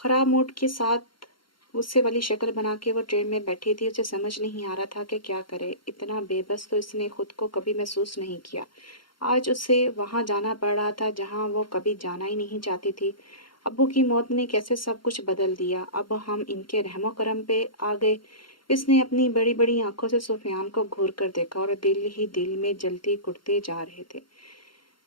खराब मूड के साथ गुस्से वाली शक्ल बना के वो ट्रेन में बैठी थी। उसे समझ नहीं आ रहा था कि क्या करे। इतना बेबस तो इसने खुद को कभी महसूस नहीं किया। आज उसे वहां जाना पड़ रहा था जहां वो कभी जाना ही नहीं चाहती थी। अब्बू की मौत ने कैसे सब कुछ बदल दिया। अब हम इनके रहमो करम पे आ गए। इसने अपनी बड़ी बड़ी आंखों से सुफियान को घूर कर देखा और दिल ही दिल में जलती कुटते जा रहे थे।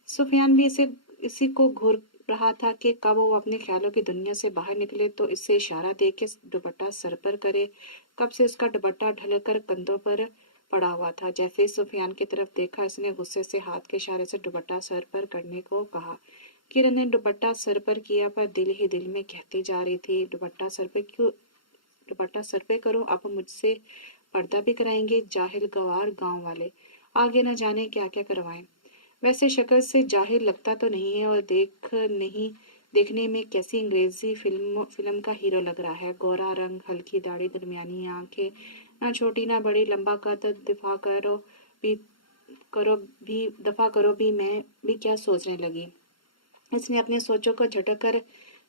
सुफियान भी इसे इसी को घूर रहा था कि कब वो अपने ख्यालों की दुनिया से बाहर निकले तो इससे इशारा दे के दुपट्टा सर पर करे। कब से उसका दुपट्टा ढलकर कंधों पर पड़ा हुआ था। जैसे ही सुफियान की तरफ देखा, इसने गुस्से से हाथ के इशारे से दुपट्टा सर पर करने को कहा। किरण ने दुपट्टा सर पर किया, पर दिल ही दिल में कहती जा रही थी, दुपट्टा सर पे क्यों, दुपट्टा सर पे करो। अब मुझसे पर्दा भी कराएंगे जाहिल गवार गांव वाले। आगे न जाने क्या क्या करवाएं। वैसे शक्ल से जाहिर लगता तो नहीं है, और देखने में कैसी अंग्रेजी फिल्म का हीरो लग रहा है। गोरा रंग, हल्की दाढ़ी, दरमियानी आंखें, ना छोटी ना बड़ी, लंबा कद। भी दफा करो भी, मैं भी क्या सोचने लगी। इसने अपने सोचों को झटक कर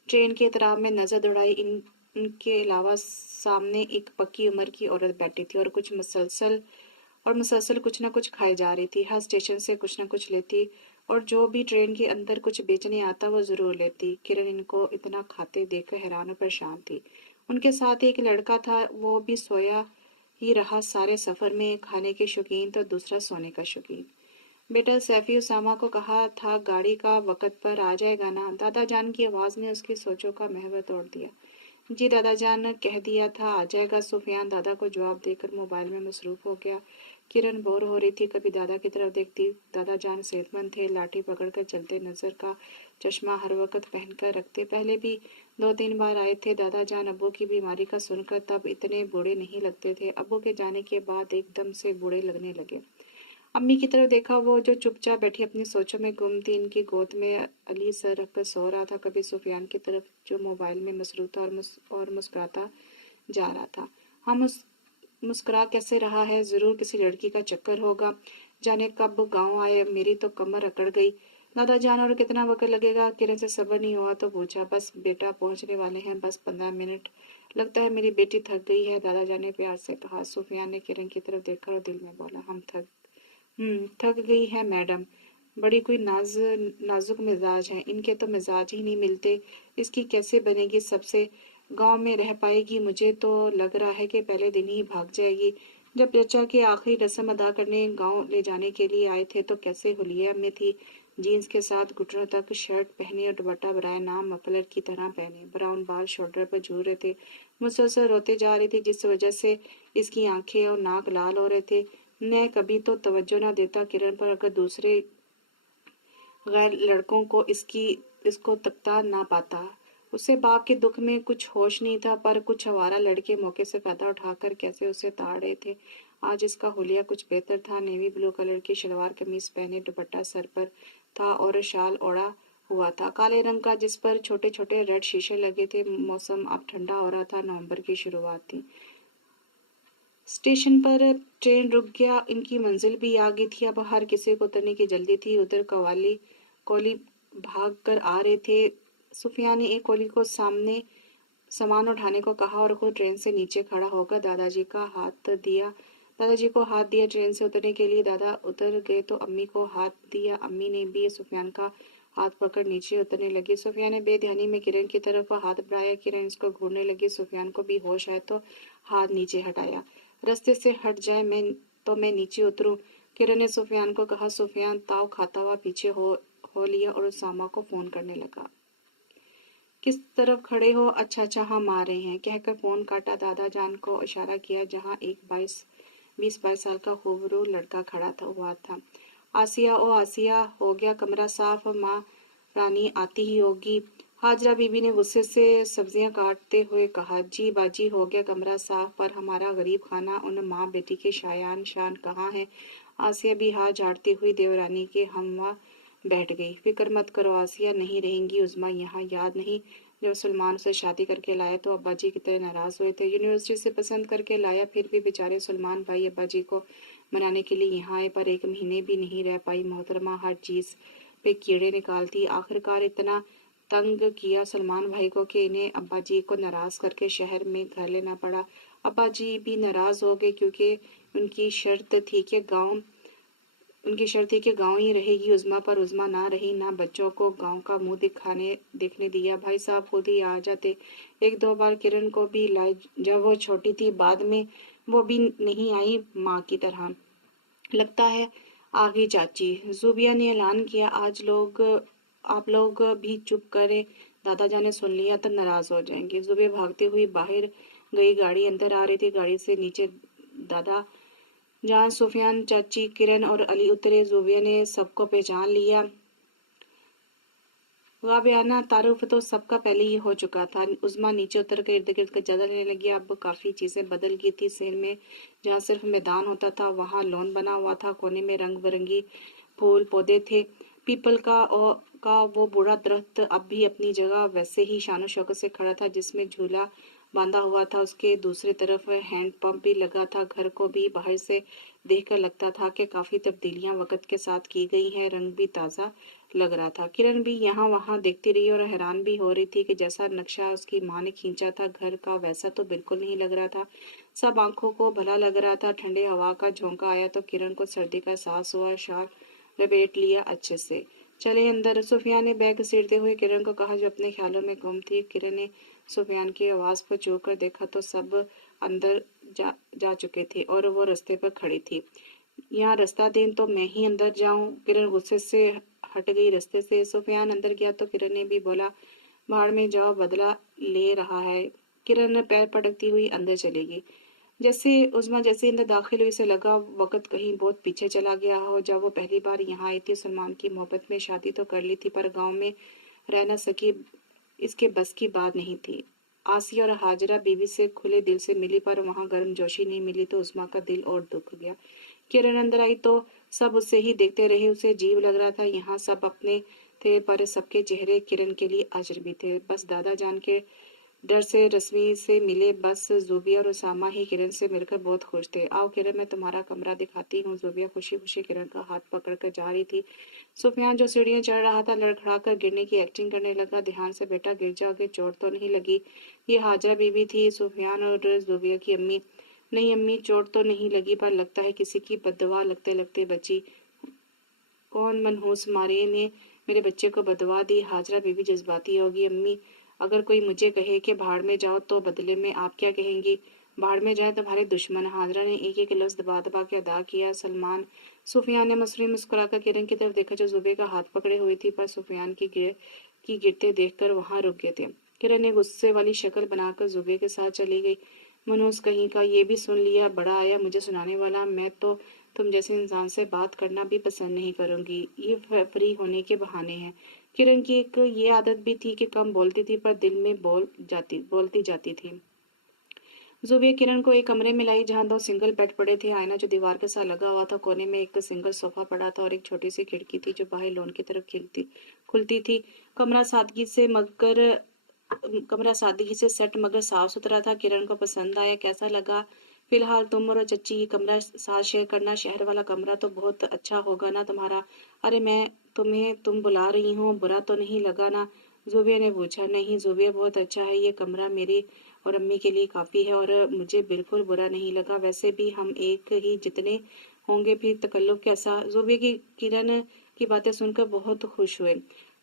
ट्रेन के तराव में नजर दौड़ाई। इनके अलावा सामने एक पक्की उम्र की औरत बैठी थी और मुसलसल कुछ न कुछ खाई जा रही थी। हर स्टेशन से कुछ न कुछ लेती, और जो भी ट्रेन के अंदर कुछ बेचने आता वो जरूर लेती। किरण इनको इतना खाते देखकर हैरान और परेशान थी। उनके साथ एक लड़का था, वो भी सोया ही रहा सारे सफर में। खाने के शौकीन तो दूसरा सोने का शौकीन। बेटा सैफी उसामा को कहा था गाड़ी का वक़्त पर आ जाएगा ना। दादा जान की आवाज़ ने उसकी सोचों का महवर तोड़ दिया। जी दादा जान, कह दिया था आ जाएगा। सुफियान दादा को जवाब देकर मोबाइल में मसरूफ हो गया। किरण बोर हो रही थी, कभी दादा की तरफ देखती। दादा जान सेहतमंद थे, लाठी पकड़कर चलते, नजर का चश्मा हर वक्त पहनकर रखते। पहले भी 2-3 बार आए थे दादा जान अब्बू की बीमारी का सुनकर, तब इतने बूढ़े नहीं लगते थे। अब्बू के जाने के बाद एकदम से बूढ़े लगने लगे। अम्मी की तरफ देखा, वो जो चुपचाप बैठी अपनी सोचों में गुम थी। इनकी गोद में अली सर रखकर सो रहा था। कभी सुफियान की तरफ जो मोबाइल में मसरूफ था और मुस्कुराता जा रहा था। हम मुस्कुरा कैसे रहा है, जरूर किसी लड़की का चक्कर होगा। जाने कब गांव आए, मेरी तो कमर अकड़ गई। दादा जान और कितना वक्त लगेगा। किरण से सब्र नहीं हुआ तो पूछा, बस बेटा पहुंचने वाले हैं, बस 15 मिनट। लगता है मेरी बेटी थक गई है, दादा जान ने प्यार से कहा। सुफियान ने किरण की तरफ देखा और दिल में बोला, हम थक गई है मैडम। बड़ी कोई नाजुक मिजाज है, इनके तो मिजाज ही नहीं मिलते। इसकी कैसे बनेगी सबसे, गांव में रह पाएगी। मुझे तो लग रहा है कि पहले दिन ही भाग जाएगी। जब चचा के आखिरी रस्म अदा करने गांव ले जाने के लिए आए थे तो कैसे हुलिया में थी। जीन्स के साथ घुटनों तक शर्ट पहने और दुपट्टा बराए नाम मफलर की तरह पहने। ब्राउन बाल शोल्डर पर झूल रहे थे। मुसलसल रोते जा रही थी, जिस वजह से इसकी आंखें और नाक लाल हो रहे थे। ने कभी तो तवज्जो न देता किरण पर, अगर दूसरे गैर लड़कों को इसको तकता ना पाता। उसे बाप के दुख में कुछ होश नहीं था, पर कुछ आवारा लड़के मौके से फायदा उठाकर कैसे उसे ताड़ रहे थे। आज इसका हुलिया कुछ बेहतर था। नेवी ब्लू कलर की शलवार कमीज पहने, दुपट्टा सर पर था और शाल ओढ़ा हुआ था काले रंग का, जिस पर छोटे छोटे रेड शीशे लगे थे। मौसम अब ठंडा हो रहा था, नवंबर की शुरुआत थी। स्टेशन पर ट्रेन रुक गया। इनकी मंजिल भी आ गई थी। अब हर किसी को उतरने की जल्दी थी। उधर कोली भाग कर आ रहे थे। सुफिया ने एक कोली को सामने सामान उठाने को कहा और खुद ट्रेन से नीचे खड़ा होकर दादाजी को हाथ दिया ट्रेन से उतरने के लिए। दादा उतर गए तो अम्मी को हाथ दिया। अम्मी ने भी सुफियान का हाथ पकड़ नीचे उतरने लगी। सुफियान ने बेध्यानी में किरण की तरफ हाथ बढ़ाया। किरण इसको घूरने लगी। सुफियान को भी होश आया तो हाथ नीचे हटाया। रास्ते से हट जाए, मैं नीचे उतरूं, किरण ने सुफियान को कहा। सुफियान ताव खाता हुआ पीछे हो लिया और उसामा को फोन करने लगा। किस तरफ खड़े हो? अच्छा अच्छा, हम आ रहे हैं, कहकर फोन काटा। दादा जान को इशारा किया जहां एक 20-22 साल का खूबरू लड़का खड़ा हुआ था। आसिया, ओ आसिया, हो गया कमरा साफ, माँ रानी आती ही होगी। हाजरा बीबी ने गुस्से से सब्जियां काटते हुए कहा। जी बाजी, हो गया कमरा साफ, पर हमारा गरीब खाना उन माँ बेटी के शायान शान कहाँ है? आसिया भी हाथ झाड़ती हुई देवरानी के हमवा बैठ गई। फिक्र मत करो आसिया, नहीं रहेंगी उज़्मा यहाँ। याद नहीं जब सलमान से शादी करके लाया तो अब्बा जी कितने नाराज हुए थे। यूनिवर्सिटी से पसंद करके लाया, फिर भी बेचारे सलमान भाई अब्बा जी को मनाने के लिए यहाँ आए, पर 1 महीने भी नहीं रह पाई मोहतरमा। हर चीज पे कीड़े निकालती। आखिरकार इतना तंग किया सलमान भाई को कि इन्हें अब्बा जी को नाराज करके शहर में घर लेना पड़ा। अब्बा जी भी नाराज हो गए क्योंकि उनकी शर्त थी कि गांव उनकी शर्त थी कि गांव ही रहेगी उज़्मा, पर उज़्मा ना रही, ना बच्चों को गांव का मुंह दिखाने देखने दिया। भाई साहब खुद ही आ जाते। एक दो बार किरण को भी लाए जब वो छोटी थी, बाद में वो भी नहीं आई माँ की तरह। लगता है आ गई चाची। जुबिया ने ऐलान किया, आज लोग आप लोग भी चुप करें, दादा जान ने सुन लिया तो नाराज हो जाएंगे। जुबिया भागती हुई बाहर गई, गाड़ी अंदर आ रही थी। गाड़ी से नीचे दादा जहाँ सुफियान, चाची, किरण और अली उतरे। जुबिया ने सबको पहचान लिया। वाबियाना तारुफ तो सबका पहले ही हो चुका था। उज़्मा नीचे उतर कर इर्द गिर्द का जायजा लेने लगी। अब काफ़ी चीज़ें बदल गई थी। शहर में जहाँ सिर्फ मैदान होता था, वहाँ लॉन बना हुआ था। कोने में रंग बिरंगी फूल पौधे थे। पीपल का वो बूढ़ा दरख्त अब भी अपनी जगह वैसे ही शानो शौकत से खड़ा था, जिसमें झूला बांधा हुआ था। उसके दूसरी तरफ हैंड पंप भी लगा था। घर को भी बाहर से देखकर लगता था कि काफ़ी तब्दीलियां वक्त के साथ की गई हैं। रंग भी ताज़ा लग रहा था। किरण भी यहाँ वहाँ देखती रही और हैरान भी हो रही थी कि जैसा नक्शा उसकी माँ ने खींचा था घर का, वैसा तो बिल्कुल नहीं लग रहा था। सब आंखों को भला लग रहा था। ठंडे हवा का झोंका आया तो किरण को सर्दी का एहसास हुआ। शाल लपेट लिया अच्छे से। चले अंदर, सुफियान ने बैग घसीटते हुए किरण को कहा, जो अपने ख्यालों में गुम थी। किरण ने सुफियान की आवाज़ पर चूक कर देखा तो सब अंदर जा चुके थे और वो रास्ते पर खड़ी थी। यहाँ रास्ता दें तो मैं ही अंदर जाऊं? किरण गुस्से से हट गई रास्ते से। सुफियान अंदर गया तो किरण ने भी बोला, भाड़ में जाओ, बदला ले रहा है। किरण पैर पटकती हुई अंदर चली गई। जैसे अंदर दाखिल हुई, से लगा वक्त कहीं बहुत पीछे चला गया हो। जब वो पहली बार यहाँ आई थी, सलमान की मोहब्बत में शादी तो कर ली थी, पर गांव में रह न सकी, इसके बस की बात नहीं थी। आसिया और हाजरा बीवी से खुले दिल से मिली, पर वहाँ गर्मजोशी नहीं मिली तो उस्मा का दिल और दुख गया। किरण अंदर आई तो सब उसे ही देखते रहे। उसे अजीब लग रहा था। यहाँ सब अपने थे, पर सबके चेहरे किरण के लिए अजनबी थे। बस दादा जान के डर से रश्मि से मिले। बस जुबिया और उसामा ही किरण से मिलकर बहुत खुश थे। आओ किरण, मैं तुम्हारा कमरा दिखाती हूँ। जुबिया खुशी खुशी किरण का हाथ पकड़ कर जा रही थी। सुफियान जो सीढ़ियाँ चढ़ रहा था, लड़खड़ा कर गिरने की एक्टिंग करने लगा। ध्यान से बेटा, गिर जाओगे, चोट तो नहीं लगी? ये हाजरा बीवी थी, सुफियान और जुबिया की अम्मी। नहीं अम्मी, चोट तो नहीं लगी, पर लगता है किसी की बददुआ लगते लगते बची। कौन मनहूस मारे ने मेरे बच्चे को बददुआ दी? हाजरा बीवी जज्बाती होगी। अम्मी, अगर कोई मुझे कहे कि भाड़ में जाओ तो बदले में आप क्या कहेंगी? भाड़ में जाए तुम्हारे दुश्मन। हाजरा ने एक एक लफ्ज दबा दबा के अदा किया। सलमान, सुफियान ने मसरूम मुस्कुराकर किरण की तरफ देखा, जो जुबे का हाथ पकड़े हुई थी, पर सुफियान की गिरते देखकर वहां रुक गए थे। किरण ने गुस्से वाली शक्ल बनाकर जुबे के साथ चली गई। मनहूस कहीं का, ये भी सुन लिया, बड़ा आया मुझे सुनाने वाला। मैं तो तुम जैसे इंसान से बात करना भी पसंद नहीं करूंगी। ये फ्री होने के बहाने हैं। किरण की एक ये आदत भी थी कि कम बोलती थी, पर दिल में बोलती जाती थी। जुबिया किरण को एक कमरे में लाई, जहाँ दो सिंगल बेड पड़े थे। आईना जो दीवार के साथ लगा हुआ था। कोने में एक सिंगल सोफा पड़ा था और एक छोटी सी खिड़की थी जो बाहर लॉन की तरफ खुलती थी। कमरा सादगी से मगर कमरा सादगी से सेट मगर साफ सुथरा था। किरण को पसंद आया। कैसा लगा? फिलहाल तुम और चच्ची ये कमरा साथ शेयर करना। शहर वाला कमरा तो बहुत अच्छा होगा ना तुम्हारा? अरे मैं तुम बुला रही हो, बुरा तो नहीं लगा ना? जुबिया ने पूछा। नहीं जुबिया, बहुत अच्छा है। ये कमरा मेरी और अम्मी के लिए काफ़ी है और मुझे बिल्कुल बुरा नहीं लगा। वैसे भी हम एक ही जितने होंगे, फिर तकल्लुफ़ कैसा? जुबिया की किरण की बातें सुनकर बहुत खुश हुए।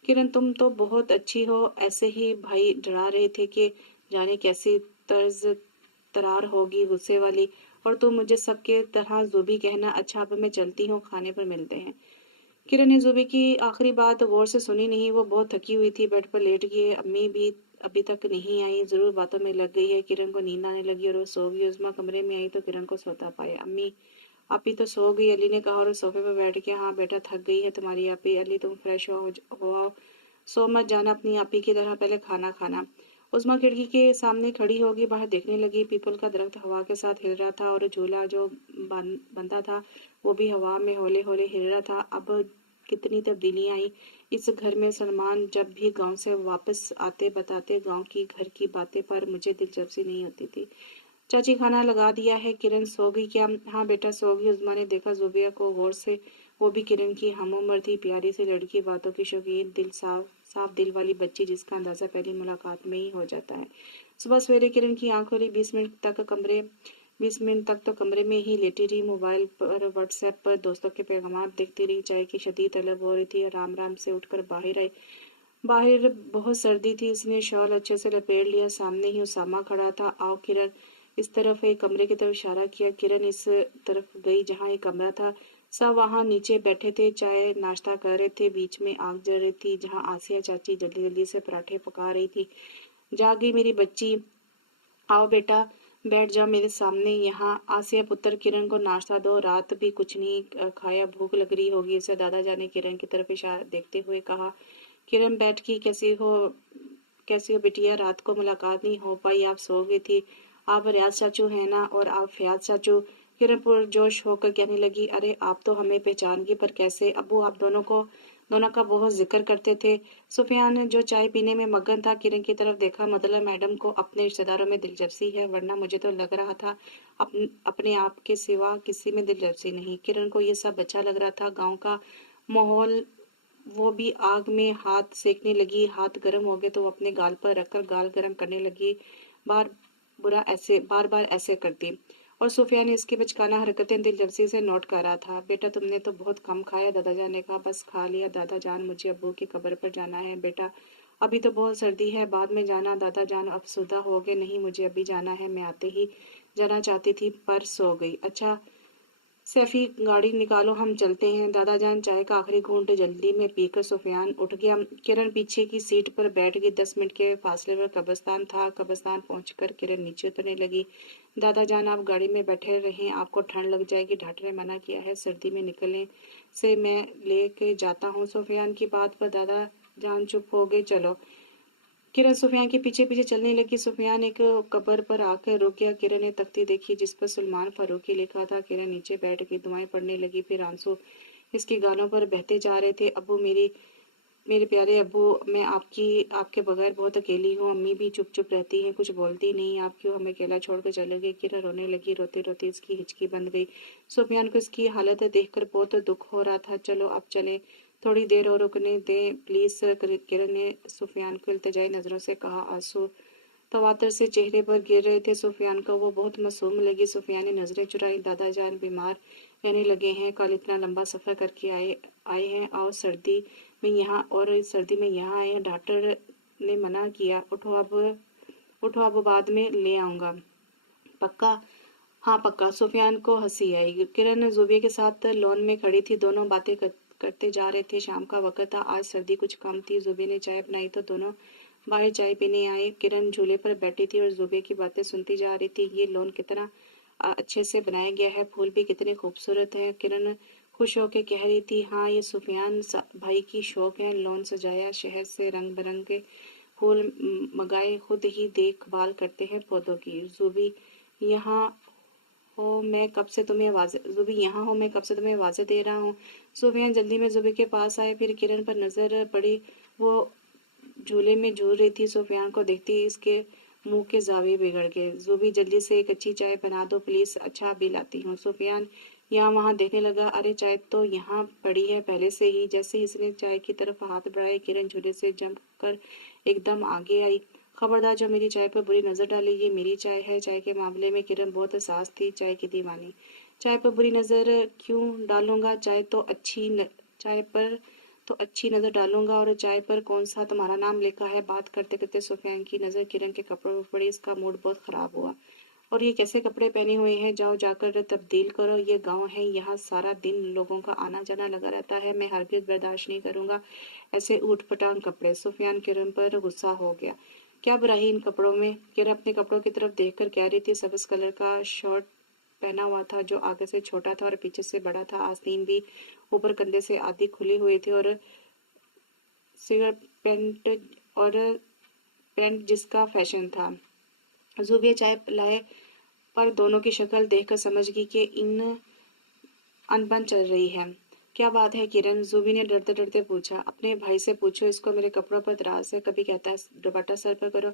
किरण, तुम तो बहुत अच्छी हो। ऐसे ही भाई डरा रहे थे कि जाने कैसी तर्ज तरार होगी, गुस्से वाली। और तुम मुझे सबके तरह जुबी कहना। अच्छा अब मैं चलती हूँ, खाने पर मिलते हैं। किरण ने जुबी की आखिरी बात गौर से सुनी नहीं। वो बहुत थकी हुई थी, बेड पर लेट गई है। अम्मी भी अभी तक नहीं आई, जरूर बातों में लग गई है। किरण को नींद आने लगी और वो सो गई। उस्मा कमरे में आई तो किरण को सोता पाया। अम्मी, आपी तो सो गई, अली ने कहा और सोफे पर बैठ के। हाँ बेटा, थक गई है तुम्हारी आपी। अली, तुम फ्रेश हो आओ, सो मत जाना अपनी आपी की तरह, पहले खाना खाना। उस्मा खिड़की के सामने खड़ी होगी, बाहर देखने लगी। पीपल का दरख्त हवा के साथ हिल रहा था और झूला जो बंधा था वो भी हवा में हौले हौले हिल रहा था। अब कितनी तब्दीलियां आई इस घर में। सलमान जब भी गांव से वापस आते बताते गांव की घर की बातें, पर मुझे दिलचस्पी नहीं होती थी। चाची, खाना लगा दिया है? किरण सो गई क्या? हाँ बेटा सो गई। उस्मा ने देखा जुबिया को गौर से। वो भी किरण की हम उम्र थी, प्यारी सी लड़की, बातों की शौकीन, दिल साफ साफ दिल वाली बच्ची जिसका अंदाजा पहली मुलाकात में ही हो जाता है। सुबह सवेरे किरण की आंख खुली। 20 मिनट तक तो कमरे में ही लेटी रही। मोबाइल पर व्हाट्सएप पर दोस्तों के पैगाम देखती रही। चाय की शदीद तलब हो रही थी। राम राम से उठकर बाहर आई। बाहर बहुत सर्दी थी, इसने शॉल अच्छे से लपेट लिया। सामने ही उसामा खड़ा था। आओ किरण, इस तरफ एक कमरे की तरफ इशारा किया। किरण इस तरफ गई जहाँ एक कमरा था। सब वहाँ नीचे बैठे थे, चाय नाश्ता कर रहे थे। बीच में आग जल रही थी जहाँ आसिया चाची जल्दी जल्दी से पराठे पका रही थी। जाग गई मेरी बच्ची, आओ बेटा बैठ जाओ मेरे सामने। यहाँ आसिया पुत्र, किरण को नाश्ता दो, रात भी कुछ नहीं खाया, भूख लग रही होगी इसे। दादा जाने किरण की तरफ इशारा देखते हुए कहा। किरण बैठ की, कैसी हो बिटिया? रात को मुलाकात नहीं हो पाई, आप सो गई थी। आप रियाज चाचू हैं ना, और आप फयाज चाचू? किरण पुरजोश होकर कहने लगी, अरे आप तो हमें पहचान गई, पर कैसे? अब्बू आप दोनों का बहुत जिक्र करते थे। सुफियान जो चाय पीने में मगन था किरण की तरफ देखा। मतलब मैडम को अपने रिश्तेदारों में दिलचस्पी है, वरना मुझे तो लग रहा था अपने आप के सिवा किसी में दिलचस्पी नहीं। किरण को ये सब अच्छा लग रहा था, गांव का माहौल। वो भी आग में हाथ सेकने लगी। हाथ गर्म हो गए तो वो अपने गाल पर रखकर गाल गर्म करने लगी। बार बार बार ऐसे करती। और सुफिया ने इसकी बचकाना हरकतें दिलचस्पी से नोट कर रहा था। बेटा तुमने तो बहुत कम खाया, दादा जान ने कहा। बस खा लिया दादा जान, मुझे अब्बू की कब्र पर जाना है। बेटा अभी तो बहुत सर्दी है, बाद में जाना। दादा जान अफसुदा हो गए। नहीं मुझे अभी जाना है, मैं आते ही जाना चाहती थी पर सो गई। अच्छा सैफी गाड़ी निकालो, हम चलते हैं। दादा जान चाय का आखिरी घूंट जल्दी में पीकर सुफियान उठ गया। किरण पीछे की सीट पर बैठ गई। 10 मिनट के फासले पर कब्रिस्तान था। कब्रिस्तान पहुंचकर किरण नीचे उतरने लगी। दादा जान आप गाड़ी में बैठे रहें, आपको ठंड लग जाएगी, डॉक्टर ने मना किया है। सर्दी में निकलने से मैं लेके जाता हूँ। सुफियान की बात पर दादा जान चुप हो गए। चलो। किरण सुफियान के पीछे पीछे चलने लगी। सुफियान एक कब्र पर आकर रुक गया। किरण ने तख्ती देखी जिस पर सलमान फारूकी लिखा था। किरण नीचे बैठ गई, दुआएं पढ़ने लगी। फिर आंसू इसकी गालों पर बहते जा रहे थे। अब्बू मेरे प्यारे अब्बू, मैं आपके बगैर बहुत अकेली हूँ। अम्मी भी चुप चुप रहती हैं, कुछ बोलती नहीं। आप क्यों हमें अकेला छोड़कर चले गए? किरण रोने लगी। रोते रोते इसकी हिचकी बंद गई। सुफियान को इसकी हालत देखकर बहुत दुख हो रहा था। चलो अब चले, थोड़ी देर और रुकने दें प्लीज। किरण ने सुफियान को इल्तिजाई नजरों से कहा। आंसू तवातर से चेहरे पर गिर रहे थे सुफियान को। वो बहुत मासूम लगी। सुफियान ने नजरें चुराई। दादा जान बीमार रहने लगे हैं, कल इतना लंबा सफर करके आए हैं। और सर्दी में यहाँ आए हैं, डॉक्टर ने मना किया। उठो अब बाद में ले आऊंगा। पक्का? हाँ पक्का। सुफियान को हंसी आई। किरण जुबिया के साथ लॉन में खड़ी थी, दोनों बातें करते जा रहे थे। शाम का वक्त था, आज सर्दी कुछ कम थी। जुबिया ने चाय बनाई तो दोनों बाहर चाय पीने आए। किरण झूले पर बैठी थी और जुबिया की बातें सुनती जा रही थी। ये लॉन कितना अच्छे से बनाया गया है, फूल भी कितने खूबसूरत हैं। किरण खुश होकर कह रही थी, हाँ ये सुफियान भाई की शौक है। लॉन सजाया, शहर से रंग बिरंगे फूल मंगाए, खुद ही देखभाल करते हैं पौधों की। यहाँ जुबी यहाँ हो, मैं कब से तुम्हें आवाज़ें दे रहा हूँ। सुफियान जल्दी में जुबी के पास आए। फिर किरण पर नजर पड़ी, वो झूले में झूल रही थी। सुफियान को देखती ही इसके मुंह के जाविये बिगड़ गए। जुबी जल्दी से एक अच्छी चाय बना दो प्लीज, अच्छा अभी लाती हूँ। सुफियान यहाँ वहाँ देखने लगा। अरे चाय तो यहाँ पड़ी है पहले से ही। जैसे ही इसने चाय की तरफ हाथ बढ़ाए, किरण झूले से जंप कर एकदम आगे आई। खबरदार जो मेरी चाय पर बुरी नजर डाली, ये मेरी चाय है। चाय के मामले में किरण बहुत सास थी, चाय की दीवानी। चाय पर बुरी नजर क्यों डालूंगा? चाय पर तो अच्छी नजर डालूंगा। और चाय पर कौन सा तुम्हारा नाम लिखा है? बात करते करते सुफियान की नजर किरण के कपड़ों पर पड़ी। इसका मूड बहुत खराब हुआ। और ये कैसे कपड़े पहने हुए हैं? जाओ जाकर तब्दील करो। ये गांव है, यहाँ सारा दिन लोगों का आना जाना लगा रहता है। मैं हरगिज बर्दाश्त नहीं करूंगा ऐसे ऊट पटांग कपड़े। सुफियान किरण पर गुस्सा हो गया। क्या बुराई इन कपड़ों में? किरण अपने कपड़ों की तरफ देखकर कह रही थी। सब्ज कलर का शर्ट पहना हुआ था जो आगे से छोटा था और पीछे से बड़ा था। आस्तीन भी ऊपर कंधे से आधी खुली हुई थी। और सिगर और पैंट जिसका फैशन था। जुबिया चाय लाए पर दोनों की शक्ल देखकर समझ गई कि इन अनबन चल रही है। क्या बात है किरण? जुबी ने डरते डरते पूछा। अपने भाई से पूछो, इसको मेरे कपड़ों पर तरास है। कभी कहता है दुपट्टा सर पर करो,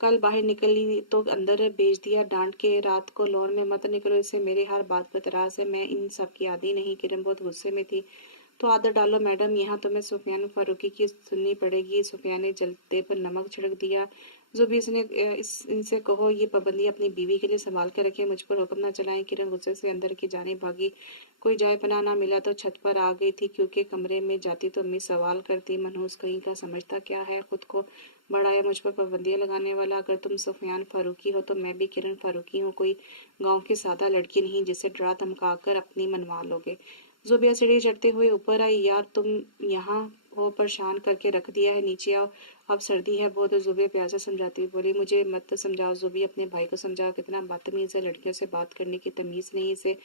कल बाहर निकली तो अंदर भेज दिया डांट के। रात को लॉन में मत निकलो, इससे मेरे हर बात पर तरास है। मैं इन सब की आदी नहीं। किरण बहुत गुस्से में थी। तो आदत डालो मैडम, यहाँ तुम्हें सुफियान फारूकी की सुननी पड़ेगी। सुफियान ने जलते पर नमक छिड़क दिया। जुबी इसने इनसे कहो ये पाबंदी अपनी बीवी के लिए संभाल कर रखे, मुझ पर हुक्म न चलाएं। किरण गुस्से से अंदर की जाने भागी। कोई जाए पनाह ना मिला तो छत पर आ गई थी, क्योंकि कमरे में जाती तो अम्मी सवाल करती, मनहूस कहीं का समझता क्या है खुद को, बड़ा है मुझ पर पाबंदियां लगाने वाला। अगर तुम सुफियान फारूकी हो तो मैं भी किरण फारूकी हूँ, कोई गांव की सादा लड़की नहीं जिसे डरा धमका कर अपनी मनवा लोगे। जुबिया सीढ़ी चढ़ते हुए ऊपर आई। यार तुम यहाँ हो, परेशान करके रख दिया है, नीचे आओ, अब सर्दी है बहुत। जुबिया प्यार से समझाती हुई बोली, मुझे मत समझाओ जुबी, अपने भाई को समझाओ, कितना बदतमीज है, लड़कियों से बात करने की तमीज नहीं इसे।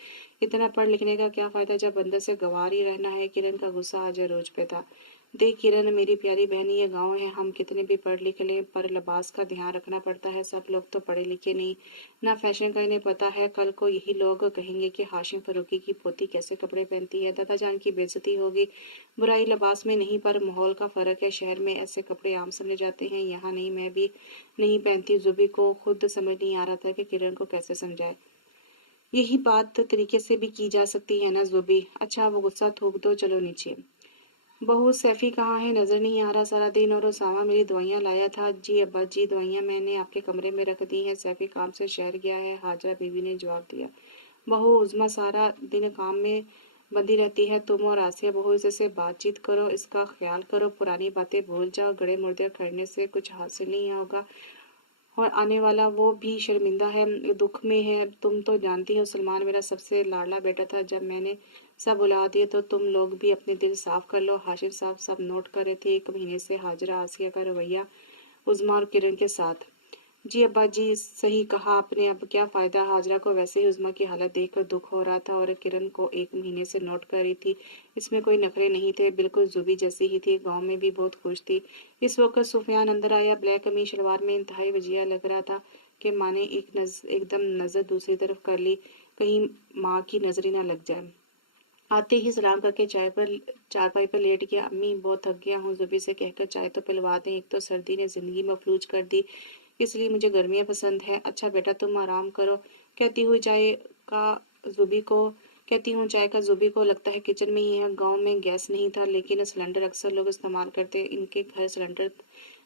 इतना पढ़ लिखने का क्या फायदा जब अंदर से गंवार ही रहना है। किरण का गुस्सा आज रोज पे था। देख किरण, मेरी प्यारी बहनी, ये गांव है, हम कितने भी पढ़ लिख लें पर लिबास का ध्यान रखना पड़ता है। सब लोग तो पढ़े लिखे नहीं, ना फैशन का इन्हें पता है। कल को यही लोग कहेंगे कि हाशिम फरूकी की पोती कैसे कपड़े पहनती है, दादा जान की बेइज्जती होगी। बुराई लिबास में नहीं पर माहौल का फर्क है। शहर में ऐसे कपड़े आम समझे जाते हैं, यहाँ नहीं। मैं भी नहीं पहनती। जुबी को खुद समझ नहीं आ रहा था कि किरण को कैसे समझाए। यही बात तरीके से भी की जा सकती है ना जुबी। अच्छा वो गुस्सा थूक दो, चलो नीचे। बहू सैफी कहाँ है, नजर नहीं आ रहा सारा दिन। और उसामा मेरी दवाइयाँ लाया था। जी अब्बा जी, दवाइयाँ मैंने आपके कमरे में रख दी हैं, सैफी काम से शहर गया है, हाजरा बीवी ने जवाब दिया। बहू उज़्मा सारा दिन काम में बंधी रहती है, तुम और आसिया बहू इससे बातचीत करो, इसका ख्याल करो, पुरानी बातें भूल जाओ। गड़े मुर्दे खड़ने से कुछ हासिल नहीं होगा और आने वाला वो भी शर्मिंदा है, दुख में है। तुम तो जानती हो सलमान मेरा सबसे लाडला बेटा था। जब मैंने सब बुला दिए तो तुम लोग भी अपने दिल साफ कर लो। हाशिर साहब सब नोट कर रहे थे 1 महीने से हाजरा आसिया का रवैया उज़्मा और किरण के साथ। जी अब्बा जी, सही कहा आपने, अब क्या फ़ायदा। हाजरा को वैसे ही उज़्मा की हालत देखकर दुख हो रहा था और किरण को 1 महीने से नोट कर रही थी। इसमें कोई नखरे नहीं थे, बिल्कुल जुबी जैसी ही थी। गांव में भी बहुत खुश थी। इस वक्त सुफियान अंदर आया, ब्लैक कमीज शलवार में इंतहाई वजिया लग रहा था कि माँ ने एकदम नज़र दूसरी तरफ कर ली, कहीं माँ की नज़र ही ना लग जाए। आते ही सलाम करके चारपाई पर लेट गया। अम्मी बहुत थक गया हूँ, जुबी से कहकर चाय तो पिलवा दें, एक तो सर्दी ने जिंदगी मफलूज कर दी, इसलिए मुझे गर्मियाँ पसंद है। अच्छा बेटा तुम आराम करो, कहती हुई चाय का जुबी को कहती हूँ चाय का जुबी को लगता है किचन में ही है। गांव में गैस नहीं था, लेकिन सिलेंडर अक्सर लोग इस्तेमाल करते, इनके घर सिलेंडर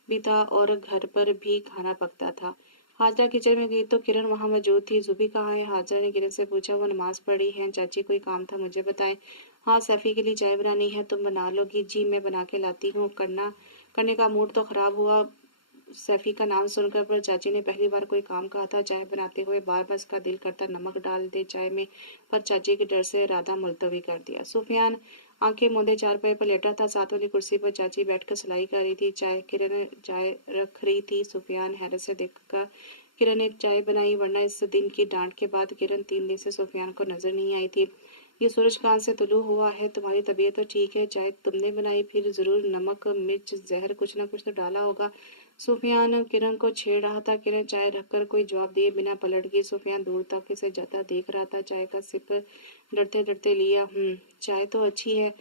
भी था और घर पर भी खाना पकता था। हाजरा किचन में गई तो किरण वहां मौजूद थी। जुबी कहाँ है, हाजरा ने किरण से पूछा। वो नमाज पढ़ी है। चाची कोई काम था मुझे बताएं। हाँ सैफी के लिए चाय बनानी है, तुम बना लोगी। जी मैं बना के लाती हूँ। करने का मूड तो खराब हुआ सैफी का नाम सुनकर, पर चाची ने पहली बार कोई काम कहा था। चाय बनाते हुए बार बार इसका दिल करता नमक डाल दे चाय में, पर चाची के डर से इरादा मुलतवी कर दिया। सुफियान आंखें मूंदे चारपाई पर लेटा था, साथ वाली कुर्सी पर चाची बैठकर सिलाई कर रही थी। किरण चाय रख रही थी। सुफियान हैरत से देखकर किरण ने चाय बनाई, वरना इस दिन की डांट के बाद किरण 3 दिन से सुफियान को नजर नहीं आई थी। ये सूरज कहाँ से तुलू हुआ है, तुम्हारी तबीयत तो ठीक है, चाय तुमने बनाई, फिर जरूर नमक मिर्च जहर कुछ ना कुछ तो डाला होगा। सुफियान किरण को छेड़ रहा था। किरण चाय रखकर कोई जवाब दिए बिना पलट गई। सुफियान दूर तक इसे जाता देख रहा था। चाय का सिप डरते डरते लिया। चाय तो अच्छी है,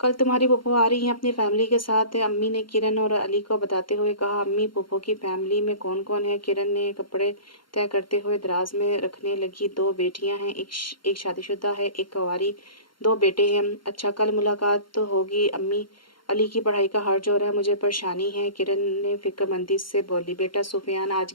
कल तुम्हारी पुप्पो आ रही है अपनी फैमिली के साथ, अम्मी ने किरण और अली को बताते हुए कहा। अम्मी पुप्पो की फैमिली में कौन कौन है, किरण ने कपड़े तय करते हुए दराज में रखने लगी। 2 बेटियां हैं, एक शादीशुदा है, एक कुंवारी, 2 बेटे हैं। अच्छा कल मुलाकात तो होगी अम्मी, अली की पढ़ाई का हर्ज हो रहा है, मुझे परेशानी है, किरण ने फिक्रमंदी से बोली। बेटा सुफियान आज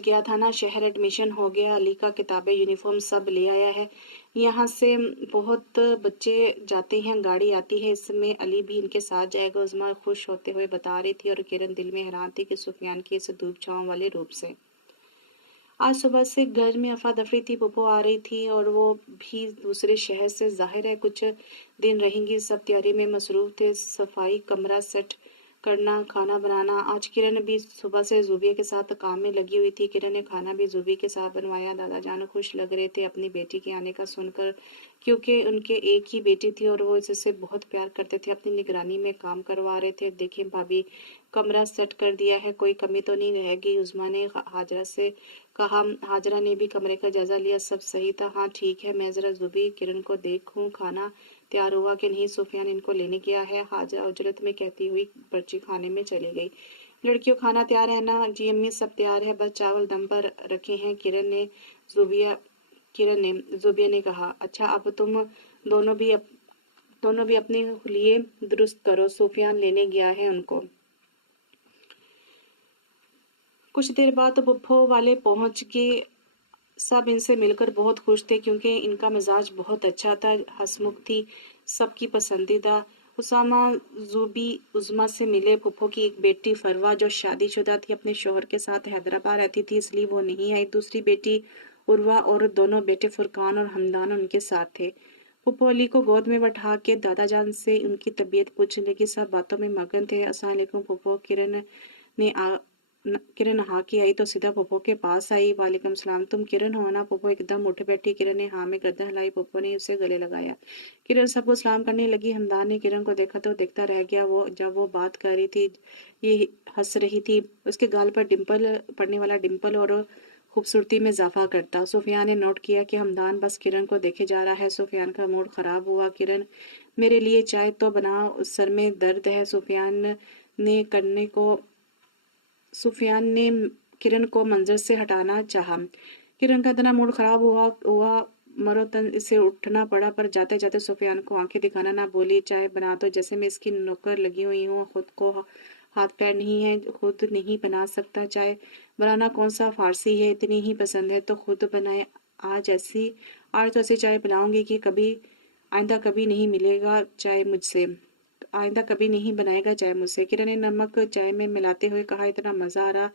गया था ना शहर, एडमिशन हो गया, अली का किताबें यूनिफॉर्म सब ले आया है। यहाँ से बहुत बच्चे जाते हैं, गाड़ी आती है, इसमें अली भी इनके साथ जाएगा, उज़्मा खुश होते हुए बता रही थी। और किरण दिल में हैरान थी कि सुफियान की इस धूप छांव वाले रूप से। आज सुबह से घर में अफरा दफरी थी। पुप्पो आ रही थी और वो भी दूसरे शहर से, जाहिर है कुछ दिन रहेंगी। सब तैयारी में मसरूफ थे, सफाई, कमरा सेट करना, खाना बनाना। आज किरण भी सुबह से जुबिया के साथ काम में लगी हुई थी। किरण ने खाना भी जुबी के साथ बनवाया। दादा जान खुश लग रहे थे अपनी बेटी के आने का सुनकर, क्योंकि उनके एक ही बेटी थी और वो इससे बहुत प्यार करते थे, अपनी निगरानी में काम करवा रहे थे। देखें भाभी, कमरा सेट कर दिया है, कोई कमी तो नहीं रहेगी, उज़्मा ने हाजरा से कहा। हाजरा ने भी कमरे का जायजा लिया, सब सही था। हाँ ठीक है, मैं जरा जुबी किरण को देखूं खाना तैयार हुआ कि नहीं, सुफियान इनको लेने गया है, हाजरा उजरत में कहती हुई पर्ची खाने में चली गई। लड़कियों खाना तैयार है ना? जी अम्मी सब तैयार है, बस चावल दम पर रखे हैं, किरण ने जुबिया किरण ने जुबिया ने कहा। अच्छा, अब तुम दोनों भी अप, दोनों भी अपने लिए दुरुस्त करो, सुफियान लेने गया है उनको। कुछ देर बाद तो बुप्पो वाले पहुंच के सब इनसे मिलकर बहुत खुश थे क्योंकि इनका मिजाज बहुत अच्छा था, हंसमुख थी, सबकी पसंदीदा। उसामा जूबी उज़्मा से मिले। पुप्पो की एक बेटी फरवा जो शादीशुदा थी, अपने शौहर के साथ हैदराबाद रहती थी, इसलिए वो नहीं आई। दूसरी बेटी उर्वा और दोनों बेटे फुरकान और हमदान उनके साथ थे। पुप्पो अली को गोद में बैठा के दादाजान से उनकी तबीयत पूछने लगी। सब बातों में मगन थे। अस्सलाम वालेकुम पुप्पो। ने आ किरण नहा के आई तो सीधा पुप्पो के पास आई। वालेकुम सलाम, तुम किरण हो ना? पुप्पो एकदम उठ बैठी। किरण ने हाँ में गर्दन हिलाई। पुप्पो ने उसे गले लगाया। किरण सबको सलाम करने लगी। हमदान ने किरण को देखा तो देखता रह गया। वो जब वो बात कर रही थी, ये हंस रही थी, उसके गाल पर डिम्पल पड़ने वाला डिम्पल और खूबसूरती में इजाफा करता। सुफियान ने नोट किया कि हमदान बस किरण को देखे जा रहा है। सुफियान का मूड खराब हुआ। किरण, मेरे लिए चाय तो बनाओ, सर में दर्द है। ने करने को सुफियान ने किरण को मंजर से हटाना चाहा। किरण का इतना मूड खराब हुआ मरोतन इसे उठना पड़ा, पर जाते जाते सुफियान को आंखें दिखाना ना बोली। चाय बना दो, जैसे मैं इसकी नौकर लगी हुई हूँ। खुद को हाथ पैर नहीं है, खुद नहीं बना सकता। चाय बनाना कौन सा फारसी है? इतनी ही पसंद है तो खुद बनाए। आज तो ऐसी चाय बनाऊंगी कि कभी आइंदा कभी नहीं मिलेगा चाय मुझसे, आइंदा कभी नहीं बनाएगा चाय मुझसे। किरण ने नमक चाय में मिलाते हुए कहा। इतना मजा आ रहा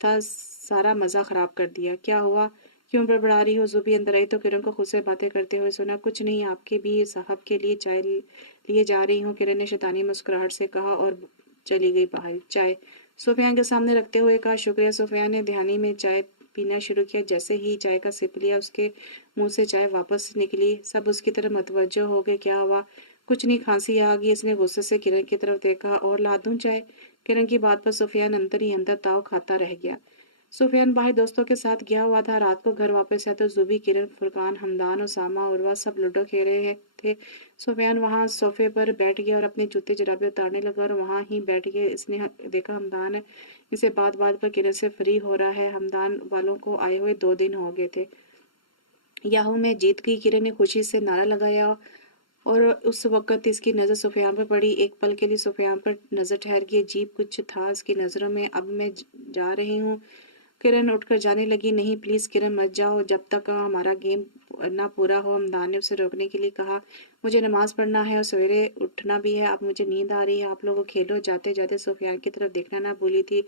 था, सारा मजा खराब कर दिया। क्या हुआ, क्यों बड़बड़ा रही हो? जुबी अंदर आई तो किरण को खुद से बातें करते हुए सुना। कुछ नहीं, आपके भी साहब के लिए चाय लिए जा रही हूँ, किरण ने शैतानी मुस्कुराहट से कहा और चली गई बाहर। चाय सुफियान के सामने रखते हुए कहा। शुक्रिया। सुफियान ने ध्यानी में चाय पीना शुरू किया। जैसे ही चाय का सिप लिया, उसके मुंह से चाय वापस निकली। सब उसकी तरफ मतवज्जो हो गए। क्या हुआ? कुछ नहीं, खांसी आ गई। इसने गुस्से से किरण की तरफ देखा। और ला दूं चाय? किरण की बात पर सुफियान अंदर ही अंदर ताव खाता रह गया। सुफियान बाहर दोस्तों के साथ गया हुआ था। रात को घर वापस आया तो जुबी, किरण, फुरकान, हमदान, उसामा, उर्वा सब लूडो खेल रहे थे। सुफियान वहां सोफे पर बैठ गया और अपने जूते जुराबे उतारने लगा और वहां ही बैठ गया। इसने देखा हमदान इसे बात बात पर किरण से फ्री हो रहा है। हमदान वालों को आए हुए 2 दिन हो गए थे। याहू में जीत गई, किरण ने खुशी से नारा लगाया और उस वक़्त इसकी नज़र सुफियान पर पड़ी। एक पल के लिए सुफियान पर नज़र ठहर गई। अजीब कुछ था इसकी नज़रों में। अब मैं जा रही हूँ। किरण उठकर जाने लगी। नहीं प्लीज़ किरण, मत जाओ जब तक हमारा गेम ना पूरा हो। हमदान ने उसे रोकने के लिए कहा। मुझे नमाज पढ़ना है और सवेरे उठना भी है। अब मुझे नींद आ रही है। आप लोग खेलो। जाते जाते सुफियान की तरफ देखना ना भूली थी।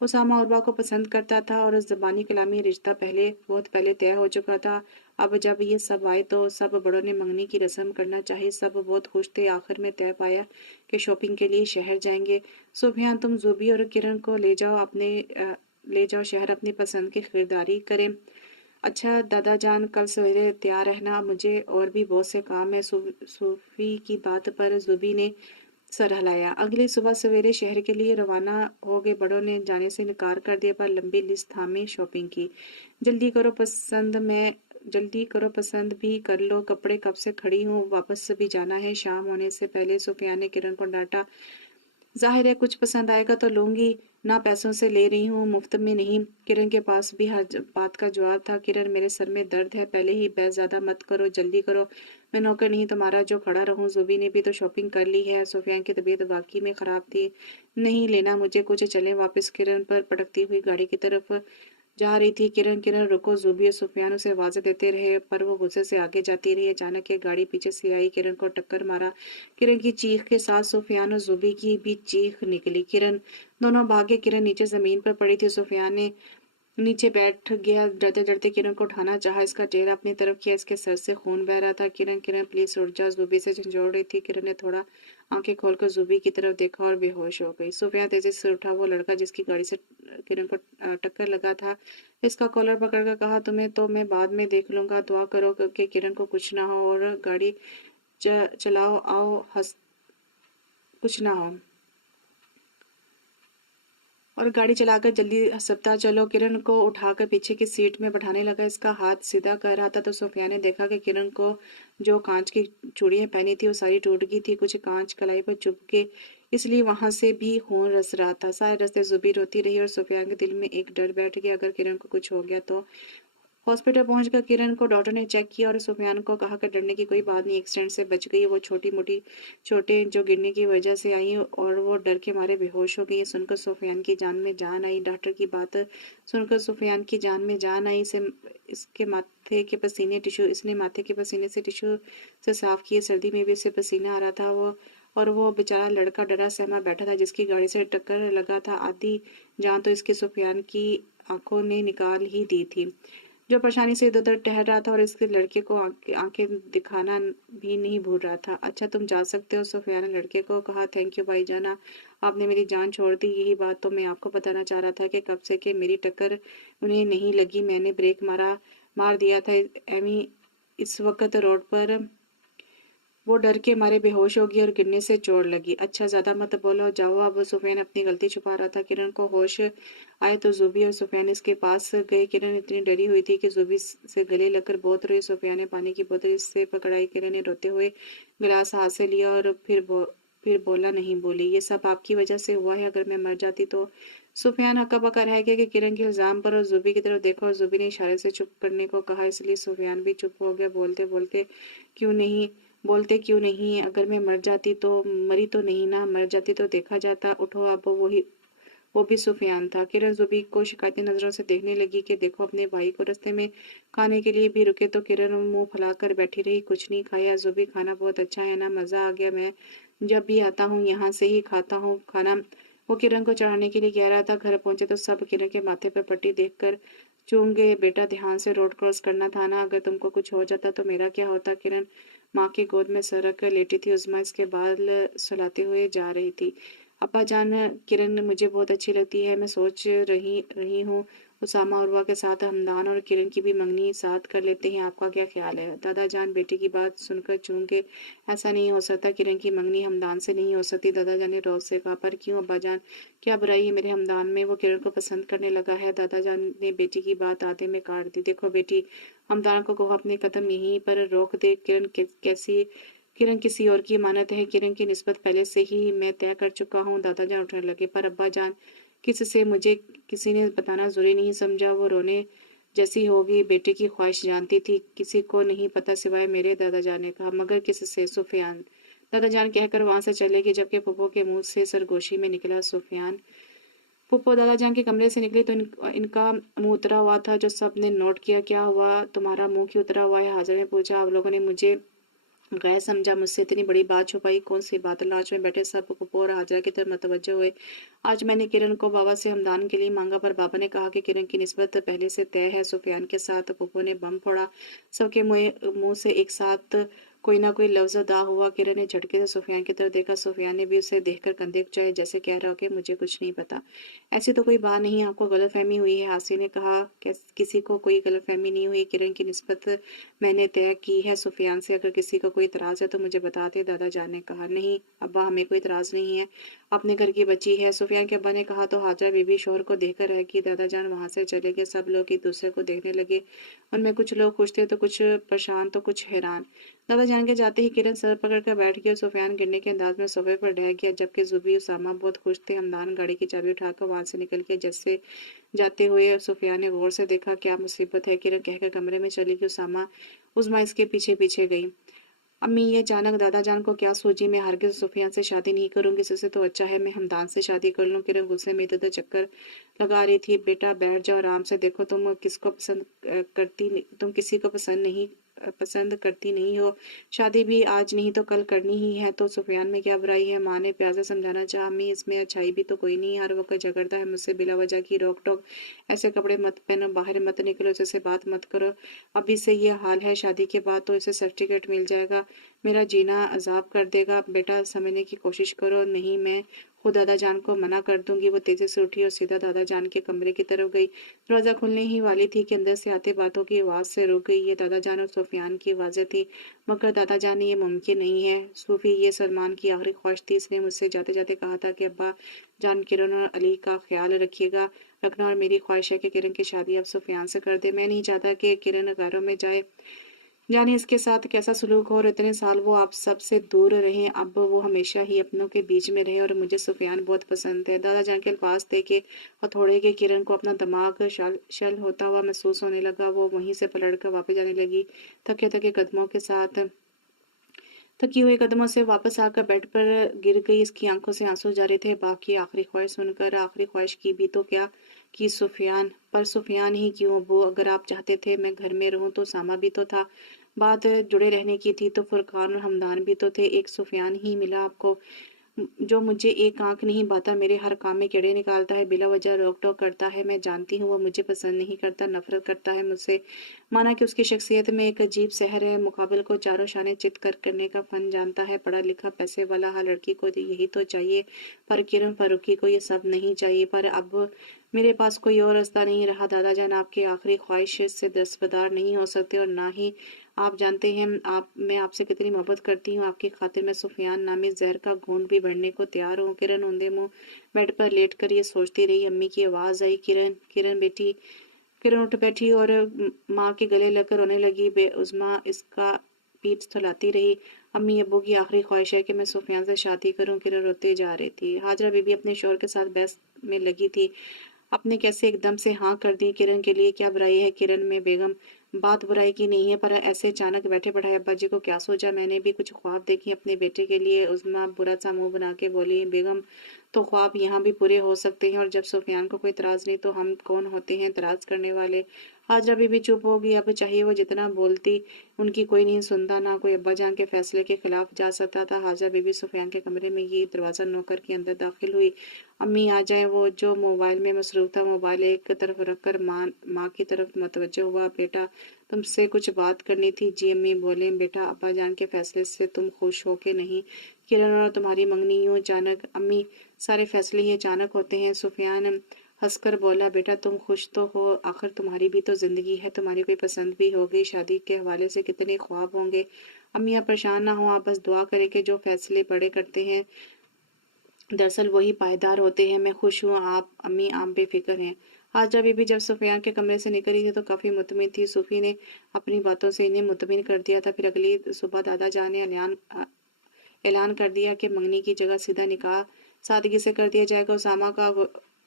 उसामा उर्वा को पसंद करता था और ज़बानी कलामी रिश्ता बहुत पहले तय हो चुका था। अब जब ये सब आए तो सब बड़ों ने मंगनी की रस्म करना चाहिए। सब बहुत खुश थे। आखिर में तय पाया कि शॉपिंग के लिए शहर जाएंगे। सुफियान, तुम जुबी और किरण को ले जाओ शहर, अपनी पसंद की खरीदारी करें। अच्छा दादा जान, कल सवेरे तैयार रहना, मुझे और भी बहुत से काम है। सूफी की बात पर जुबी ने सर हिलाया। अगली सुबह सवेरे शहर के लिए रवाना हो गए। बड़ों ने जाने से इनकार कर दिया, पर लंबी लिस्ट थामी शॉपिंग की। जल्दी करो पसंद मैं जल्दी करो, पसंद भी कर लो। कपड़े कब से खड़ी हूँ, वापस भी जाना है। शाम होने से पहले सुफियान ने किरण को डांटा। जाहिर है कुछ पसंद आएगा तो लूंगी, ना पैसों से ले रही हूँ, मुफ्त में नहीं। किरण के पास भी हर बात का जवाब था। किरण, मेरे सर में दर्द है, पहले ही बहस ज्यादा मत करो, जल्दी करो। मैं नौकर नहीं तुम्हारा जो खड़ा रहूं। जुबी ने भी तो शॉपिंग कर ली है। सुफियान की तबीयत वाकई में खराब थी। नहीं लेना मुझे कुछ, चले वापस। किरण पर पटकती हुई गाड़ी की तरफ जा रही थी। किरण किरण रुको। जुबी और सुफियान उसे आवाजें देते रहे, पर वो गुस्से से आगे जाती रही। अचानक एक गाड़ी पीछे से आई, किरण को टक्कर मारा। किरण की चीख के साथ सुफियान और जुबी की भी चीख निकली। किरण दोनों भागे। किरण नीचे जमीन पर पड़ी थी। सुफियान ने नीचे बैठ गया। डरते डरते किरण को उठाना चाहा, इसका चेहरा अपनी तरफ किया, इसके सर से खून बह रहा था। किरण किरण प्लीज उठ जा, जुबी से झंझोड़ रही थी। किरण ने थोड़ा आंखें खोलकर जुबी की तरफ देखा और बेहोश हो गई। सुफियान तेजी से उठा। वो लड़का जिसकी गाड़ी से किरण को टक्कर लगा था, इसका कॉलर पकड़कर कहा, तुम्हें तो मैं बाद में देख लूंगा, दुआ करो कि किरण को कुछ ना हो और गाड़ी चलाओ, आओ, हंस कुछ ना हो और गाड़ी चलाकर जल्दी अस्पताल चलो। किरण को उठाकर पीछे की सीट में बैठाने लगा। इसका हाथ सीधा कर रहा था तो सुफियान ने देखा कि किरण को जो कांच की चूड़ियां पहनी थी वो सारी टूट गई थी। कुछ कांच कलाई पर चुभ के, इसलिए वहां से भी खून रस रहा था। सारे रास्ते जुबी रोती रही और सुफियान के दिल में एक डर बैठ गया, अगर किरण को कुछ हो गया तो। हॉस्पिटल पहुंचकर किरण को डॉक्टर ने चेक किया और सुफियान को कहा कि डरने की कोई बात नहीं, एक्सीडेंट से बच गई। वो छोटी-मोटी चोटें जो गिरने की वजह से आई और वो डर के मारे बेहोश हो गई। ये सुनकर सुफियान की जान में जान आई। डॉक्टर की बात सुनकर सुफियान की जान में जान आई। इसे इसके माथे के पसीने टिश्यू इसने माथे के पसीने से टिश्यू से साफ किए। सर्दी में भी इसे पसीना आ रहा था। वो बेचारा लड़का डरा सहमा बैठा था जिसकी गाड़ी से टक्कर लगा था। आधी जान तो इसकी सुफियान की आंखों ने निकाल ही दी थी, जो परेशानी से इधर-उधर टहल रहा था और इसके लड़के को आँखें दिखाना भी नहीं भूल रहा था। "अच्छा तुम जा सकते हो," सुफिया ने लड़के को कहा। "थैंक यू भाईजान, आपने मेरी जान छोड़ दी। यही बात तो मैं आपको बताना चाह रहा था कि कब से कि मेरी टक्कर उन्हें नहीं लगी। मैंने ब्रेक मार दिया था। एमी इस वक़्त रोड पर वो डर के मारे बेहोश हो गई और गिरने से चोट लगी। अच्छा ज़्यादा मत बोलो, जाओ अब।" सुफियान अपनी गलती छुपा रहा था। किरण को होश आए तो ज़ूबी और सुफियान इसके पास गए। किरण इतनी डरी हुई थी कि ज़ूबी से गले लगकर बहुत रोई। सुफियान ने पानी की बोतल इससे पकड़ाई। किरण ने रोते हुए गिलास हाथ से लिया और फिर बोला नहीं बोली, "ये सब आपकी वजह से हुआ है। अगर मैं मर जाती तो।" सुफियान हक्का-बक्का रह गया कि किरण के इल्ज़ाम पर और ज़ूबी की तरफ देखा और ज़ूबी ने इशारे से चुप करने को कहा। इसलिए सुफियान भी चुप हो गया। क्यों नहीं बोलते क्यों नहीं? अगर मैं मर जाती तो मरी तो नहीं ना? मर जाती तो देखा जाता। उठो अब। वो भी सुफियान था। किरण ज़ुबी को शिकायती नज़रों से देखने लगी कि देखो अपने भाई को रास्ते में खाने के लिए भी रुके तो किरण मुँह फैलाकर बैठी रही। कुछ नहीं खाया। ज़ुबी, खाना बहुत अच्छा है ना? मज़ा आ गया। मैं जब भी आता हूँ यहाँ से ही खाता हूँ खाना। वो किरण को चढ़ाने के लिए कह रहा था। घर पहुँचे तो सब किरण के माथे पर पट्टी देखकर चूम गए। बेटा ध्यान से रोड क्रॉस करना था ना? अगर तुमको कुछ हो जाता तो मेरा क्या होता? किरण माँ की गोद में सर रख कर लेटी थी। उज़्मा इसके बाल सुलाते हुए जा रही थी। अब्बा जान, किरण मुझे बहुत अच्छी लगती है। मैं सोच रही रही हूँ उसामा उर्वा के साथ हमदान और किरण की भी मंगनी साथ कर लेते हैं। आपका क्या ख्याल है? दादा जान बेटी की बात सुनकर चूम के, ऐसा नहीं हो सकता। किरण की मंगनी हमदान से नहीं हो सकती। दादा जान ने रोज से कहा। पर क्यों अब्बा जान? क्या बुराई है मेरे हमदान में? वो किरण को पसंद करने लगा है। दादा जान ने बेटी की बात आधे में काट दी। देखो बेटी, हमदान को कहो अपने कदम यहीं पर रोक दे। किरण किसी और की अमानत है। किरण की निस्बत पहले से ही मैं तय कर चुका हूँ। दादाजान उठने लगे। पर अब्बा जान, किससे? मुझे किसी ने बताना ज़रूरी नहीं समझा। वो रोने जैसी होगी। बेटे की ख्वाहिश जानती थी। किसी को नहीं पता सिवाय मेरे। दादाजान ने कहा। मगर किससे? सुफियान। दादाजान कहकर वहां से चले गए। जबकि पुप्पो के मुंह से सरगोशी में निकला सुफियान। पुप्पो दादाजान के कमरे से निकली तो इनका मुंह उतरा हुआ था, जो सब ने नोट किया। क्या हुआ? तुम्हारा मुंह क्यों उतरा हुआ है? हाजिर ने पूछा। आप लोगों ने मुझे गैर समझा, मुझसे इतनी बड़ी बात छुपाई। कौन सी बात? लाज में बैठे सब पप्पू और हाजरा की तरफ मुतवज्जो हुए। आज मैंने किरण को बाबा से हमदान के लिए मांगा, पर बाबा ने कहा कि किरण की निस्बत पहले से तय है सुफियान के साथ। पप्पू ने बम फोड़ा। सबके मुंह से एक साथ कोई ना कोई लफ्ज अदा हुआ। किरण ने झटके से सुफियान की तरफ देखा। सुफियान ने भी उसे देखकर कंधे कुचाए, जैसे कह रहा हो कि मुझे कुछ नहीं पता। ऐसी तो कोई बात नहीं, आपको गलतफहमी हुई है। हासिन ने कहा। किसी को कोई गलतफहमी नहीं हुई। किरण की निस्बत मैंने तय की है सुफियान से। अगर किसी को कोई इतराज़ है तो मुझे बता दे। दादाजान ने कहा। नहीं अब्बा, हमें कोई इतराज़ नहीं है। अपने घर की बच्ची है। सुफियान के अब्बा ने कहा तो हाजरा बीबी शोहर को देखकर रह गई। दादाजान वहां से चले गए। सब लोग एक दूसरे को देखने लगे। उनमें कुछ लोग खुश थे तो कुछ परेशान तो कुछ हैरान। दादाजान के जाते ही किरण सर पकड़कर बैठ गई और सुफियान गिरने के अंदाज में सोफे पर ढह गया। जबकि जुबी उसामा बहुत खुश थे। हमदान गाड़ी की चाबी उठाकर वहां से निकल गया। जैसे जाते हुए सुफियान ने गौर से देखा। क्या मुसीबत है? किरण कहकर कमरे में चली गई। उज़्मा इसके पीछे-पीछे गई। अम्मी, ये अचानक दादाजान को क्या सूझी? मैं हरगिज़ सुफियान से शादी नहीं करूँगी। इससे तो अच्छा है मैं हमदान से शादी कर लूँ। किरण गुस्से में इधर-उधर चक्कर लगा रही थी। बेटा बैठ जाओ आराम से। देखो तुम किसी को पसंद करती नहीं हो। शादी भी आज नहीं तो कल करनी ही है, तो सुफियान में क्या बुराई है? माँ ने प्यार से समझाना चाहा। अम्मी, इसमें अच्छाई भी तो कोई नहीं है। हर वक़्त झगड़ता है मुझसे बिला वजह की रोक-टोक। ऐसे कपड़े मत पहनो, बाहर मत निकलो, इससे बात मत करो। अभी से ये हाल है, शादी के बाद तो इसे सर्टिफिकेट मिल जाएगा। मेरा जीना अजाब कर देगा। बेटा समझने की कोशिश करो। नहीं, मैं खुद दादाजान को मना कर दूंगी। वो तेजी से उठी और सीधा दादाजान के कमरे की तरफ गई। दरवाजा खुलने ही वाली थी कि अंदर से आते बातों की आवाज से रुक गई। ये दादाजान और सुफियान की आवाजें थी। मगर दादाजान ने ये मुमकिन नहीं है। सूफी, ये सलमान की आखिरी ख्वाहिश थी। इसने मुझसे जाते जाते कहा था कि अब्बा जान, किरण और अली का ख्याल रखना, और मेरी ख्वाहिश है कि किरण की शादी अब सुफियान से कर दे। मैं नहीं चाहता कि किरण गैरों में जाए। जाने इसके साथ कैसा सलूक हो और इतने साल वो आप सबसे दूर रहें, अब वो हमेशा ही अपनों के बीच में रहे और मुझे सुफियान बहुत पसंद है। दादा जान के अल्फाज थे कि हथौड़े के किरण को अपना दिमाग शल शल होता हुआ महसूस होने लगा। वो वहीं से पलट कर वापस जाने लगी, थके-थके कदमों के साथ। थकी हुई कदमों से वापस आकर बेड पर गिर गई। इसकी आंखों से आंसू जारे थे। बाकी आखिरी ख्वाहिश सुनकर आखिरी ख्वाहिश की भी तो क्या कि सुफियान, पर सुफियान ही क्यों? वो अगर आप चाहते थे मैं घर में रहूं तो सामा भी तो था। बात जुड़े रहने की थी तो फुरकान और हमदान भी तो थे। एक सुफियान ही मिला आपको जो मुझे एक आँख नहीं बाता, मेरे हर काम में कीड़े निकालता है, बिला वजह रोक-टोक करता है। मैं जानती हूँ वो मुझे पसंद नहीं करता, नफ़रत करता है मुझसे। माना कि उसकी शख्सियत में एक अजीब सहर है, मुकाबिल को चारों शाने चित कर करने का फ़न जानता है। पढ़ा-लिखा, पैसे वाला हर लड़की को तो यही तो चाहिए, पर किरण फारूकी को ये सब नहीं चाहिए। पर अब मेरे पास कोई और रास्ता नहीं रहा दादाजान, आपकी आखिरी ख्वाहिश से दस्तबरदार नहीं हो सकते और ना ही आप जानते हैं मैं आपसे कितनी मोहब्बत करती हूँ। आपकी खातिर मैं सुफियान नामी ज़हर का घूँट भी भरने को तैयार हूँ। किरण औंधे मुँह बेड पर लेट कर ये सोचती रही। अम्मी की आवाज़ आई, किरण, किरण बेटी। किरण उठ बैठी और माँ के गले लगकर रोने लगी। बेउज़्मा इसका पीठ थलाती रही। अम्मी अब्बू की आखिरी ख्वाहिश है कि मैं सुफियान से शादी करूँ। किरण रोते जा रही थी। हाजरा बीबी अपने शौहर के साथ बहस में लगी थी। आपने कैसे एकदम से हाँ कर दी? किरण के लिए क्या बुराई है? किरण में बेगम, बात बुराई की नहीं है, पर ऐसे अचानक बैठे पढ़ाए अब्बा जी को क्या सोचा? मैंने भी कुछ ख्वाब देखे अपने बेटे के लिए। उज़्मा बुरा सा मुंह बना के बोली, बेगम तो ख्वाब यहाँ भी पूरे हो सकते हैं और जब सुफियान को कोई इतराज़ नहीं तो हम कौन होते हैं इतराज़ करने वाले? हाजरा बीबी चुप हो गई। अब चाहे वो जितना बोलती उनकी कोई नहीं सुनता, ना कोई अब्बा जान के फैसले के खिलाफ जा सकता था। हाजरा बीबी सुफियान के कमरे में ये दरवाज़ा नोकर के अंदर दाखिल हुई। अम्मी आ जाएँ, वो जो मोबाइल में मसरूफ़ था, मोबाइल एक तरफ रखकर माँ की तरफ मुतवज्जो हुआ। बेटा, तुमसे कुछ बात करनी थी। जी अम्मी बोले, बेटा अब्बा जान के फैसले से तुम खुश हो के नहीं? किरण और तुम्हारी मंगनी यूँ अचानक? अम्मी, सारे फैसले ही अचानक होते हैं। सुफियान हंसकर बोला, बेटा तुम खुश तो हो, आखिर तुम्हारी भी तो ज़िंदगी है, तुम्हारी कोई पसंद भी होगी, शादी के हवाले से कितने ख्वाब होंगे। अम्मी आप परेशान ना हो, आप बस दुआ करें कि जो फैसले बड़े करते हैं दरअसल वही पायदार होते हैं। मैं खुश हूँ, आप अम्मी आप बेफ़िक्र हैं। हाजरा बीबी जब सुफियान के कमरे से निकली थी तो काफ़ी मुतमिन थी। सूफी ने अपनी बातों से इन्हें मुतमिन कर दिया था। फिर अगली सुबह दादा जान ने ऐलान कर दिया कि मंगनी की जगह सीधा निकाह सादगी से कर दिया जाएगा। उसामा का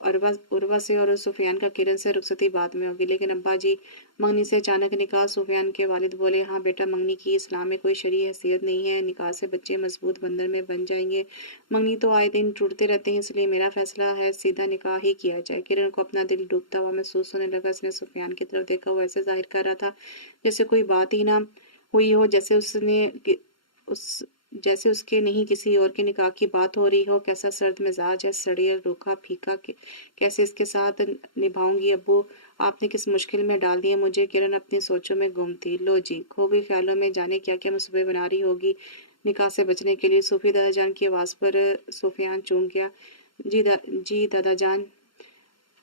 उर्वा उर्वा से और सुफियान का किरण से रुखसती बाद में होगी। लेकिन अब्बा जी, मंगनी से अचानक निकाह? सुफियान के वालिद बोले, हाँ बेटा, मंगनी की इस्लाम में कोई शरई हैसियत नहीं है। निकाह से बच्चे मजबूत बंधन में बन जाएंगे। मंगनी तो आए दिन टूटते रहते हैं, इसलिए मेरा फैसला है सीधा निकाह ही किया जाए। किरण को अपना दिल डूबता हुआ महसूस होने लगा। उसने सुफियान की तरफ देखा, वो ऐसे जाहिर कर रहा था जैसे कोई बात ही ना हुई हो, उस जैसे उसके नहीं किसी और के निकाह की बात हो रही हो। कैसा सर्द मिजाज है, सड़ियल, रूखा, फीका, कैसे इसके साथ निभाऊंगी? अब्बू, आपने किस मुश्किल में डाल दिया मुझे। किरण अपनी सोचों में गुम थी। लो जी, खो गई ख्यालों में, जाने क्या क्या मुसीबतें बना रही होगी निकाह से बचने के लिए। सूफी दादा जान की आवाज़ पर सुफियान चूक गया। जी दादा जान,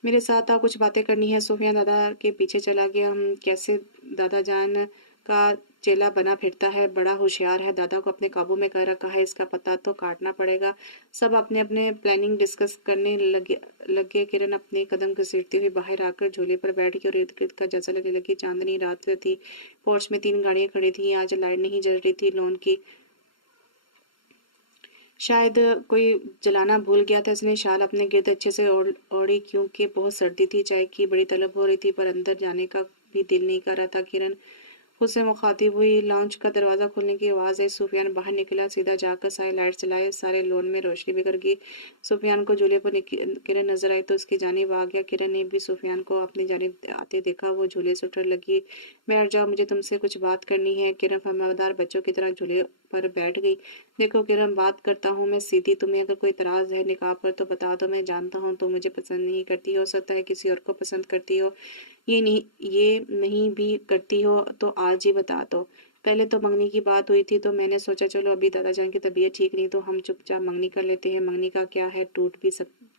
मेरे साथ कुछ बातें करनी है। सुफियान दादा के पीछे चला गया। कैसे दादा जान का चेला बना फिरता है, बड़ा होशियार है, दादा को अपने काबू में कर रखा है, इसका पता तो काटना पड़ेगा। सब अपने अपने प्लानिंग डिस्कस करने लगे। किरण अपने कदम घसीटती हुई बाहर आकर झूले पर बैठ गई और इर्द गिर्द का जायजा लेने लगी। चांदनी रात थी। पोर्च में 3 गाड़ियां खड़ी थी। आज लाइट नहीं जल रही थी। लॉन की शायद कोई जलाना भूल गया था। इसने शाल अपने गिर्द अच्छे से ओढ़ी क्योंकि बहुत सर्दी थी। चाय की बड़ी तलब हो रही थी, पर अंदर जाने का भी दिल नहीं कर रहा था। किरण खुद से मुखातिब हुई। लॉन्च का दरवाज़ा खुलने की आवाज़ आई। सुफियान बाहर निकला। सीधा जाकर सारे लाइट जलाए। सारे लॉन में रोशनी बिखर गई। सुफियान को झूले पर किरण नजर आई तो उसकी जानिब आ गया। किरण ने भी सुफियान को अपनी जानिब आते देखा। वो झूले से उठने लगी। बैठ जाओ, मुझे तुमसे कुछ बात करनी है। किरण फरमावदार बच्चों की तरह झूले पर बैठ गई। देखो किरण, बात करता हूँ मैं सीधी, तुम्हें अगर कोई इतराज़ है निकाह पर तो बता दो। मैं जानता हूँ तुम मुझे पसंद नहीं करती, हो सकता है किसी और को पसंद करती हो। ये नहीं भी करती हो तो आज ही बता दो। पहले तो मंगनी की बात हुई थी तो मैंने सोचा चलो अभी दादाजान की तबीयत ठीक नहीं तो हम चुपचाप मंगनी कर लेते हैं। मंगनी का क्या है, टूट भी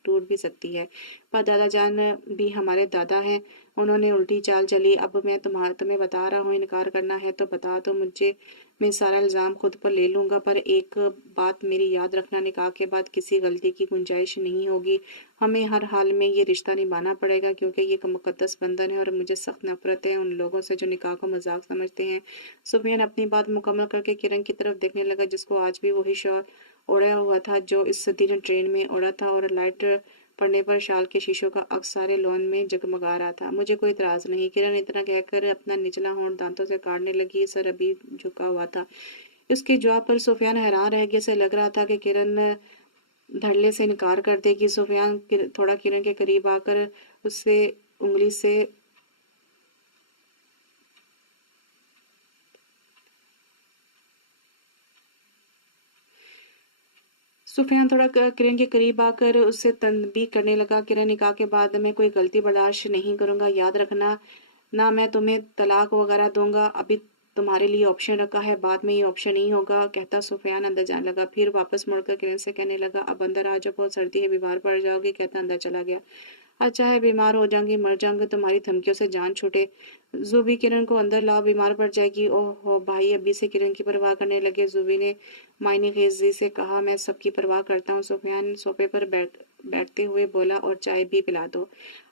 टूट भी सकती है। पर दादा जान भी हमारे दादा हैं, उन्होंने उल्टी चाल चली। अब मैं तुम्हें बता रहा हूँ, इनकार करना है तो बता दो मुझे, मैं सारा इल्ज़ाम खुद पर ले लूँगा। पर एक बात मेरी याद रखना, निकाह के बाद किसी गलती की गुंजाइश नहीं होगी। हमें हर हाल में ये रिश्ता निभाना पड़ेगा, क्योंकि ये एक मुक़द्दस बंधन है और मुझे सख्त नफ़रत है उन लोगों से जो निकाह को मज़ाक समझते हैं। सुफियान अपनी बात मुकम्मल करके किरण की तरफ देखने लगा, जिसको आज भी वही शॉल ओढ़ा हुआ था जो इस दिन ट्रेन में ओढ़ा था, और लाइट पड़ने पर शाल के शीशों का अक्स सारे लॉन में जगमगा रहा था। मुझे कोई इतराज़ नहीं, किरण इतना कहकर अपना निचला होंठ दांतों से काटने लगी। सर अभी झुका हुआ था। उसके जवाब पर सुफियान हैरान रह गया। उसे लग रहा था कि किरण धड़ल्ले से इनकार कर देगी। सुफियान थोड़ा किरण के करीब आकर उससे उंगली से सुफियान थोड़ा किरण के करीब आकर उससे तनबीह करने लगा। किरण, निकाह के बाद मैं कोई गलती बर्दाश्त नहीं करूंगा, याद रखना। ना मैं तुम्हें तलाक वगैरह दूंगा, अभी तुम्हारे लिए ऑप्शन रखा है, बाद में ये ऑप्शन नहीं होगा, कहता सुफियान अंदर जाने लगा। फिर वापस मुड़कर किरण से कहने लगा, अब अंदर आ जाओ, बहुत सर्दी है, बीमार पड़ जाओगी, कहता अंदर चला गया। अच्छा है, बीमार हो जाऊंगी, मर जाऊंगी, तुम्हारी धमकियों से जान छूटे। जूबी, किरण को अंदर लाओ, बीमार पड़ जाएगी। ओहो भाई, अभी से किरण की परवाह करने लगे। जूबी ने मायने खेजी से कहा, मैं सबकी परवाह करता हूँ। सुफियान सोफे पर बैठते हुए बोला, और चाय भी पिला दो।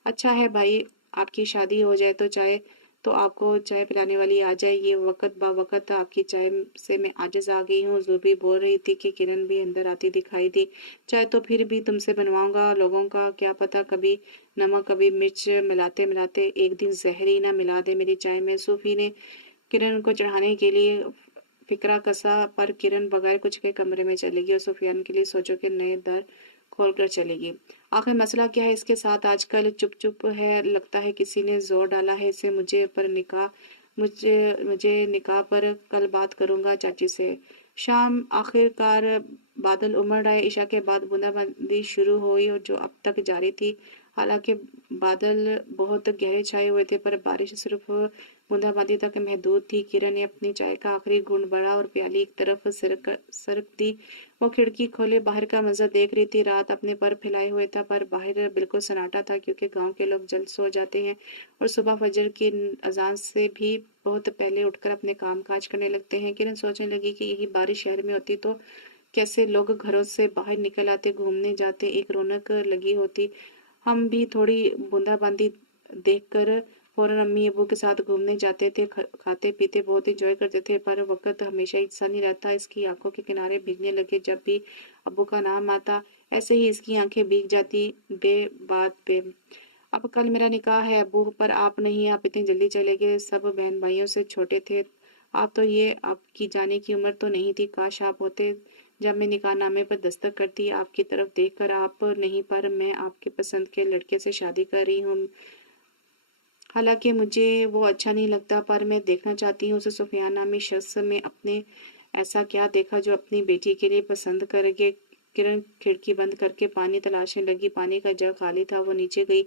अच्छा है भाई, आपकी शादी हो जाए तो आपको चाय पिलाने वाली आ जाए। ये वक़्त बवक़्त आपकी चाय से मैं आजिज़ आ गई हूँ। ज़ुबी बोल रही थी कि किरण भी अंदर आती दिखाई दी। चाय तो फिर भी तुमसे बनवाऊँगा, लोगों का क्या पता कभी नमक कभी मिर्च मिलाते-मिलाते एक दिन ज़हर ही ना मिला दे मेरी चाय में। सूफ़ी ने किरण को चढ़ाने के लिए फ़िक्रा कसा, पर किरण बगैर कुछ के कमरे में चली गई और सुफियान के लिए सोचो के नए दर खोलकर चली गई। आखिर मसला क्या है इसके साथ? आजकल चुप-चुप है, लगता है किसी ने ज़ोर डाला है इसे मुझे निकाह पर कल बात करूँगा चाची से। शाम आखिरकार बादल उमड़ आए। इशा के बाद बूंदाबांदी शुरू हुई और जो अब तक जारी थी। हालांकि बादल बहुत गहरे छाए हुए थे, पर बारिश सिर्फ बूंदाबांदी तक महदूद थी। किरण ने अपनी चाय का आखिरी घूंट भरा और प्याली एक तरफ सरक दी। वो खिड़की खोले बाहर का मंजर देख रही थी। रात अपने पर फैलाए हुए था, पर बाहर बिल्कुल सन्नाटा था, क्योंकि गांव के लोग जल्द सो जाते हैं और सुबह फजर की अजान से भी बहुत पहले उठकर अपने काम काज करने लगते हैं। किरण सोचने लगी कि यही बारिश शहर में होती तो कैसे लोग घरों से बाहर निकल आते, घूमने जाते, एक रौनक लगी होती। हम भी थोड़ी बूंदाबांदी देखकर फौरन अम्मी अबू के साथ घूमने जाते थे, खाते पीते बहुत इंजॉय करते थे। पर वक्त हमेशा एक सा नहीं रहता। इसकी आंखों के किनारे भीगने लगे जब भी अबू का नाम आता। ऐसे ही इसकी आंखें भीग जाती बे बात पे। अब कल मेरा निकाह है अबू, पर आप नहीं, आप इतनी जल्दी चले गए, सब बहन भाइयों से छोटे थे आप तो। ये आपकी जाने की उम्र तो नहीं थी, काश आप होते जब मैं निकाहनामे पर दस्तक करती। आपकी तरफ देखकर आप नहीं, पर मैं आपके पसंद के लड़के से शादी कर रही हूँ। हालांकि मुझे वो अच्छा नहीं लगता, पर मैं देखना चाहती हूँ उसे सुफियान नामी शख्स में अपने ऐसा क्या देखा जो अपनी बेटी के लिए पसंद करेंगे। किरण खिड़की बंद करके पानी तलाशने लगी। पानी का जग खाली था। वो नीचे गई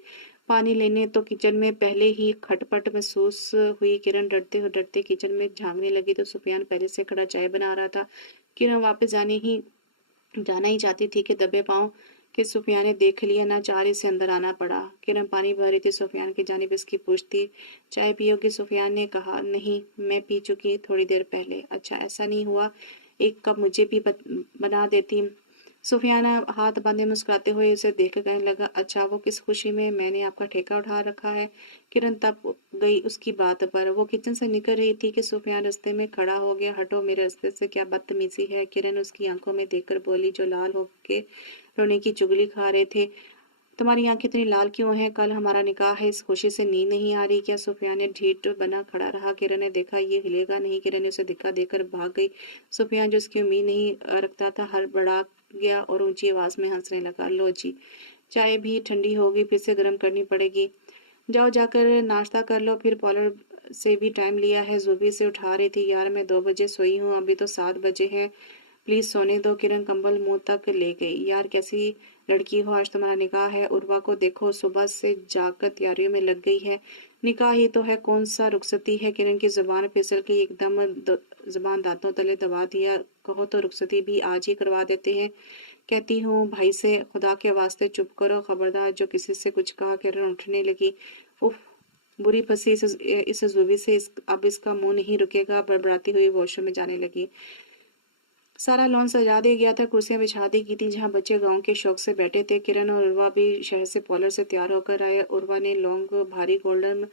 पानी लेने, तो किचन में पहले ही खटपट महसूस हुई। किरण डरते डरते किचन में झांकने लगी तो सुफियान पहले से खड़ा चाय बना रहा था। किरण वापस जाना ही चाहती थी कि दबे पाँव कि सुफियान ने देख लिया, ना चाह रही से अंदर आना पड़ा। किरण पानी भर रही थी, सुफियान की जानिब इसकी पूछती, चाय पियोगी? सुफियान ने कहा, नहीं, मैं पी चुकी थोड़ी देर पहले। अच्छा, ऐसा नहीं हुआ, एक कप मुझे भी बना देती। सुफियान हाथ बांधे मुस्कुराते हुए उसे देख कहने लगा, अच्छा, वो किस खुशी में मैंने आपका ठेका उठा रखा है? किरण तब गई उसकी बात पर। वो किचन से निकल रही थी कि सुफियान रास्ते में खड़ा हो गया। हटो, मेरे रास्ते से, क्या बदतमीजी है? किरण उसकी आंखों में देखकर बोली, जो लाल होके रोने की चुगली खा रहे थे। तुम्हारी आंखें इतनी लाल क्यों हैं? कल हमारा निकाह है, इस खुशी से नींद नहीं आ रही क्या? सुफियान ने ढीठ बना खड़ा रहा। किरण ने देखा ये हिलेगा नहीं। किरण ने उसे धक्का देकर भाग गई। सुफियान, जो उसकी उम्मीद नहीं रखता था, हड़बड़ा गया और ऊंची आवाज में हंसने लगा। लो जी, चाय भी ठंडी होगी, फिर से गर्म करनी पड़ेगी। जाओ, जाकर नाश्ता कर लो। फिर पार्लर से भी टाइम लिया है। जुबी से उठा रही थी, यार मैं 2 बजे सोई हूँ, अभी तो 7 बजे हैं, प्लीज सोने दो। किरण कंबल मुंह तक ले गई। यार कैसी लड़की हो, आज तुम्हारा निकाह है। उर्वा को देखो, सुबह से जाकर तैयारियों में लग गई है। निकाह ही तो है, कौन सा रुखसती है? किरण की जुबान फिसल के एकदम जुबान दांतों तले दबा दिया। कहो तो रुखसती भी आज ही करवा देते हैं। कहती हूँ भाई से, खुदा के वास्ते चुप करो, खबरदार जो किसी से कुछ कहा। किरण उठने लगी। उफ, बुरी फंसी इस जूबी से, अब इसका मुंह नहीं रुकेगा। बड़बड़ाती हुई वॉशरूम में जाने लगी। सारा लॉन सजा दिया गया था, कुर्सियां बिछा दी गई थी जहां बच्चे गांव के शौक से बैठे थे। किरण और उर्वा भी शहर से पॉलर से तैयार होकर आए। उर्वा ने लॉन्ग भारी गोल्डन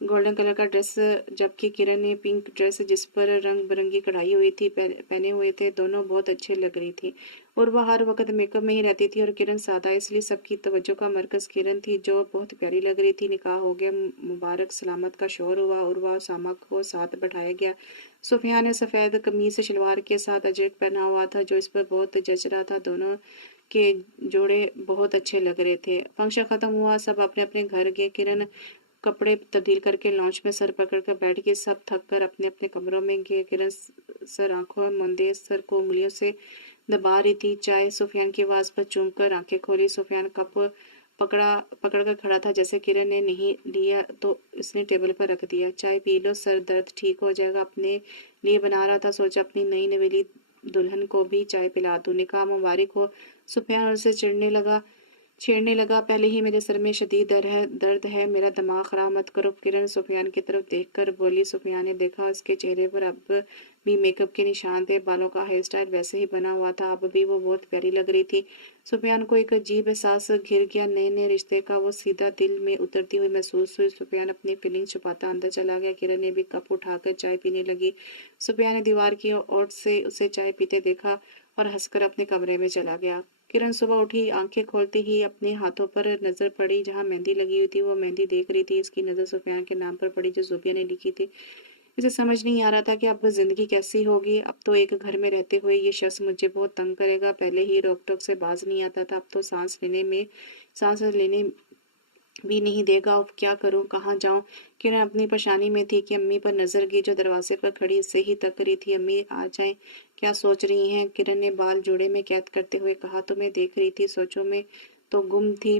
गोल्डन कलर का ड्रेस, जबकि किरण ने पिंक ड्रेस जिस पर रंग बिरंगी कढ़ाई हुई थी पहने हुए थे। दोनों बहुत अच्छे लग रही थी। उर्वा हर वक्त मेकअप में ही रहती थी और किरण सादा, इसलिए सबकी तवज्जो का मरकज किरण थी, जो बहुत प्यारी लग रही थी। निकाह हो गया, मुबारक सलामत का शोर हुआ। उर्वा और सामा को साथ बैठाया गया। सुफियान ने सफ़ेद कमीज शलवार के साथ अजरक पहना हुआ था, जो इस पर बहुत जच रहा था। दोनों के जोड़े बहुत अच्छे लग रहे थे। फंक्शन खत्म हुआ, सब अपने अपने घर गए। किरण कपड़े तब्दील करके लॉन्च में सर पकड़ कर बैठ गई। सब थक कर अपने अपने कमरों में गए। किरण सर आंखों मूंदे सर को उंगलियों से दबा रही थी। चाय, सुफियान की आवाज पर चूम कर आंखें खोली। सुफियान कप पकड़ा पकड़ कर खड़ा था। जैसे किरण ने नहीं लिया तो इसने टेबल पर रख दिया। चाय पी लो, सर दर्द ठीक हो जाएगा। अपने लिए बना रहा था, सोचा अपनी नई नवेली दुल्हन को भी चाय पिला दूं। निकाह मुबारक हो। सुफियान उसे छेड़ने लगा। पहले ही मेरे सर में शदीद दर्द है, मेरा दिमाग खराब मत करो। किरण सुफियान की तरफ देखकर बोली। सुफियान ने देखा, उसके चेहरे पर अब भी मेकअप के निशान थे। बालों का हेयर स्टाइल वैसे ही बना हुआ था, अब भी वो बहुत प्यारी लग रही थी। सुफियान को एक अजीब एहसास घिर गया, नए नए रिश्ते का। वो सीधा दिल में उतरती हुई महसूस हुई। सुफियान अपनी फीलिंग छुपाता अंदर चला गया। किरण ने भी कप उठाकर चाय पीने लगी। सुफियान ने दीवार की ओर से उसे चाय पीते देखा और हंसकर अपने कमरे में चला गया। किरण सुबह उठी, आंखें खोलते ही अपने हाथों पर नजर पड़ी जहां मेहंदी लगी हुई थी। वो मेहंदी देख रही थी। इसकी नजर सुफियान के नाम पर पड़ी जो जुबिया ने लिखी थी। इसे समझ नहीं आ रहा था कि अब जिंदगी कैसी होगी। अब तो एक घर में रहते हुए ये शख्स मुझे बहुत तंग करेगा। पहले ही रोक टोक से बाज नहीं आता था, अब तो सांस लेने भी नहीं देगा। अब क्या करूं, कहाँ जाऊं। किरण अपनी परेशानी में थी कि अम्मी पर नजर गई, जो दरवाजे पर खड़ी से ही तक रही थी। अम्मी आ जाएं, क्या सोच रही हैं? किरण ने बाल जोड़े में कैद करते हुए कहा। तुम्हें देख रही थी, तो गुम थी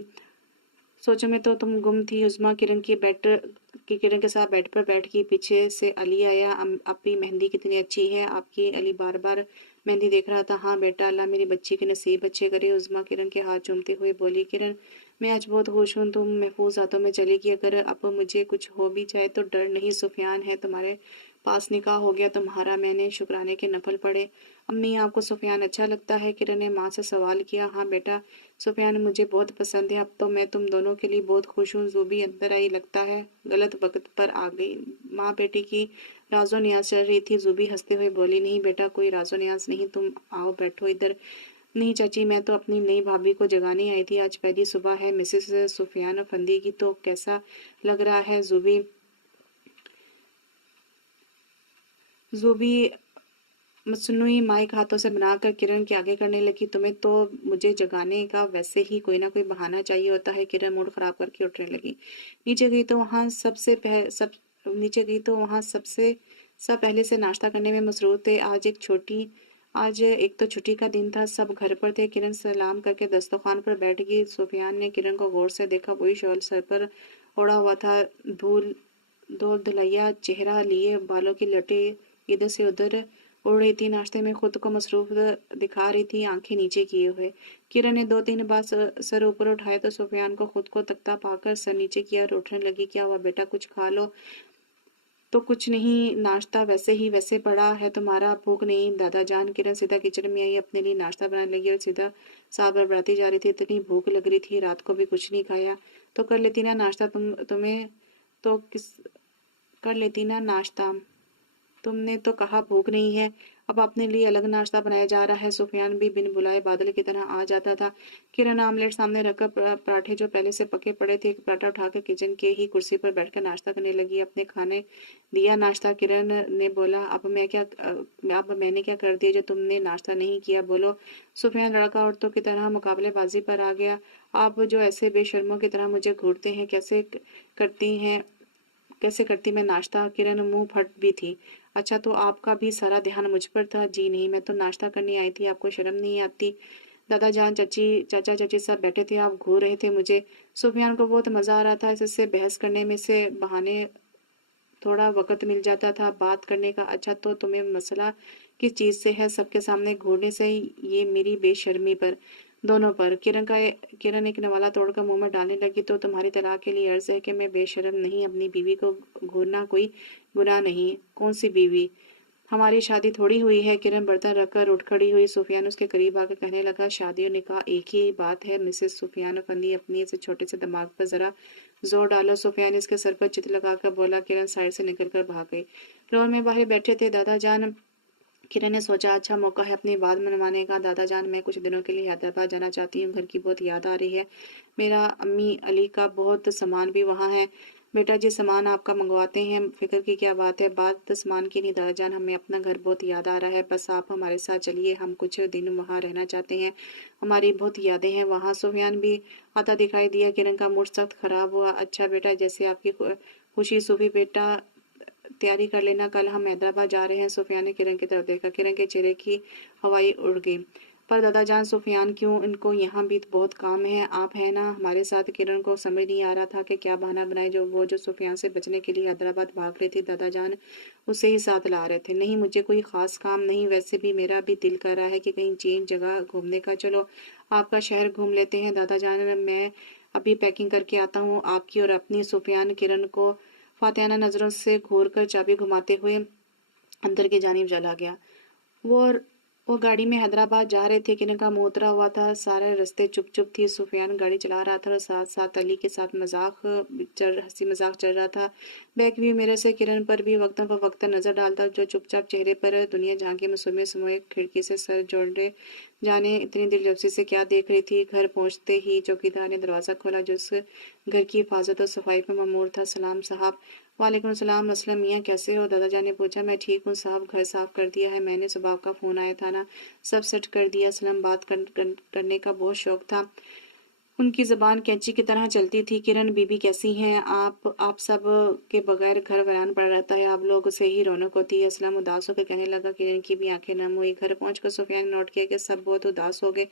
सोचों में तो तुम गुम थी। उज़्मा किरण के साथ बेड पर बैठ गई। पीछे से अली आया। आपकी मेहंदी कितनी अच्छी है आपकी। अली बार बार मेहंदी देख रहा था। हाँ बेटा, अल्लाह मेरी बच्ची के नसीब अच्छे करे। उज़्मा किरण के हाथ चूमते हुए बोली। किरण, मैं आज बहुत खुश हूँ, तुम महफूज हाथों में चली गई। अगर अब मुझे कुछ हो भी जाए तो डर नहीं, सुफियान है तुम्हारे पास। निकाह हो गया तुम्हारा, मैंने शुक्राने के नफल पढ़े। अम्मी, आपको सुफियान अच्छा लगता है? किरण ने माँ से सवाल किया। हाँ बेटा, सुफियान मुझे बहुत पसंद है। अब तो मैं तुम दोनों के लिए बहुत खुश हूँ। ज़ूबी अंदर आई। लगता है गलत वक्त पर आ गई। माँ बेटी की राजो नियाज चल रही थी। ज़ूबी हंसते हुए बोली। नहीं बेटा, कोई राजो नियाज नहीं, तुम आओ बैठो इधर। नहीं चाची, मैं तो अपनी नई भाभी को जगाने आई थी। आज पहली सुबह है मिसेस सुफियान अफंदी की। तो कैसा लग रहा है ज़ूबी? ज़ूबी मसनूई माइक हाथों से बनाकर किरण के आगे करने लगी। तुम्हें तो मुझे जगाने का वैसे ही कोई ना कोई बहाना चाहिए होता है। किरण मूड खराब करके उठने लगी। नीचे गई तो वहां सबसे पह, सब नीचे गई तो वहां सबसे सब पहले से नाश्ता करने में मसरूफ थे। आज एक तो छुट्टी का दिन था, सब घर पर थे। किरण सलाम करके दस्तरखान पर बैठ गई। सुफियान ने किरण को गौर से देखा। वही शॉल सर पर ओढ़ा हुआ था, धूल धूल धुलैया चेहरा लिए, बालों की लटें इधर से उधर उड़ रही थी। नाश्ते में खुद को मसरूफ दिखा रही थी, आंखें नीचे किए हुए। किरण ने 2-3 बार सर ऊपर उठाया तो सुफियान को खुद को तख्ता पाकर सर नीचे किया और उठने लगी। क्या हुआ बेटा, कुछ खा लो। तो कुछ नहीं, नाश्ता वैसे पड़ा है तुम्हारा। भूख नहीं दादा जान। किरण सीधा किचन में आई, अपने लिए नाश्ता बनाने लगी और सीधा साथ बड़बड़ाती जा रही थी। इतनी भूख लग रही थी, रात को भी कुछ नहीं खाया। तो कर लेती ना नाश्ता, तुम्हें तो किस कर लेती ना नाश्ता। तुमने तो कहा भूख नहीं है, अब अपने लिए अलग नाश्ता बनाया जा रहा है। सुफियान भी बिन बुलाए बादल की तरह आ जाता था। किरण आमलेट सामने रखकर पराठे जो पहले से पके पड़े थे, एक पराठा उठाकर किचन के ही कुर्सी पर बैठकर नाश्ता करने लगी। अपने खाने दिया नाश्ता। किरण ने बोला, अब मैंने क्या कर दिया जो तुमने नाश्ता नहीं किया, बोलो। सुफियान लड़का औरतों की तरह मुकाबलेबाजी पर आ गया। आप जो ऐसे बेशर्मों की तरह मुझे घूरते हैं, करती हैं कैसे करती मैं नाश्ता। किरण मुंह फट भी थी। अच्छा, तो आपका भी सारा ध्यान मुझ पर था? जी नहीं, मैं तो नाश्ता करने आई थी, आपको शर्म नहीं आती? दादा जान, चाचा चाची सब बैठे थे, आप घूर रहे थे मुझे। सुफियान को बहुत मजा आ रहा था इससे बहस करने में। से बहाने थोड़ा वक़्त मिल जाता था बात करने का। अच्छा, तो तुम्हें मसला किस चीज़ से है? सबके सामने घूरने से ही ये मेरी बेशर्मी पर, दोनों पर। किरण एक नवाला तोड़कर मुँह में डालने लगी, तो तुम्हारी तलाक के लिए अर्ज़ है कि मैं बेशर्म नहीं, अपनी बीवी को घूरना कोई गुनाह नहीं। कौन-सी बीवी? हमारी शादी थोड़ी हुई है। किरण बर्तन रखकर उठ खड़ी हुई। सुफियान उसके करीब आकर कहने लगा, शादी और निकाह एक ही बात है मिसेस सुफियान फंदी, अपनी इस छोटे से दिमाग पर जरा जोर डालो। सुफियान इसके सर पर चित लगाकर बोला। किरण साइड से निकलकर भाग गई। फ्लोर में बाहर बैठे थे दादा जान। किरण ने सोचा, अच्छा मौका है अपनी बात मनवाने का। दादा जान, मैं कुछ दिनों के लिए हैदराबाद जाना चाहती हूँ, घर की बहुत याद आ रही है। मेरा अम्मी अली का बहुत सामान भी वहाँ है। बेटा जी, सामान आपका मंगवाते हैं, फिक्र की क्या बात है। बात सामान की नहीं दादा जान, हमें अपना घर बहुत याद आ रहा है, बस आप हमारे साथ चलिए, हम कुछ दिन वहाँ रहना चाहते हैं, हमारी बहुत यादें हैं वहाँ। सुफियान भी आता दिखाई दिया। किरण का मूड सख्त खराब हुआ। अच्छा बेटा, जैसे आपकी खुशी। सूफी बेटा, तैयारी कर लेना, कल हम हैदराबाद जा रहे हैं। सुफियान ने किरण की तरफ देखा। किरण के चेहरे की हवाई उड़ गई। पर दादा जान, सुफियान क्यों? इनको यहाँ भी तो बहुत काम है, आप है ना हमारे साथ। किरण को समझ नहीं आ रहा था कि क्या बहाना बनाए, जो सुफियान से बचने के लिए हैदराबाद भाग रही थी। दादा जान उसे ही साथ ला रहे थे। नहीं, मुझे कोई खास काम नहीं, वैसे भी मेरा भी दिल कर रहा है कि कहीं चेंज जगह घूमने का। चलो आपका शहर घूम लेते हैं दादा जान, मैं अभी पैकिंग करके आता हूँ, आपकी और अपनी। सुफियान किरण को फातियाना नज़रों से घूर कर चाबी घुमाते हुए अंदर की जानिब चला गया। वो और वो गाड़ी में हैदराबाद जा रहे थे। किरण का मुंह उतरा हुआ था, सारे रास्ते चुप चुप थी। सुफियान गाड़ी चला रहा था और साथ साथ अली के साथ हंसी मजाक चल रहा था। बैक व्यू मेरे से किरण पर भी वक्तन पर वक्तन नजर डालता, जो चुपचाप चेहरे पर दुनिया झांकी में सुमे सुमे खिड़की से सर जोड़े जाने इतनी दिलचस्पी से क्या देख रही थी। घर पहुंचते ही चौकीदार ने दरवाज़ा खोला, जो उस घर की हिफाजत और सफाई पर ममूर था। सलाम साहब। वालेकुम सलाम। असलम मियाँ, कैसे हो? दादाजान ने पूछा। मैं ठीक हूँ साहब, घर साफ कर दिया है मैंने, सुबह आपका फ़ोन आया था ना, सब सेट कर दिया। असलम बात करने का बहुत शौक था। उनकी ज़बान कैंची की तरह चलती थी। किरण बीबी कैसी हैं आप सब के बगैर घर वीरान पड़ा रहता है, आप लोग से ही रौनक होती है। असलम उदास होकर कहने लगा। किरण की भी आंखें नम हुई। घर पहुंचकर सुफियान ने नोट किया कि सब बहुत उदास हो गए।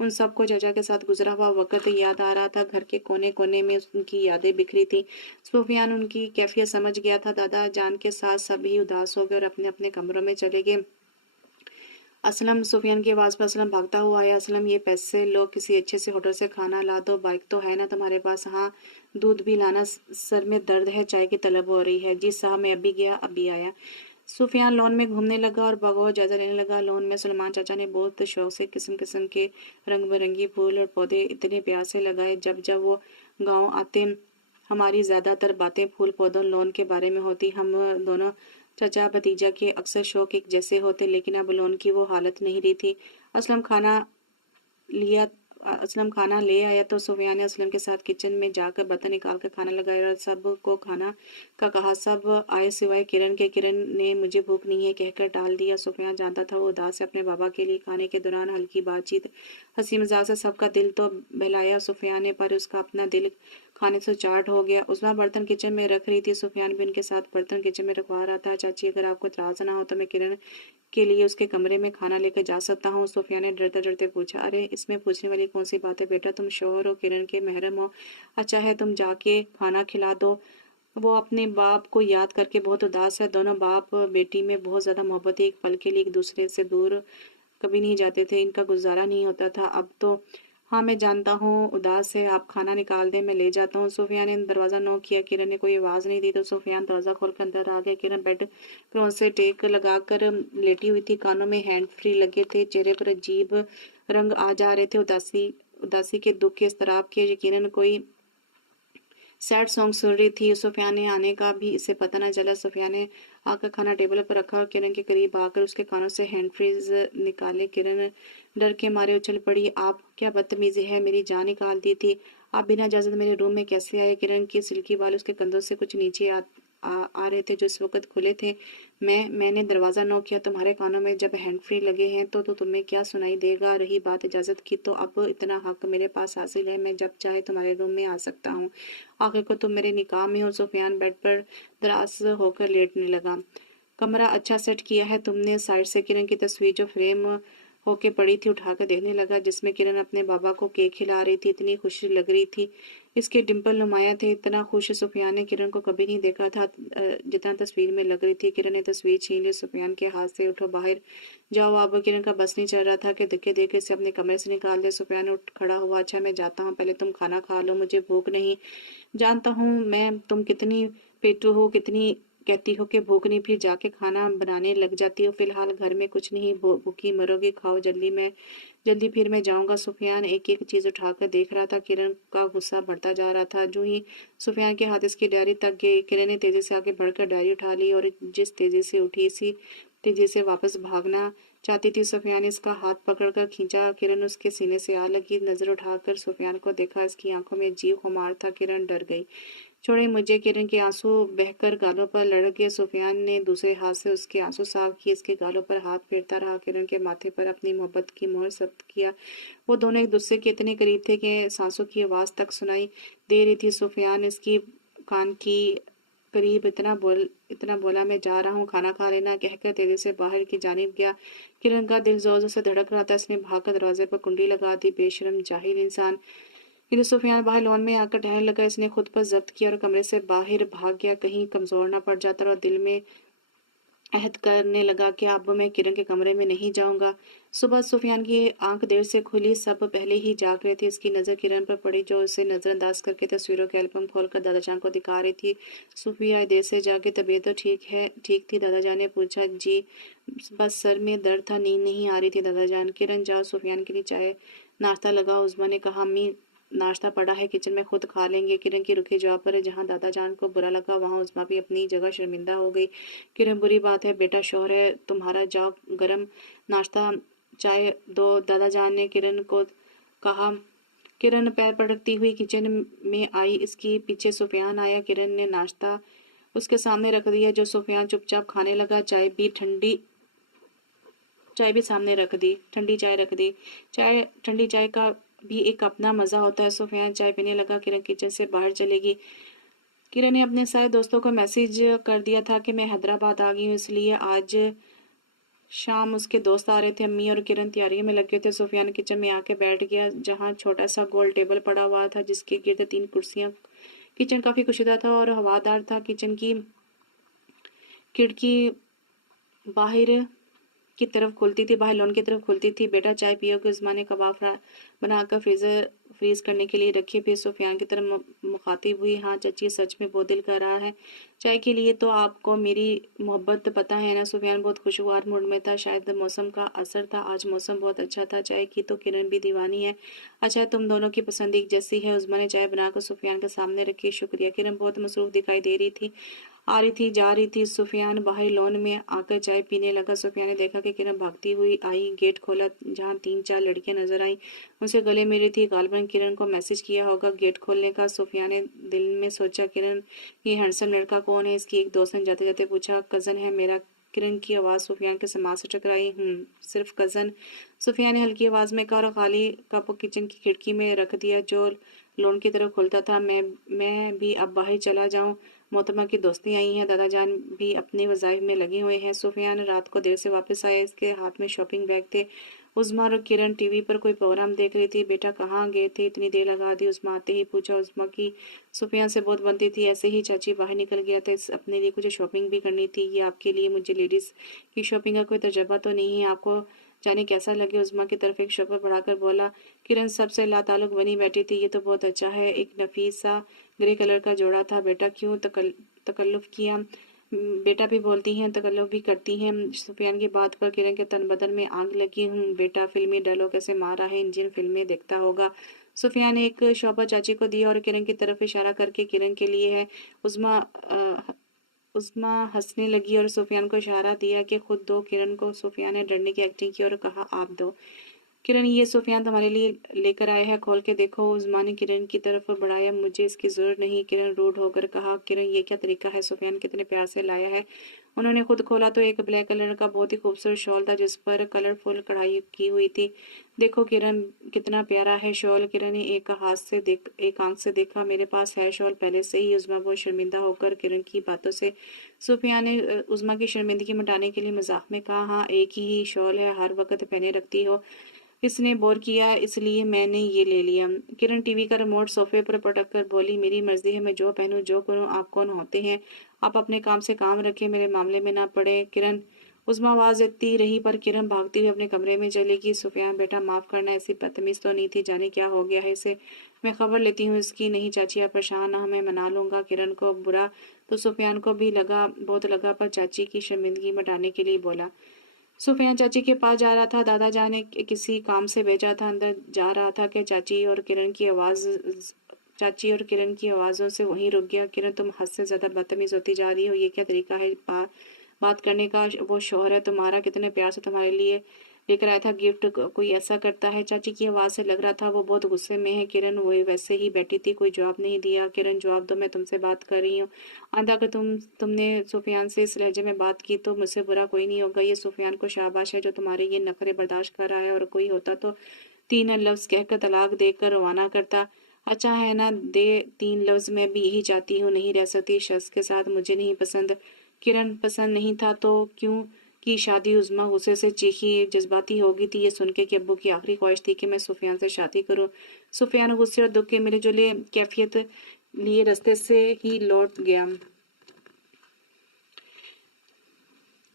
उन सबको चाचा के साथ गुजरा हुआ वक़्त याद आ रहा था। घर के कोने-कोने में उनकी यादें बिखरी थीं। सुफियान उनकी कैफ़ियत समझ गया था। दादा जान के साथ सभी उदास हो गए और अपने-अपने कमरों में चले गए। असलम, सुफियान की आवाज़ पर असलम भागता हुआ आया। असलम, ये पैसे लो, किसी अच्छे से होटल से खाना ला दो। बाइक तो है ना तुम्हारे पास? हाँ, दूध भी लाना, सर में दर्द है, चाय की तलब हो रही है। जी साहब, मैं अभी गया अभी आया। सुफियान लॉन में घूमने लगा और बगौर जायजा लेने लगा। लॉन में सलमान चाचा ने बहुत शौक से किस्म किस्म के रंग बिरंगी फूल और पौधे इतने प्यार से लगाए। जब जब वो गांव आते, हमारी ज्यादातर बातें फूल पौधों लॉन के बारे में होती। हम दोनों चचा भतीजा के अक्सर शौक एक जैसे होते, लेकिन अब लॉन की वो हालत नहीं रही थी। असलम खाना लिया असलम खाना ले आया तो सुफियान ने असलम के साथ किचन में जाकर बर्तन निकाल कर खाना लगाया और सबको खाना का कहा। सब आए सिवाय किरण के। किरण ने मुझे भूख नहीं है कहकर टाल दिया। सुफियान जानता था वो उदास है अपने बाबा के लिए। खाने के दौरान हल्की बातचीत, हंसी मजाक से सबका दिल तो बहलाया सुफियान ने, पर उसका अपना दिल खाने से चाट हो गया। उसमें बर्तन किचन में रख रही थी। सुफियान भी उनके साथ बर्तन किचन में रखवा रहा था। चाची, अगर आपको इतराज ना हो तो मैं किरण के लिए उसके कमरे में खाना लेकर जा सकता हूँ? सोफिया ने डरते डरते पूछा। अरे, इसमें पूछने वाली कौन सी बात है बेटा, तुम शौहर हो, किरण के महरम हो। अच्छा है, तुम जाके खाना खिला दो। वो अपने बाप को याद करके बहुत उदास है। दोनों बाप बेटी में बहुत ज्यादा मोहब्बत है, एक पल के लिए एक दूसरे से दूर कभी नहीं जाते थे, इनका गुजारा नहीं होता था। अब तो हाँ, मैं जानता हूँ उदास है, आप खाना निकाल दें, मैं ले जाता हूँ। सुफियान ने दरवाज़ा नॉक किया। किरण ने कोई आवाज़ नहीं दी तो सुफियान दरवाज़ा खोल कर अंदर आ गया। किरण बेड पर से टेक लगाकर लेटी हुई थी, कानों में हैंड फ्री लगे थे, चेहरे पर अजीब रंग आ जा रहे थे, उदासी उदासी के, दुख के, इस्तराब के। यकीनन कोई सैड सॉन्ग सुन रही थी। सुफियान ने आने का भी इसे पता न चला। सुफियान ने आकर खाना टेबल पर रखा और किरण के करीब आकर उसके कानों से हैंड फ्रीज निकाले। किरण डर के मारे उछल पड़ी। आप क्या बदतमीजी है, मेरी जान निकाल दी थी। आप बिना इजाजत मेरे रूम में कैसे आए? किरण की सिल्की बाल उसके कंधों से कुछ नीचे आ रहे थे, जो इस वक्त खुले थे। मैंने दरवाज़ा नॉक किया, तुम्हारे कानों में जब हैंड फ्री लगे हैं तो तुम्हें क्या सुनाई देगा? रही बात इजाज़त की, तो अब इतना हक मेरे पास हासिल है, मैं जब चाहे तुम्हारे रूम में आ सकता हूँ। आखिर को तुम मेरे निकाह में हो। सुफियान बेड पर दराज होकर लेटने लगा। कमरा अच्छा सेट किया है तुमने? साइड से किरण की तस्वीर जो फ्रेम होके पड़ी थी, उठाकर देखने लगा जिसमें किरण अपने बाबा को केक खिला रही थी। इतनी खुश लग रही थी, इसके डिंपल नुमाया थे। इतना खुश सुफियान ने किरण को कभी नहीं देखा था जितना तस्वीर में लग रही थी। किरण ने तस्वीर छीन ली सुफियान के हाथ से। उठो बाहर जाओ। अब किरण का बस नहीं चल रहा था कि धक्के देके इसे अपने कमरे से निकाल दे। सुफियान उठ खड़ा हुआ। अच्छा मैं जाता हूँ, पहले तुम खाना खा लो, मुझे भूख नहीं। जानता हूँ मैं तुम कितनी पेटू हो, कितनी कहती हो कि भूख नहीं, फिर जाके खाना बनाने लग जाती हो। फिलहाल घर में कुछ नहीं, भूखी मरोगी, खाओ जल्दी फिर मैं जाऊंगा। सुफियान एक एक चीज उठाकर देख रहा था। किरण का गुस्सा बढ़ता जा रहा था। जो ही सुफियान के हाथ इसकी डायरी तक गई, किरण ने तेजी से आगे बढ़कर डायरी उठा ली और जिस तेजी से उठी इसी तेजी से वापस भागना चाहती थी। सुफियान ने इसका हाथ पकड़कर खींचा। किरण उसके सीने से आ लगी। नजर उठाकर सुफियान को देखा। इसकी आंखों में जीव खुमार था। किरण डर गई। छोड़े मुझे। किरण के आंसू बहकर गालों पर लड़क गए। सुफियान ने दूसरे हाथ से उसके आंसू साफ किए। इसके गालों पर हाथ फेरता रहा। किरण के माथे पर अपनी मोहब्बत की मोहर जब्त किया। वो दोनों एक दूसरे के इतने करीब थे कि सांसों की आवाज तक सुनाई दे रही थी। सुफियान इसकी कान की करीब इतना बोला, मैं जा रहा हूँ, खाना खा लेना, कहकर तेजी से बाहर की जानिब गया। किरण का दिल जोर जोर से धड़क रहा था। इसने भागकर दरवाजे पर कुंडी लगा दी। बेशरम जाहिल इंसान। इधर सुफियान बाहर लॉन में आकर टहलने लगा। इसने खुद पर जब्त किया और कमरे से बाहर भाग गया, कहीं कमजोर ना पड़ जाता। और दिल में अहद करने लगा कि अब मैं किरण के कमरे में नहीं जाऊंगा। सुबह सुफियान की आंख देर से खुली। सब पहले ही जाग रहे थे। इसकी नज़र किरण पर पड़ी, जो उसे नज़रअंदाज करके तस्वीरों के एल्बम खोलकर दादाजान को दिखा रही थी। सुफिया देर से जागे, तबीयत तो ठीक थी? दादाजान ने पूछा। जी, बस सर में दर्द था, नींद नहीं आ रही थी दादाजान। किरण जाओ, सुफियान के लिए चाय नाश्ता लगा। उस्मा ने कहा। अम्मी नाश्ता पड़ा है किचन में, खुद खा लेंगे। किरण की रुखे जवाब पर जहाँ दादाजान को बुरा लगा, वहाँ उस्मा भी अपनी जगह शर्मिंदा हो गई। किरण बुरी बात है, बेटा शौहर है तुम्हारा, जाओ गरम नाश्ता चाय दो। दादाजान ने किरण को कहा। किरण पैर पटकती हुई किचन में आई। इसके पीछे सुफियान आया। किरण ने नाश्ता उसके सामने रख दिया, जो सुफियान चुपचाप खाने लगा। चाय भी सामने रख दी, ठंडी चाय रख दी। ठंडी चाय का भी एक अपना मजा होता है। सुफियान चाय पीने लगा। किरण किचन से बाहर चलेगी। किरण ने अपने सारे दोस्तों को मैसेज कर दिया था कि मैं हैदराबाद आ गई हूँ, इसलिए आज शाम उसके दोस्त आ रहे थे। अम्मी और किरण तैयारियों में लगे थे। सुफियान किचन में आके बैठ गया, जहाँ छोटा सा गोल टेबल पड़ा हुआ था, जिसके गिर्द 3 कुर्सियां। किचन काफी कुशीदा था और हवादार था। किचन की खिड़की बाहर की तरफ खुलती थी, बाहर लॉन की तरफ खुलती थी। बेटा चाय पियोगे? उस्मा ने कबाब बनाकर फ्रीज करने के लिए रखी। फिर सुफियान की तरफ मुखातिब हुई। हाँ चाची, सच में बहुत दिल कर रहा है चाय के लिए, तो आपको मेरी मोहब्बत पता है ना? सुफियान बहुत खुशगवार मूड में था, शायद मौसम का असर था। आज मौसम बहुत अच्छा था। चाय की तो किरण भी दीवानी है। अच्छा, तुम दोनों की पसंद एक जैसी है। उस्मा ने चाय बनाकर सुफियान के सामने रखी। शुक्रिया। किरण बहुत मसरूफ दिखाई दे रही थी, आ रही थी जा रही थी। सुफियान बाहर लॉन में आकर चाय पीने लगा। सुफियान ने देखा कि किरण भागती हुई आई। गेट खोला, जहाँ 3-4 लड़कियां नजर आईं, उनसे गले मिली थी। गालबन किरण को मैसेज किया होगा गेट खोलने का। सुफियान ने दिल में सोचा। किरण, ये हैंडसम लड़का कौन है? इसकी एक दोस्त ने जाते जाते पूछा। कजन है मेरा। किरण की आवाज़ सुफियान के समाज से टकराई। सिर्फ कजन? सुफियान ने हल्की आवाज में कहा और खाली कप किचन की खिड़की में रख दिया, जो लॉन की तरफ खुलता था। मैं भी अब बाहर चला जाऊं? मोहतरमा की दोस्ती आई हैं, दादाजान भी अपने वज़ाइफ में लगे हुए हैं। सुफियान रात को देर से वापस आया। इसके हाथ में शॉपिंग बैग थे। उस्मा और किरण टीवी पर कोई प्रोग्राम देख रही थी। बेटा कहाँ गए थे, इतनी देर लगा दी? उस्मा आते ही पूछा। उस्मा की सुफियान से बहुत बनती थी। ऐसे ही चाची बाहर निकल गया था, अपने लिए कुछ शॉपिंग भी करनी थी। ये आपके लिए? मुझे लेडीज़ की शॉपिंग का कोई तजर्बा तो नहीं है, आपको जाने कैसा लगे? उस्मा की तरफ एक शब्द बढ़ाकर बोला। किरण सबसे लाताल्लुक बनी बैठी थी। ये तो बहुत अच्छा है। एक नफीसा ग्रे कलर का जोड़ा था। बेटा क्यों तकल्लुफ़ किया? बेटा भी बोलती हैं, तकल्लुफ़ भी करती हैं। सुफियान की बात पर किरण के तन बदन में आग लगी। बेटा फिल्मी डायलॉग कैसे मारा है, इंजन फिल्में देखता होगा। सुफियान ने एक शॉपर चाची को दिया और किरण की तरफ इशारा करके, किरण के लिए है। उस्मा उस्मा हंसने लगी और सुफियान को इशारा दिया कि खुद दो। किरण को सुफियान ने डरने की एक्टिंग की और कहा, आप दो। किरण, ये सुफियान तुम्हारे लिए लेकर आया है, खोल के देखो। उस्मा ने किरण की तरफ बढ़ाया। मुझे इसकी जरूरत नहीं, किरण रूड होकर कहा। किरण, ये क्या तरीका है? सुफियान कितने प्यार से लाया है। उन्होंने खुद खोला तो एक ब्लैक कलर का बहुत ही खूबसूरत शॉल था जिस पर कलरफुल कढ़ाई की हुई थी। देखो किरण, कितना प्यारा है शॉल। किरण ने एक आंख से देखा। मेरे पास है शॉल पहले से ही। उस्मा बहुत शर्मिंदा होकर किरण की बातों से सुफिया ने उस्मा की शर्मिंदगी मिटाने के लिए मजाक में कहा, हाँ एक ही शॉल है, हर वक्त पहने रखती हो। इसने बोर किया इसलिए मैंने ये ले लिया। किरण टीवी का रिमोट सोफे पर पटक कर बोली, मेरी मर्जी है, मैं जो पहनूं जो करूं, आप कौन होते हैं? आप अपने काम से काम रखें, मेरे मामले में ना पड़े। किरण, उस्मा आवाज देती रही पर किरण भागती हुई अपने कमरे में चली गई। सुफियान, बेटा माफ करना, ऐसी बदतमीज तो नहीं थी, जाने क्या हो गया है इसे। मैं खबर लेती हूँ इसकी। नहीं चाची, आप परेशान ना, मैं मना लूंगा। किरण को बुरा तो सुफियान को भी बहुत लगा, पर चाची की शर्मिंदगी मिटाने के लिए बोला। सुफियान चाची के पास जा रहा था। दादा जान ने किसी काम से भेजा था। अंदर जा रहा था कि चाची और किरण की आवाज़ों से वहीं रुक गया। किरण, तुम हद से ज़्यादा बदतमीज होती जा रही हो। ये क्या तरीका है बात करने का? वो शौहर है तुम्हारा, कितने प्यार से तुम्हारे लिए लेकर आया था गिफ्ट। कोई ऐसा करता है? चाची की आवाज़ से लग रहा था वो बहुत गुस्से में है। किरण वही वैसे ही बैठी थी, कोई जवाब नहीं दिया। किरण, जवाब दो, मैं तुमसे बात कर रही हूँ। आंधा, अगर तुमने सुफियान से इस लहजे में बात की तो मुझसे बुरा कोई नहीं होगा। ये सुफियान को शाबाश है जो तुम्हारे ये नखरे बर्दाश्त कर रहा है, और कोई होता तो 3 लफ्ज कहकर तलाक देकर रवाना करता। अच्छा है ना, दे 3 लफ्ज। मैं भी यही चाहती हूँ, नहीं रह सकती इस शख्स के साथ, मुझे नहीं पसंद। किरण, पसंद नहीं था तो क्यों की शादी? उज़्मा गुस्से से चीखी। जज्बाती हो गई थी ये सुन के कि अब्बू की आखिरी ख्वाहिश थी कि मैं सुफियान से शादी करूं। सुफियान गुस्से और दुख के मिले जुले कैफियत लिए रास्ते से ही लौट गया।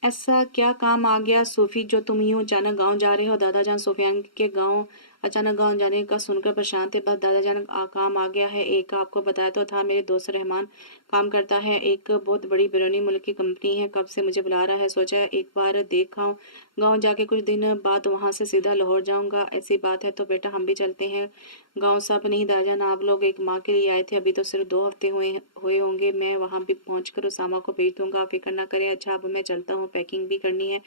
ऐसा क्या काम आ गया सूफी जो तुम यूं अचानक गांव जा रहे हो? दादा जान सुफियान के गांव अचानक गांव जाने का सुनकर परेशान थे। बस दादा जान, काम आ गया है एक। आपको बताया तो था, मेरे दोस्त रहमान काम करता है, एक बहुत बड़ी बैरूनी मुल्क की कंपनी है। कब से मुझे बुला रहा है, सोचा एक बार देख आऊं। गाँव जाके कुछ दिन बाद वहां से सीधा लाहौर जाऊंगा। ऐसी बात है तो बेटा हम भी चलते हैं गाँव। सब नहीं दादा जान, आप लोग एक माह के लिए आए थे, अभी तो सिर्फ 2 हफ्ते हुए हुए होंगे। मैं वहां भी पहुंच कर उसामा को भेज दूंगा, आप फिक्र ना करें। अच्छा अब मैं चलता हूँ, पैकिंग भी करनी है।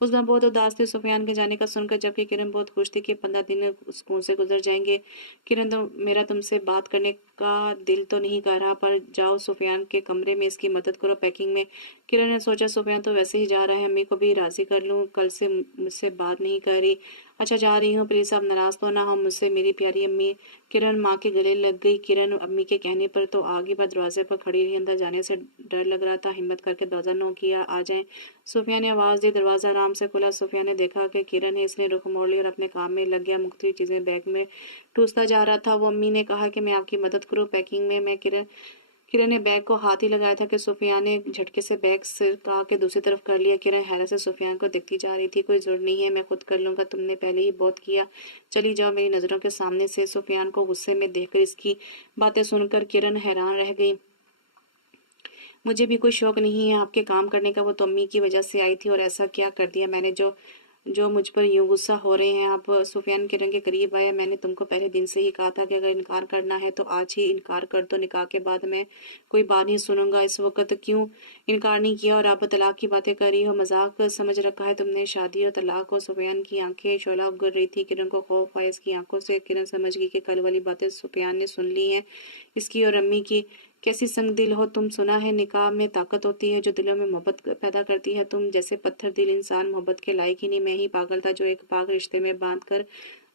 उस दिन बहुत उदास थी सुफियान के जाने का सुनकर, जबकि किरण बहुत खुश थी कि 15 दिन सुकून से गुजर जाएंगे। किरण, मेरा तुमसे बात करने का दिल तो नहीं कर रहा, पर जाओ सुफियान के कमरे में इसकी मदद करो पैकिंग में। किरण ने सोचा, सुफियान तो वैसे ही जा रहा है, अम्मी को भी राजी कर लूं, कल से मुझसे बात नहीं कर रही। अच्छा जा रही हूँ, प्लीज आप नाराज तो ना हो मुझसे, मेरी प्यारी अम्मी। किरण माँ के गले लग गई। किरण अम्मी के कहने पर तो आगे बाद दरवाजे पर खड़ी रही। अंदर जाने से डर लग रहा था। हिम्मत करके दरवाजा नो किया, आ जाए। सुफिया ने आवाज़ दी। दरवाज़ा आराम से खुला। सुफिया ने देखा कि किरण है। इसने रुख मोड़ लिया और अपने काम में लग गया। मुख्तलिफ चीज़ें बैग में ठूसता जा रहा था। वो अम्मी ने कहा कि मैं आपकी मदद करूँ पैकिंग में। मैं किरण ने बैग को हाथ ही लगाया था कि सुफिया ने झटके से बैग सिरका के दूसरी तरफ कर लिया। किरण हैरत से सुफियान को देखती जा रही थी। कोई जरूरत नहीं है, मैं खुद कर लूंगा, तुमने पहले ही बहुत किया, चली जाओ मेरी नज़रों के सामने से। सुफियान को गुस्से में देखकर इसकी बातें सुनकर किरण हैरान रह गई। मुझे भी कोई शौक नहीं है आपके काम करने का, वो तो अम्मी की वजह से आई थी, और ऐसा क्या कर दिया मैंने जो जो मुझ पर यूं गुस्सा हो रहे हैं आप? सुफियान किरण के करीब आया। मैंने तुमको पहले दिन से ही कहा था कि अगर इनकार करना है तो आज ही इनकार कर दो, निकाह के बाद मैं कोई बात नहीं सुनूंगा। इस वक्त क्यों इनकार नहीं किया और आप तलाक की बातें कर रही हो? मजाक समझ रखा है तुमने शादी और तलाक को? सुफियान की आंखें शोला उगर रही थी। किरण को खौफ आया इसकी आंखों से। किरण समझ गई कि कल वाली बातें सुफियान ने सुन ली हैं, इसकी और अम्मी की। कैसी संग दिल हो तुम, सुना है निकाह में ताकत होती है जो दिलों में मोहब्बत पैदा करती है। तुम जैसे पत्थर दिल इंसान मोहब्बत के लायक ही नहीं। मैं ही पागल था जो एक पाक रिश्ते में बांध कर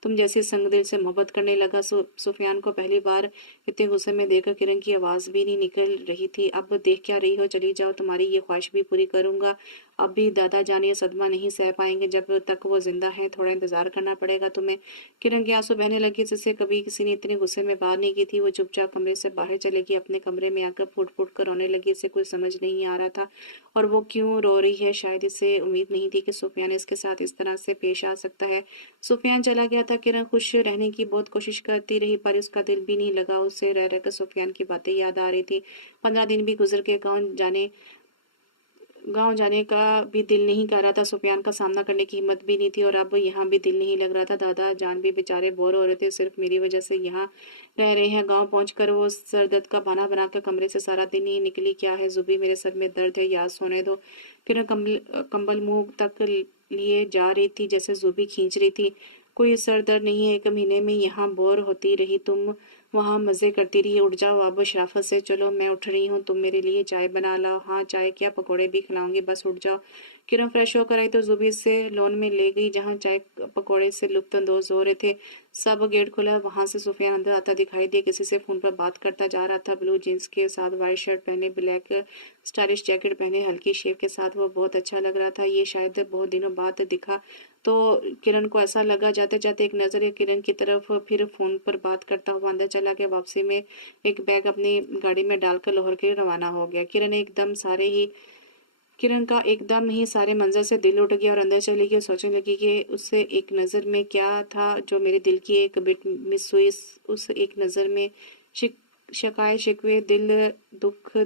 तुम जैसे संग दिल से मोहब्बत करने लगा। सुफियान को पहली बार इतने गुस्से में देखकर किरण की आवाज़ भी नहीं निकल रही थी। अब देख क्या रही हो, चली जाओ, तुम्हारी ये ख्वाहिश भी पूरी करूंगा। अब भी दादा जान ये सदमा नहीं सह पाएंगे जब तक वो जिंदा है, थोड़ा इंतजार करना पड़ेगा तुम्हें। किरण के आंसू बहने लगे, जिससे कभी किसी ने इतने गुस्से में बात नहीं की थी। वो चुपचाप कमरे से बाहर चले गई, अपने कमरे में आकर फूट फूट कर रोने लगी। इसे कुछ समझ नहीं आ रहा था और वो क्यों रो रही है। शायद इसे उम्मीद नहीं थी कि सुफियान इसके साथ इस तरह से पेश आ सकता है। सुफियान चला गया था। किरण खुश रहने की बहुत कोशिश करती रही, पर उसका दिल भी नहीं लगा। उसे रह रहकर सुफियान की बातें याद आ रही थी। 15 दिन भी गुजर के गांव जाने का भी दिल नहीं कर रहा था। सुफियान का सामना करने की हिम्मत भी नहीं थी, और अब यहाँ भी दिल नहीं लग रहा था। दादा जान भी बेचारे बोर हो रहे थे, सिर्फ मेरी वजह से यहाँ रह रहे हैं। गांव पहुंचकर वो सर दर्द का बहाना बनाकर कमरे से सारा दिन ही निकली। क्या है जुबी, मेरे सर में दर्द है, याद सोने दो। किरण कंबल मुंह तक लिए जा रही थी, जैसे जुबी खींच रही थी। कोई सर दर्द नहीं है, 1 महीने में यहाँ बोर होती रही तुम, वहाँ मज़े करती रही। उठ जाओ अब शराफ़त से, चलो मैं उठ रही हूँ, तुम मेरे लिए चाय बना लाओ। हाँ, चाय क्या, पकौड़े भी खिलाऊँगी, बस उठ जाओ। किरण फ्रेश होकर आई तो ज़ुबी से लॉन में ले गई, जहाँ चाय पकौड़े से लुत्फ़अंदोज़ हो रहे थे। सब गेट खुला, वहाँ से सुफियान अंदर आता दिखाई दिया, किसी से फ़ोन पर बात करता जा रहा था। ब्लू जीन्स के साथ वाइट शर्ट पहने, ब्लैक स्टाइलिश जैकेट पहने, हल्की शेव के साथ वो बहुत अच्छा लग रहा था। ये शायद बहुत दिनों बाद दिखा तो किरण को ऐसा लगा। जाते-जाते एक नज़र ये किरण की तरफ, फिर फ़ोन पर बात करता हुआ अंदर चला गया। वापसी में एक बैग अपनी गाड़ी में डालकर लाहौर के लिए रवाना हो गया। किरण का एकदम ही सारे मंज़र से दिल उठ गया और अंदर चली गई और सोचने लगी कि उससे एक नज़र में क्या था जो मेरे दिल की एक बिट मिस हुई। उस एक नज़र में शिक शिकायत, शिकवे, दुःख,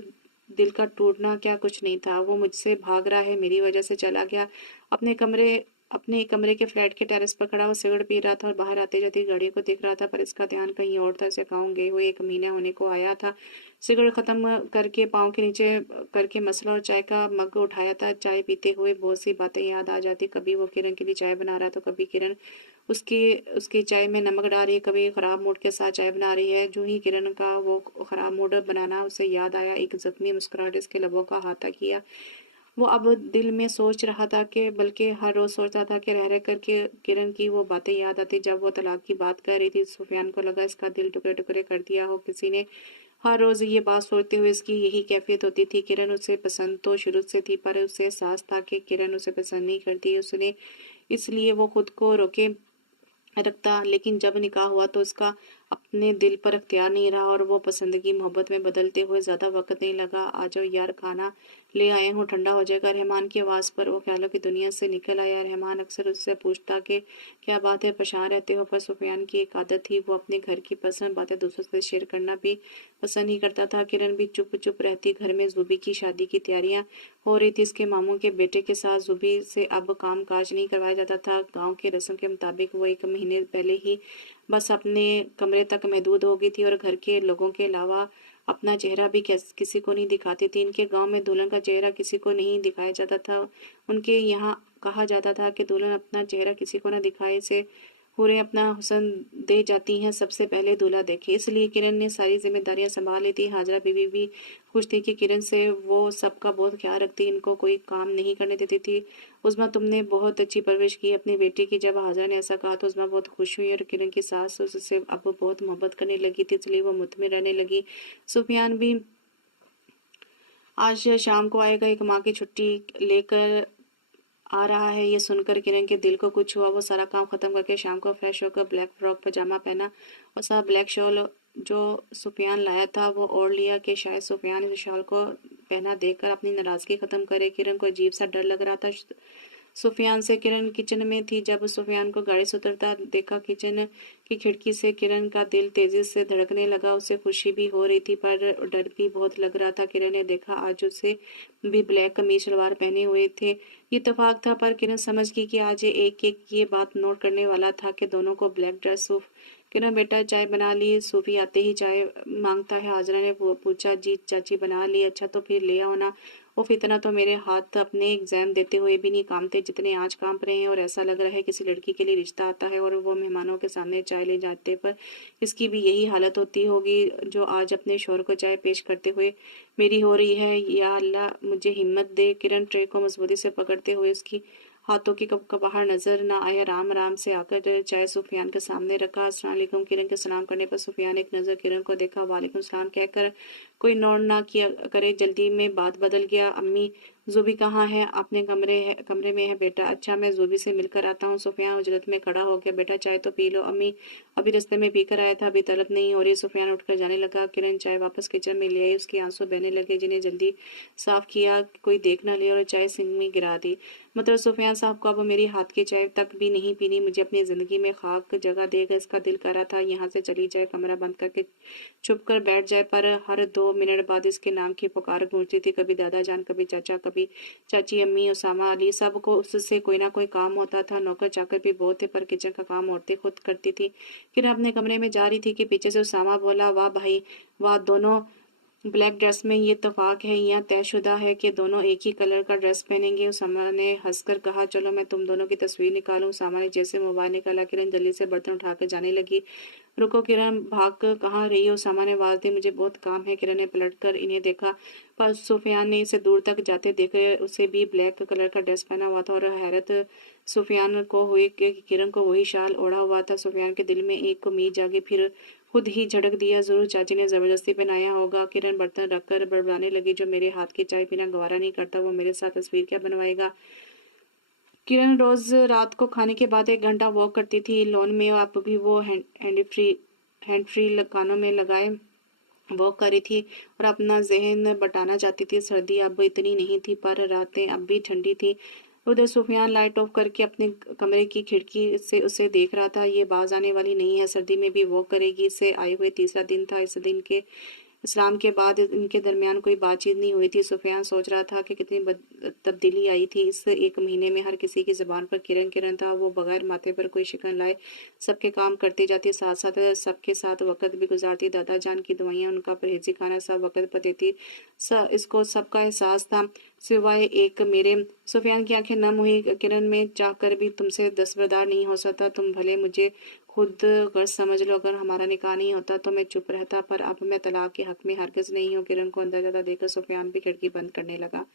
दिल का टूटना क्या कुछ नहीं था। वो मुझसे भाग रहा है, मेरी वजह से चला गया। अपने कमरे अपने कमरे के फ्लैट के टेरेस पर खड़ा वो सिगरेट पी रहा था और बाहर आते-जाती गाड़ियों को देख रहा था, पर इसका ध्यान कहीं और था। इसे गाँव गए हुए 1 महीना होने को आया था। सिगरेट खत्म करके पाँव के नीचे करके मसला और चाय का मग उठाया था। चाय पीते हुए बहुत सी बातें याद आ जाती। कभी वो किरण के लिए चाय बना रहा है, तो कभी किरण उसकी उसकी चाय में नमक डाल रही है, कभी खराब मूड के साथ चाय बना रही है। जो ही किरण का वो खराब मूड बनाना उसे याद आया, एक ज़ख्मी मुस्कुराहट इसके लबों का अहाता किया। वो अब दिल में सोच रहा था कि, बल्कि हर रोज़ सोचता था कि रह-रह कर के किरण की वो बातें याद आती। जब वो तलाक की बात कर रही थी, सुफ़ियान को लगा इसका दिल टुकड़े-टुकड़े कर दिया हो किसी ने। हर रोज़ ये बात सोचते हुए इसकी यही कैफ़ियत होती थी। किरण उसे पसंद तो शुरू से थी, पर उसे एहसास था कि किरण उसे पसंद नहीं करती। उसने इसलिए वो खुद को रोके रखता, लेकिन जब निकाह हुआ तो उसका अपने दिल पर अख्तियार नहीं रहा और वो पसंदगी मोहब्बत में बदलते हुए ज़्यादा वक़्त नहीं लगा। "आ जाओ यार, खाना ले आया हूँ, ठंडा हो जाएगा।" रहमान की आवाज़ पर वो ख़्यालों की दुनिया से निकल आया। रहमान अक्सर उससे पूछता कि क्या बात है, परेशान रहते हो? पर सुफ़ियान की एक आदत थी, वो अपने घर की पर्सनल बातें दूसरों से शेयर करना भी पसंद नहीं करता था। किरण भी चुप-चुप रहती। घर में ज़ुबी की शादी की तैयारियाँ हो रही थी। इसके मामू के बेटे के साथ ज़ुबी से अब काम-काज नहीं करवाया जाता था। गाँव की रस्म के मुताबिक वो 1 महीने पहले ही बस अपने कमरे तक महदूद हो गई थी और घर के लोगों के अलावा अपना चेहरा भी किसी को नहीं दिखाती थी। इनके गांव में दुल्हन का चेहरा किसी को नहीं दिखाया जाता था। उनके यहाँ कहा जाता था कि दुल्हन अपना चेहरा किसी को न दिखाए से हुरें अपना हुस्न दे जाती हैं, सबसे पहले दूल्हा देखे। इसलिए किरण ने सारी जिम्मेदारियां संभाल ली थी। हाजरा बीवी भी खुश थी कि किरण से वो सबका बहुत ख्याल रखती, इनको कोई काम नहीं करने देती थी। उज़्मा, तुमने बहुत अच्छी परवरिश की अपनी बेटी की। जब हाजरा ने ऐसा कहा तो उज़्मा बहुत खुश हुई और किरण की सास उससे अब बहुत मोहब्बत करने लगी थी, इसलिए वो मुतमिन रहने लगी। सुफियान भी आज शाम को आएगा, एक माँ की छुट्टी लेकर आ रहा है। ये सुनकर किरण के दिल को कुछ हुआ। वो सारा काम खत्म करके शाम को फ्रेश होकर ब्लैक फ्रॉक पजामा पहना और साथ ब्लैक शॉल जो सुफियान लाया था वो ओढ़ लिया कि शायद सुफियान इस शॉल को पहना देखकर अपनी नाराज़गी ख़त्म करे। किरण को अजीब सा डर लग रहा था। सुफियान से किरण किचन में थी। जब सुफियान को गाड़ी से उतरता देखा किचन की खिड़की से, किरण का दिल तेजी से धड़कने लगा। उसे खुशी भी हो रही थी पर डर भी बहुत लग रहा था। किरण ने देखा आज उसे भी ब्लैक कमीज सलवार पहने हुए थे। ये इत्तेफाक था, पर किरण समझ गई कि आज ये एक-एक ये बात नोट करने वाला था कि दोनों को ब्लैक ड्रेस सूफ। किरण, बेटा चाय बना ली? सूफी आते ही चाय मांगता है। हाजरा ने पूछा। जी चाची बना ली। अच्छा तो फिर ले आओ ना। उफ, इतना तो मेरे हाथ अपने एग्जाम देते हुए भी नहीं कामते जितने आज कांप रहे हैं, और ऐसा लग रहा है किसी लड़की के लिए रिश्ता आता है और वो मेहमानों के सामने चाय ले जाते पर इसकी भी यही हालत होती होगी जो आज अपने शोहर को चाय पेश करते हुए मेरी हो रही है। या अल्लाह मुझे हिम्मत दे। किरण ट्रे को मजबूती से पकड़ते हुए उसकी हाथों की कपकपाहट नजर न आया। राम राम से आकर चाय सुफियान के सामने रखा। अस्सलाम वालेकुम। किरण के सलाम करने पर सुफियान एक नज़र किरण को देखा। वालेकुम सलाम कहकर कोई नोट ना किया करे, जल्दी में बात बदल गया। अम्मी, ज़ुबी कहाँ है? अपने कमरे में है बेटा। अच्छा, मैं ज़ुबी से मिलकर आता हूँ। सुफियान उजरत में खड़ा हो गया। बेटा चाय तो पी लो। अम्मी, अभी रास्ते में पीकर आया था, अभी तलब नहीं हो रही। सुफियान उठकर जाने लगा। किरण चाय वापस किचन में ले आई। उसके आंसू बहने लगे, जिन्हें जल्दी साफ किया कोई देख न ले, और चाय सिंक में गिरा दी। मतलब सुफियान साहब को अब मेरी हाथ की चाय तक भी नहीं पीनी। मुझे अपनी ज़िंदगी में खाक जगह देगा। इसका दिल कर रहा था यहाँ से चली जाए, कमरा बंद करके छुप कर बैठ जाए, पर हर 2 मिनट बाद इसके नाम की पुकार गूंजती थी। कभी दादा जान, कभी चाचा, कभी चाची, अम्मी, उसामा, अली। सबको उससे कोई ना कोई काम होता था। नौकर चाकर भी बहुत थे, पर किचन का काम औरतें खुद करती थी। किरण अपने कमरे में जा रही थी कि पीछे से उसामा बोला, वाह भाई वाह, दोनों ब्लैक ड्रेस में ये इत्तेफाक है, यहाँ तयशुदा है कि दोनों एक ही कलर का ड्रेस पहनेंगे। उसामा ने हंसकर कहा, चलो मैं तुम दोनों की तस्वीर निकालूं। उसामा ने जैसे मोबाइल निकाला, किरण जल्दी से बर्तन उठाकर जाने लगी। रुको किरण, भाग कर कहाँ रही हो? उसामा ने आवाज दी, मुझे बहुत काम है। किरण ने पलटकर इन्हें देखा, पर सुफियान ने इसे दूर तक जाते देखे। उसे भी ब्लैक कलर का ड्रेस पहना हुआ था और हैरत सुफियान को हुई कि किरण को वही शाल ओढ़ा हुआ था। सुफियान के दिल में एक उम्मीद जागी, फिर खुद ही झटक दिया, जरूर चाची ने जबरदस्ती पहनाया होगा। किरण बर्तन रखकर बड़बड़ाने लगी, जो मेरे हाथ की चाय पीना गवारा नहीं करता वो मेरे साथ तस्वीर क्या बनवाएगा। किरण रोज रात को खाने के बाद 1 घंटा वॉक करती थी लॉन में। अब भी वो हैंड फ्री कानों में लगाए वॉक कर रही थी और अपना जहन बटाना चाहती थी। सर्दी अब इतनी नहीं थी, पर रातें अब भी ठंडी थी। उधर सुफियान लाइट ऑफ करके अपने कमरे की खिड़की से उसे देख रहा था। ये बाज आने वाली नहीं है, सर्दी में भी वॉक करेगी। इसे आए हुए तीसरा दिन था। इस दिन के इस्लाम के बाद इनके दरमियान कोई बातचीत नहीं हुई थी। सुफियान सोच रहा था कि कितनी तब्दीली आई थी इस 1 महीने में। हर किसी की ज़बान पर किरण किरण था। वो बगैर माथे पर कोई शिकन लाए सबके काम करती जाती, साथ साथ सबके साथ वक्त भी गुजारती। दादा जान की दवाइयाँ, उनका परहेजी खाना सब वक्त पर देती। इसको सबका एहसास था, सिवाय एक मेरे। सुफियान की आंखें नम हुई। किरण, में चाह कर भी तुमसे दस्तबरदार नहीं हो सकता। तुम भले मुझे खुद गर्ज समझ लो। अगर हमारा निकाह नहीं होता तो मैं चुप रहता, पर अब मैं तलाक के हक में हरगिज नहीं हूँ। किरण को अंदर जाता देखकर सुफियान भी खिड़की बंद करने लगा।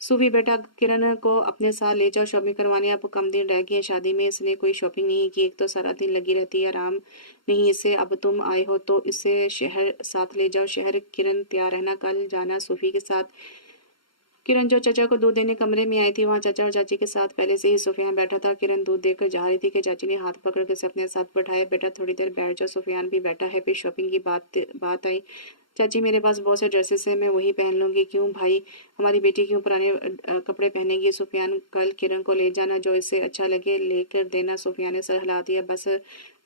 सूफी बेटा, किरण को अपने साथ ले जाओ शॉपिंग करवाने। अब कम दिन रह गए हैं शादी में। इसने कोई शॉपिंग नहीं की। एक तो सारा दिन लगी रहती है, आराम नहीं इसे। अब तुम आए हो तो इसे शहर साथ ले जाओ। शहर? किरण, तैयार रहना, कल जाना सूफी के साथ। किरण जो चाचा को दूध देने कमरे में आई थी, वहाँ चाचा और चाची के साथ पहले से ही सुफियान बैठा था। किरण दूध देकर जा रही थी कि चाची ने हाथ पकड़ के उसे अपने साथ बैठाया। बेटा थोड़ी देर बैठ जाओ। सुफियान भी बैठा है। फिर शॉपिंग की बात आई। चाची, मेरे पास बहुत से ड्रेसेस हैं, मैं वही पहन लूंगी। क्यों भाई, हमारी बेटी क्यों पुराने कपड़े पहनेगी? सुफियान, कल किरण को ले जाना, जो इसे अच्छा लगे लेकर देना। सुफियान ने सर हिला दिया। बस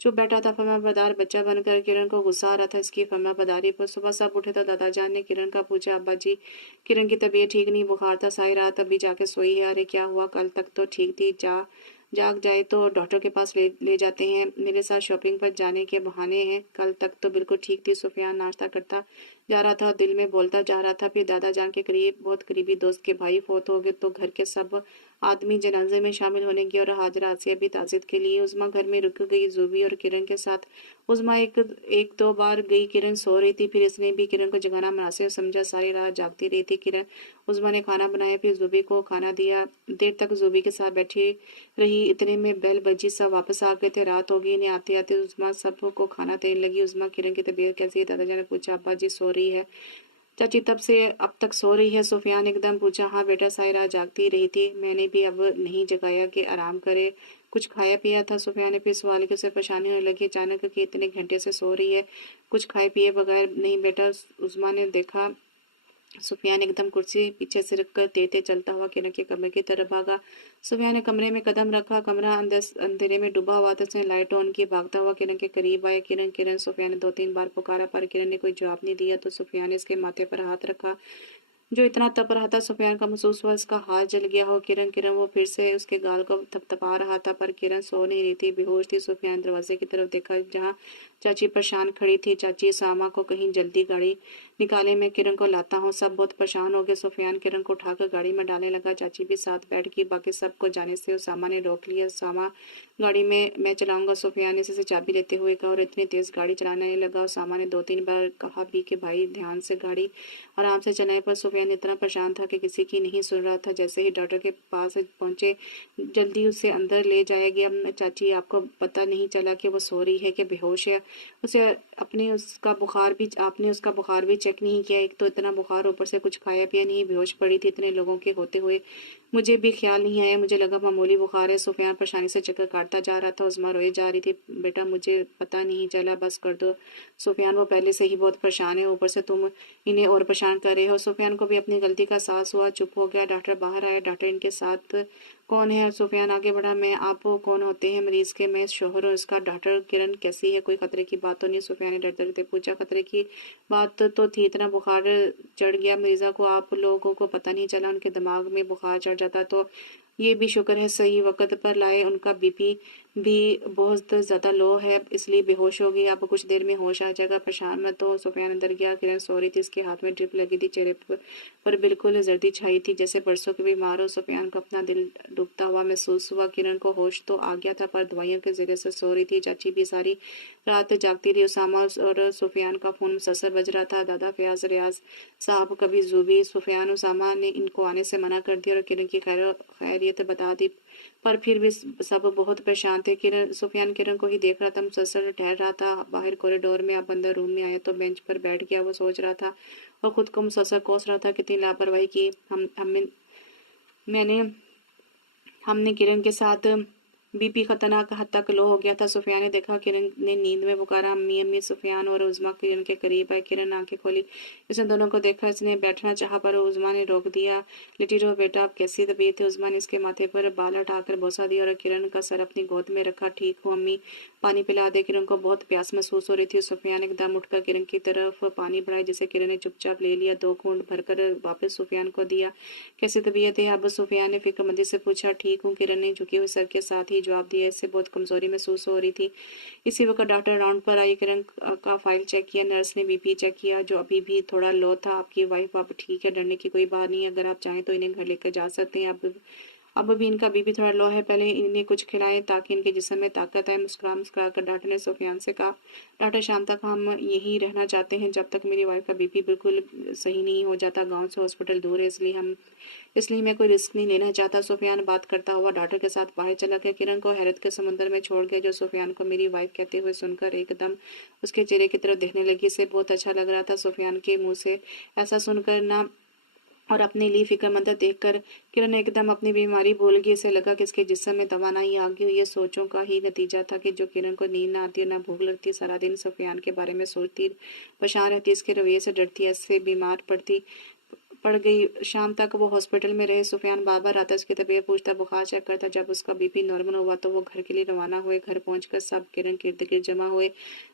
चुप बैठा था फर्माबरदार बच्चा बनकर। किरण को गुस्सा आ रहा था इसकी फर्माबरदारी पर। सुबह सब उठे तो दादाजान ने किरण का पूछा, अब्बा जी, किरण की तबीयत ठीक नहीं, बुखार था, सारी रात अभी जाके सोई है। अरे क्या हुआ? कल तक तो ठीक थी। जाग जाए तो डॉक्टर के पास ले जाते हैं। मेरे साथ शॉपिंग पर जाने के बहाने हैं। कल तक तो बिल्कुल ठीक थी। सुफियान नाश्ता करता जा रहा था, दिल में बोलता जा रहा था, फिर दादा जान के करीब बहुत करीबी दोस्त के भाई फोत हो गए तो घर के सब आदमी जनाजे में शामिल होने की और हाजरा आसिया भी ताज़ियत के लिए। उज़मा घर में रुक गई जूबी और किरण के साथ। उज़मा एक दो बार गई। किरण सो रही थी, फिर इसने भी किरण को जगाना मुनासिब समझा। सारी रात जागती रही थी किरण। उज़मा ने खाना बनाया, फिर जूबी को खाना दिया। देर तक जूबी के साथ बैठी रही। इतने में बेल बजी, सब वापस आ गए थे। रात हो गई। इन्हें आते आते उज़मा सबको खाना देने लगी। उज़मा, किरण की तबीयत कैसी है? दादाजी ने पूछा। अब्बा जी सो रही है। चाची तब से अब तक सो रही है? सुफियान एकदम पूछा। हाँ बेटा, सारी रात जागती रही थी, मैंने भी अब नहीं जगाया कि आराम करे। कुछ खाया पिया था? सुफियान ने फिर सवाल के उसे परेशानी होने लगी अचानक कि इतने घंटे से सो रही है। कुछ खाए पिए बगैर? नहीं बेटा। उस्मा ने देखा। सुफियान एकदम कुर्सी पीछे से रखकर तेते चलता हुआ किरण के कमरे की तरफ भागा। सुफियान ने कमरे में कदम रखा। कमरा अंधेरे में डूबा हुआ था। उसने लाइट ऑन की, भागता हुआ किरण के करीब आया। किरण किरण, सुफियान ने 2-3 बार पुकारा, पर किरण ने कोई जवाब नहीं दिया। तो सुफियान ने इसके माथे पर हाथ रखा जो इतना तप रहा था। सुफियान का महसूस हुआ इसका हाथ जल गया हो। किरण किरण, वो फिर से उसके गाल को थपथपा रहा था, पर किरण सो नहीं रही थी, बेहोश थी। सुफियान दरवाजे की तरफ देखा जहाँ चाची परेशान खड़ी थी। चाची, सामा को कहीं जल्दी गाड़ी निकाले, मैं किरण को लाता हूँ। सब बहुत परेशान हो गए। सुफियान किरण को उठाकर गाड़ी में डालने लगा। चाची भी साथ बैठ गई। बाकी सबको जाने से उसामा ने रोक लिया। उसामा, गाड़ी में मैं चलाऊंगा, सुफियान ने इसे चाबी लेते हुए कहा और इतनी तेज गाड़ी चलाने लगा। उसामा ने 2-3 बार कहा भी कि भाई ध्यान से गाड़ी आराम से चलाने, पर सुफियान इतना परेशान था कि किसी की नहीं सुन रहा था। जैसे ही डॉक्टर के पास पहुंचे, जल्दी उसे अंदर ले जाया गया। चाची, आपको पता नहीं चला कि वो सो रही है कि बेहोश है? उसे आपने उसका बुखार भी चेक नहीं किया? एक तो इतना बुखार, ऊपर से कुछ खाया पिया नहीं, बेहोश पड़ी थी इतने लोगों के होते हुए। मुझे भी ख्याल नहीं आया, मुझे लगा मामूली बुखार है। सुफियान परेशानी से चक्कर काटता जा रहा था। उज़मा रोए जा रही थी। बेटा मुझे पता नहीं चला, बस कर दो। सुफियान, वो पहले से ही बहुत परेशान है, ऊपर से तुम इन्हें और परेशान कर रहे हो। सुफियान को भी अपनी गलती का एहसास हुआ, चुप हो गया। डॉक्टर बाहर आया। डॉक्टर, इनके साथ कौन है? सुफियान आगे बढ़ा। मैं। आप कौन होते हैं? मरीज के? मैं शोहर हूँ इसका। डॉक्टर, किरण कैसी है? कोई खतरे की बात तो नहीं? सुफियान ने डरते डरते पूछा। खतरे की बात तो थी, इतना बुखार चढ़ गया मरीजा को, आप लोगों को पता नहीं चला। उनके दिमाग में बुखार चढ़ जाता तो ये भी शुक्र है सही वक्त पर लाए। उनका बीपी भी बहुत ज़्यादा लो है, इसलिए बेहोश हो गई। अब कुछ देर में होश आ जाएगा, परेशान मत हो। सुफियान अंदर गया। किरण सो रही थी, उसके हाथ में ड्रिप लगी थी, चेहरे पर बिल्कुल जर्दी छाई थी, जैसे परसों की बीमार हो। सुफियान को अपना दिल डूबता हुआ महसूस हुआ। किरण को होश तो आ गया था, पर दवाइयों के जरिए से सो रही थी। चाची भी सारी रात जागती रही। उसामा और सुफियान का फ़ोन मुसलसल बज रहा था। दादा फयाज, रियाज साहब, कभी जूबी। सुफियान उसामा ने इनको आने से मना कर दिया और किरण की खैरियत बता दी, पर फिर भी सब बहुत परेशान थे। किरण सुफियान किरण को ही देख रहा था, मुसलसल ठहर रहा था बाहर कॉरिडोर में। अब अंदर रूम में आया तो बेंच पर बैठ गया। वो सोच रहा था और खुद को मुसलसल कोस रहा था, कितनी लापरवाही की मैंने हमने किरण के साथ। बीपी खतरनाक हद तक लो हो गया था। सुफियान ने देखा, किरण ने नींद में पुकारा, अम्मी अम्मी। सुफियान और उज़मा किरण के करीब आए। किरण आंखें खोली, इसने दोनों को देखा। इसने बैठना चाहा पर उज़मा ने रोक दिया। लिटी रहो बेटा, अब कैसी तबीयत है? उज़मा ने इसके माथे पर बाल हटाकर बोसा दिया और किरण का सर अपनी गोद में रखा। ठीक हूँ अम्मी, पानी पिला दे। किरण को बहुत प्यास महसूस हो रही थी। सुफियान एकदम उठकर किरण की तरफ पानी बढ़ाया, जिसे किरण ने चुपचाप ले लिया। 2 घूंट भरकर वापस सुफियान को दिया। कैसी तबीयत है अब? सुफियान ने फिक्रमंदी से पूछा। ठीक हूँ, किरण ने झुके हुए सर के साथ ही जवाब दिया। इससे बहुत कमजोरी महसूस हो रही थी। इसी वक्त डॉक्टर राउंड पर आई। किरण का फाइल चेक किया। नर्स ने बीपी चेक किया, जो अभी भी थोड़ा लो था। आपकी वाइफ अब ठीक है, डरने की कोई बात नहीं है। अगर आप चाहें तो इन्हें घर लेकर जा सकते हैं। अब भी इनका बीपी थोड़ा लो है, पहले इन्हें कुछ खिलाएं ताकि इनके जिस्म में ताकत आए। मुस्कुरा मुस्कुरा कर डॉक्टर ने सुफियान से कहा, डॉक्टर शाम तक हम यहीं रहना चाहते हैं, जब तक मेरी वाइफ का बीपी बिल्कुल सही नहीं हो जाता। गांव से हॉस्पिटल दूर है, इसलिए मैं कोई रिस्क नहीं लेना चाहता। सुफियान बात करता हुआ डॉक्टर के साथ बाहर चला गया। किरण को हैरत के समुद्र में छोड़ गया, जो सुफियान को मेरी वाइफ कहते हुए सुनकर एकदम उसके चेहरे की तरफ देखने लगी। इसे बहुत अच्छा लग रहा था सुफियान के मुंह से ऐसा सुनकर ना, और अपने लिए फिक्रमंद देखकर किरण एकदम अपनी बीमारी भूल गई। इसे लगा कि इसके जिस्म में तवानाई आ गई। ये सोचों का ही नतीजा था कि जो किरण को नींद ना आती और ना भूख लगती, सारा दिन सुफियान के बारे में सोचती, परेशान रहती, इसके रवैये से डरती, ऐसे बीमार पड़ गई। शाम तक वो हॉस्पिटल में रहे। सुफियान बार बार आता, उसकी तबीयत पूछता, बुखार चेक करता। जब उसका बीपी नॉर्मल हुआ तो वो घर के लिए रवाना हुए। घर पहुंचकर सब किरण के इर्द गिर्द जमा हुए।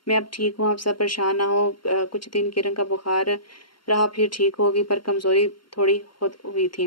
मैं अब ठीक हूँ, आप सब परेशान ना हो। कुछ दिन किरण का बुखार रहा, फिर ठीक होगी, पर कमजोरी थोड़ी हुई थी।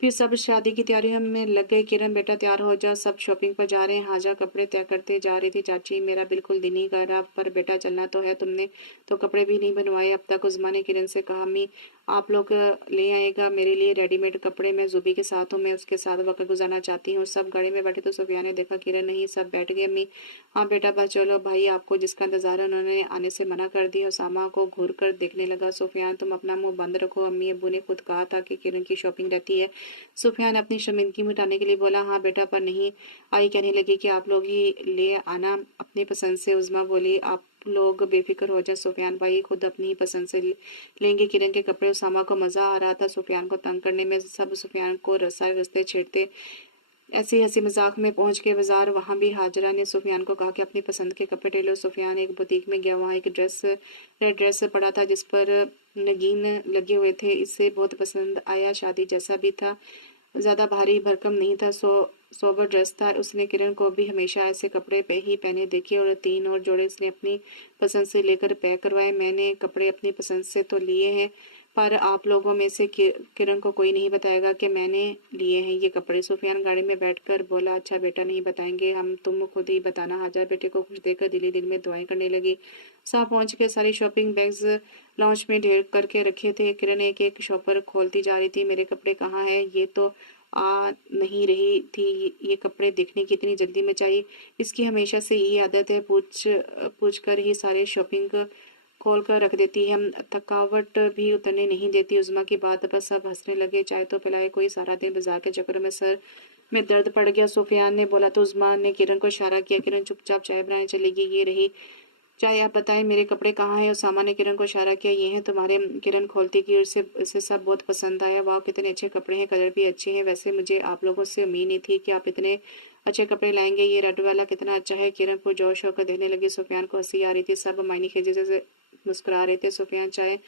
फिर सब शादी की तैयारियों में लग गए। किरण बेटा तैयार हो जा, सब शॉपिंग पर जा रहे हैं। हाजा कपड़े तय करते जा रही थी। चाची मेरा बिल्कुल दिल नहीं कर रहा, पर बेटा चलना तो है। तुमने तो कपड़े भी नहीं बनवाए अब तक। उज़मा ने किरण से कहा, अम्मी आप लोग ले आएगा मेरे लिए रेडीमेड कपड़े। मैं जुबी के साथ हूँ, मैं उसके साथ वक्त गुजारना चाहती हूँ। सब गाड़ी में बैठे तो सुफिया ने देखा किरण नहीं, सब बैठ गए। अम्मी हाँ बेटा बस चलो, भाई आपको जिसका इंतजार है उन्होंने आने से मना कर दिया। उसामा को घूर कर देखने लगा। सुफियान तुम अपना मुंह बंद रखो, अम्मी अब्बू ने खुद कहा था कि किरण की शॉपिंग रहती है। सुफियान अपनी शर्मिंदगी मिटाने के लिए बोला, हाँ बेटा, पर नहीं आई कहने लगी कि आप लोग ही ले आना अपनी पसंद से। उज़मा बोली, आप लोग बेफिक्र हो जाए, सुफियान भाई खुद अपनी ही पसंद से लेंगे किरण के कपड़े। उसामा को मजा आ रहा था सुफियान को तंग करने में। सब सुफियान को रस्ते छेड़ते। ऐसे ही हंसी मजाक में पहुंच के बाजार। वहां भी हाजरा ने सुफियान को कहा कि अपनी पसंद के कपड़े ले लो। सुफियान एक बुटीक में गया, वहां एक रेड ड्रेस पड़ा था जिस पर नगीन लगे हुए थे। इसे बहुत पसंद आया, शादी जैसा भी था, ज्यादा भारी भरकम नहीं था, सोबर ड्रेस था। उसने किरण को भी हमेशा ऐसे कपड़े पे ही पहने देखे और 3 और जोड़े उसने अपनी पसंद से लेकर पैक करवाए। मैंने कपड़े अपनी पसंद से तो लिए हैं, पर आप लोगों में से किरण को कोई नहीं बताएगा कि मैंने लिए हैं ये कपड़े। सुफियान गाड़ी में बैठकर बोला, अच्छा बेटा नहीं बताएंगे हम, तुम खुद ही बताना। हाजरा बेटे को खुश देखकर दिली दिल में दुआएं करने लगी। साहब पहुंच के सारी शॉपिंग बैग्स लॉन्च में ढेर करके रखे थे। किरण एक एक शॉपर खोलती जा रही थी। मेरे कपड़े कहाँ हैं? ये तो आ नहीं रही थी। ये कपड़े देखने की इतनी जल्दी मचाई, इसकी हमेशा से यही आदत है, पूछ कर ही सारे शॉपिंग खोल कर रख देती है, हम थकावट भी उतरने नहीं देती। उज़मा की बात पर सब हंसने लगे। चाय तो पिलाए कोई, सारा दिन बाजार के चक्कर में सर में दर्द पड़ गया, सुफियान ने बोला तो उज़मा ने किरण को इशारा किया। किरण चुपचाप चाय बनाने चलेगी। ये रही चाय, आप बताएं मेरे कपड़े कहाँ हैं? उसामा ने किरण को इशारा किया, ये हैं तुम्हारे। किरण खोलती की उसे इसे सब बहुत पसंद आया। वाह कितने अच्छे कपड़े हैं, कलर भी अच्छे हैं। वैसे मुझे आप लोगों से उम्मीद नहीं थी कि आप इतने अच्छे कपड़े लाएंगे। ये रेड वाला कितना अच्छा है। किरण को जोश होकर देखने लगी। सुफियान को हंसी आ रही थी, सब मायने खींचे से मुस्कुरा रहे थे। सुफियान चाय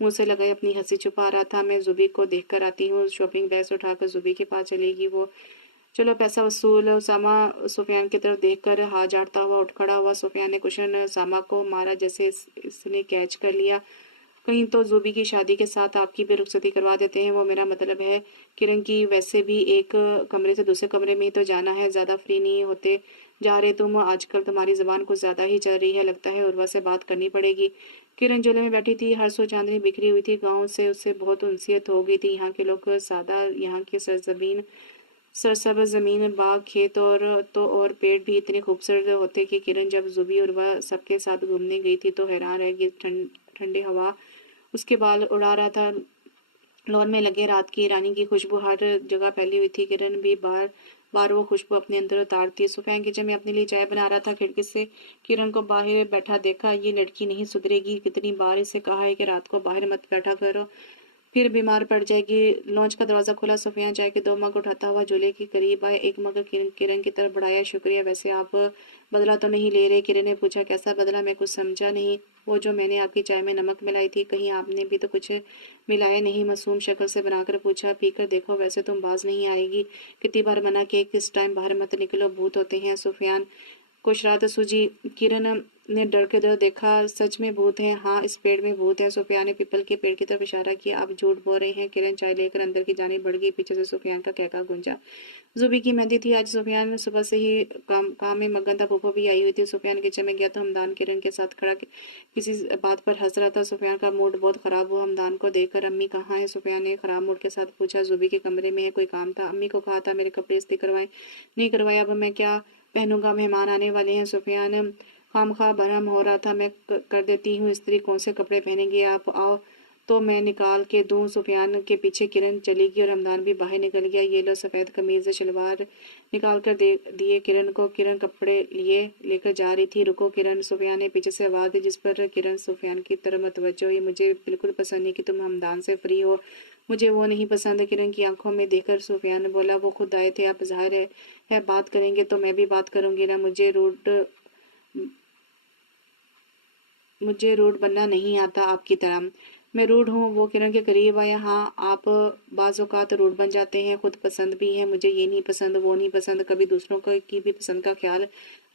मुंह से लगाई अपनी हंसी छुपा रहा था। मैं जुबी को देख कर आती हूँ। शॉपिंग बैग उठाकर जुबी के पास चलेगी वो। चलो पैसा वसूल। उसामा सुफियान की तरफ देखकर हाथ झाड़ता हुआ उठ खड़ा हुआ। सुफियान ने कुशन उसामा को मारा, जैसे इसने कैच कर लिया। कहीं तो जूबी की शादी के साथ आपकी भी रुखसती करवा देते हैं, वो मेरा मतलब है। किरण की वैसे भी एक कमरे से दूसरे कमरे में ही तो जाना है, ज़्यादा फ्री नहीं होते। जा रहे तुम? आजकल तुम्हारी ज़ुबान कुछ ज़्यादा ही चल रही है, लगता है उर्वा से बात करनी पड़ेगी। किरण झूले में बैठी थी, हर्षो चांदनी बिखरी हुई थी, गाँव से उससे बहुत उनसियत हो गई थी। यहाँ के लोग सादा, यहाँ की सरज़मीन सरसब्ज़ ज़मीन, बाग, खेत और पेड़ भी इतने खूबसूरत होते कि किरण जब ज़ुबी उर्वा सबके साथ घूमने गई थी तो हैरान रह गई। ठंडी हवा उसके बाल उड़ा रहा था। लॉन में लगे रात की रानी की खुशबू हर जगह फैली हुई थी। किरण भी बार बार वो खुशबू अपने अंदर उतारती। सुफियान किचन में अपने लिए चाय बना रहा था। खिड़की से किरण को बाहर बैठा देखा। ये लड़की नहीं सुधरेगी, कितनी बार इसे कहा है कि रात को बाहर मत बैठा करो, फिर बीमार पड़ जाएगी। लॉन्च का दरवाजा खुला। सुफियान चाय के 2 मग उठाता हुआ झूले के करीब आए। एक मग किरण की तरफ बढ़ाया। शुक्रिया, वैसे आप बदला तो नहीं ले रहे? किरण ने पूछा। कैसा बदला? मैं कुछ समझा नहीं। वो जो मैंने आपकी चाय में नमक मिलाई थी, कहीं आपने भी तो कुछ मिलाया नहीं? मासूम शक्ल से बनाकर पूछा। पीकर देखो, वैसे तुम बाज नहीं आएगी। कितनी बार मना किया किस टाइम बाहर मत निकलो, भूत होते हैं। सुफियान को शरारत सूझी। किरण ने डर के डर देखा। सच में भूत है? हाँ, इस पेड़ में भूत है। सुफियान ने पीपल के पेड़ की तरफ इशारा किया। आप झूठ बोल रहे हैं। किरण चाय लेकर अंदर की जाने बढ़ गई। पीछे से सुफियान का कहका गूंजा। जुबी की मेहंदी थी आज। सुफियान सुबह से ही काम में मगन था। फूफो भी आई हुई थी। सुफियान किचन में गया तो हमदान किरण के साथ खड़ा किसी बात पर हंस रहा था। सुफियान का मूड बहुत खराब हुआ हमदान को देखकर। अम्मी कहाँ है? सुफियान ने खराब मूड के साथ पूछा। जुबी के कमरे में है, कोई काम था? अम्मी को कहा था मेरे कपड़े इस्त्री करवाए, नहीं करवाए। अब मैं क्या पहनूंगा? मेहमान आने वाले हैं। सुफियान खामखा भरम हो रहा था। मैं कर देती हूँ इस्त्री। कौन से कपड़े पहनेंगे आप? आओ तो मैं निकाल के दूं। सुफियान के पीछे किरण चली गई और हमदान भी बाहर निकल गया। ये लो सफ़ेद कमीज शलवार निकाल कर दे दिए किरण को। किरण कपड़े लिए लेकर जा रही थी। रुको किरण, सुफियान ने पीछे से आवाज़ दी, जिस पर किरण सुफियान की तरफ मतवज्जो हुई। मुझे बिल्कुल पसंद नहीं कि तुम हमदान से फ्री हो। मुझे वो नहीं पसंद। किरण की आंखों में देखकर सुफियान ने बोला। वो खुद आए थे, आप जाहिर है बात करेंगे तो मैं भी बात करूंगी ना। मुझे रूड बनना नहीं आता आपकी तरह। मैं रूड हूँ? वो किरण के करीब आया। हाँ, आप बाज़ औक़ात रूड बन जाते हैं। खुद पसंद भी हैं। मुझे ये नहीं पसंद, वो नहीं पसंद। कभी दूसरों की भी पसंद का ख्याल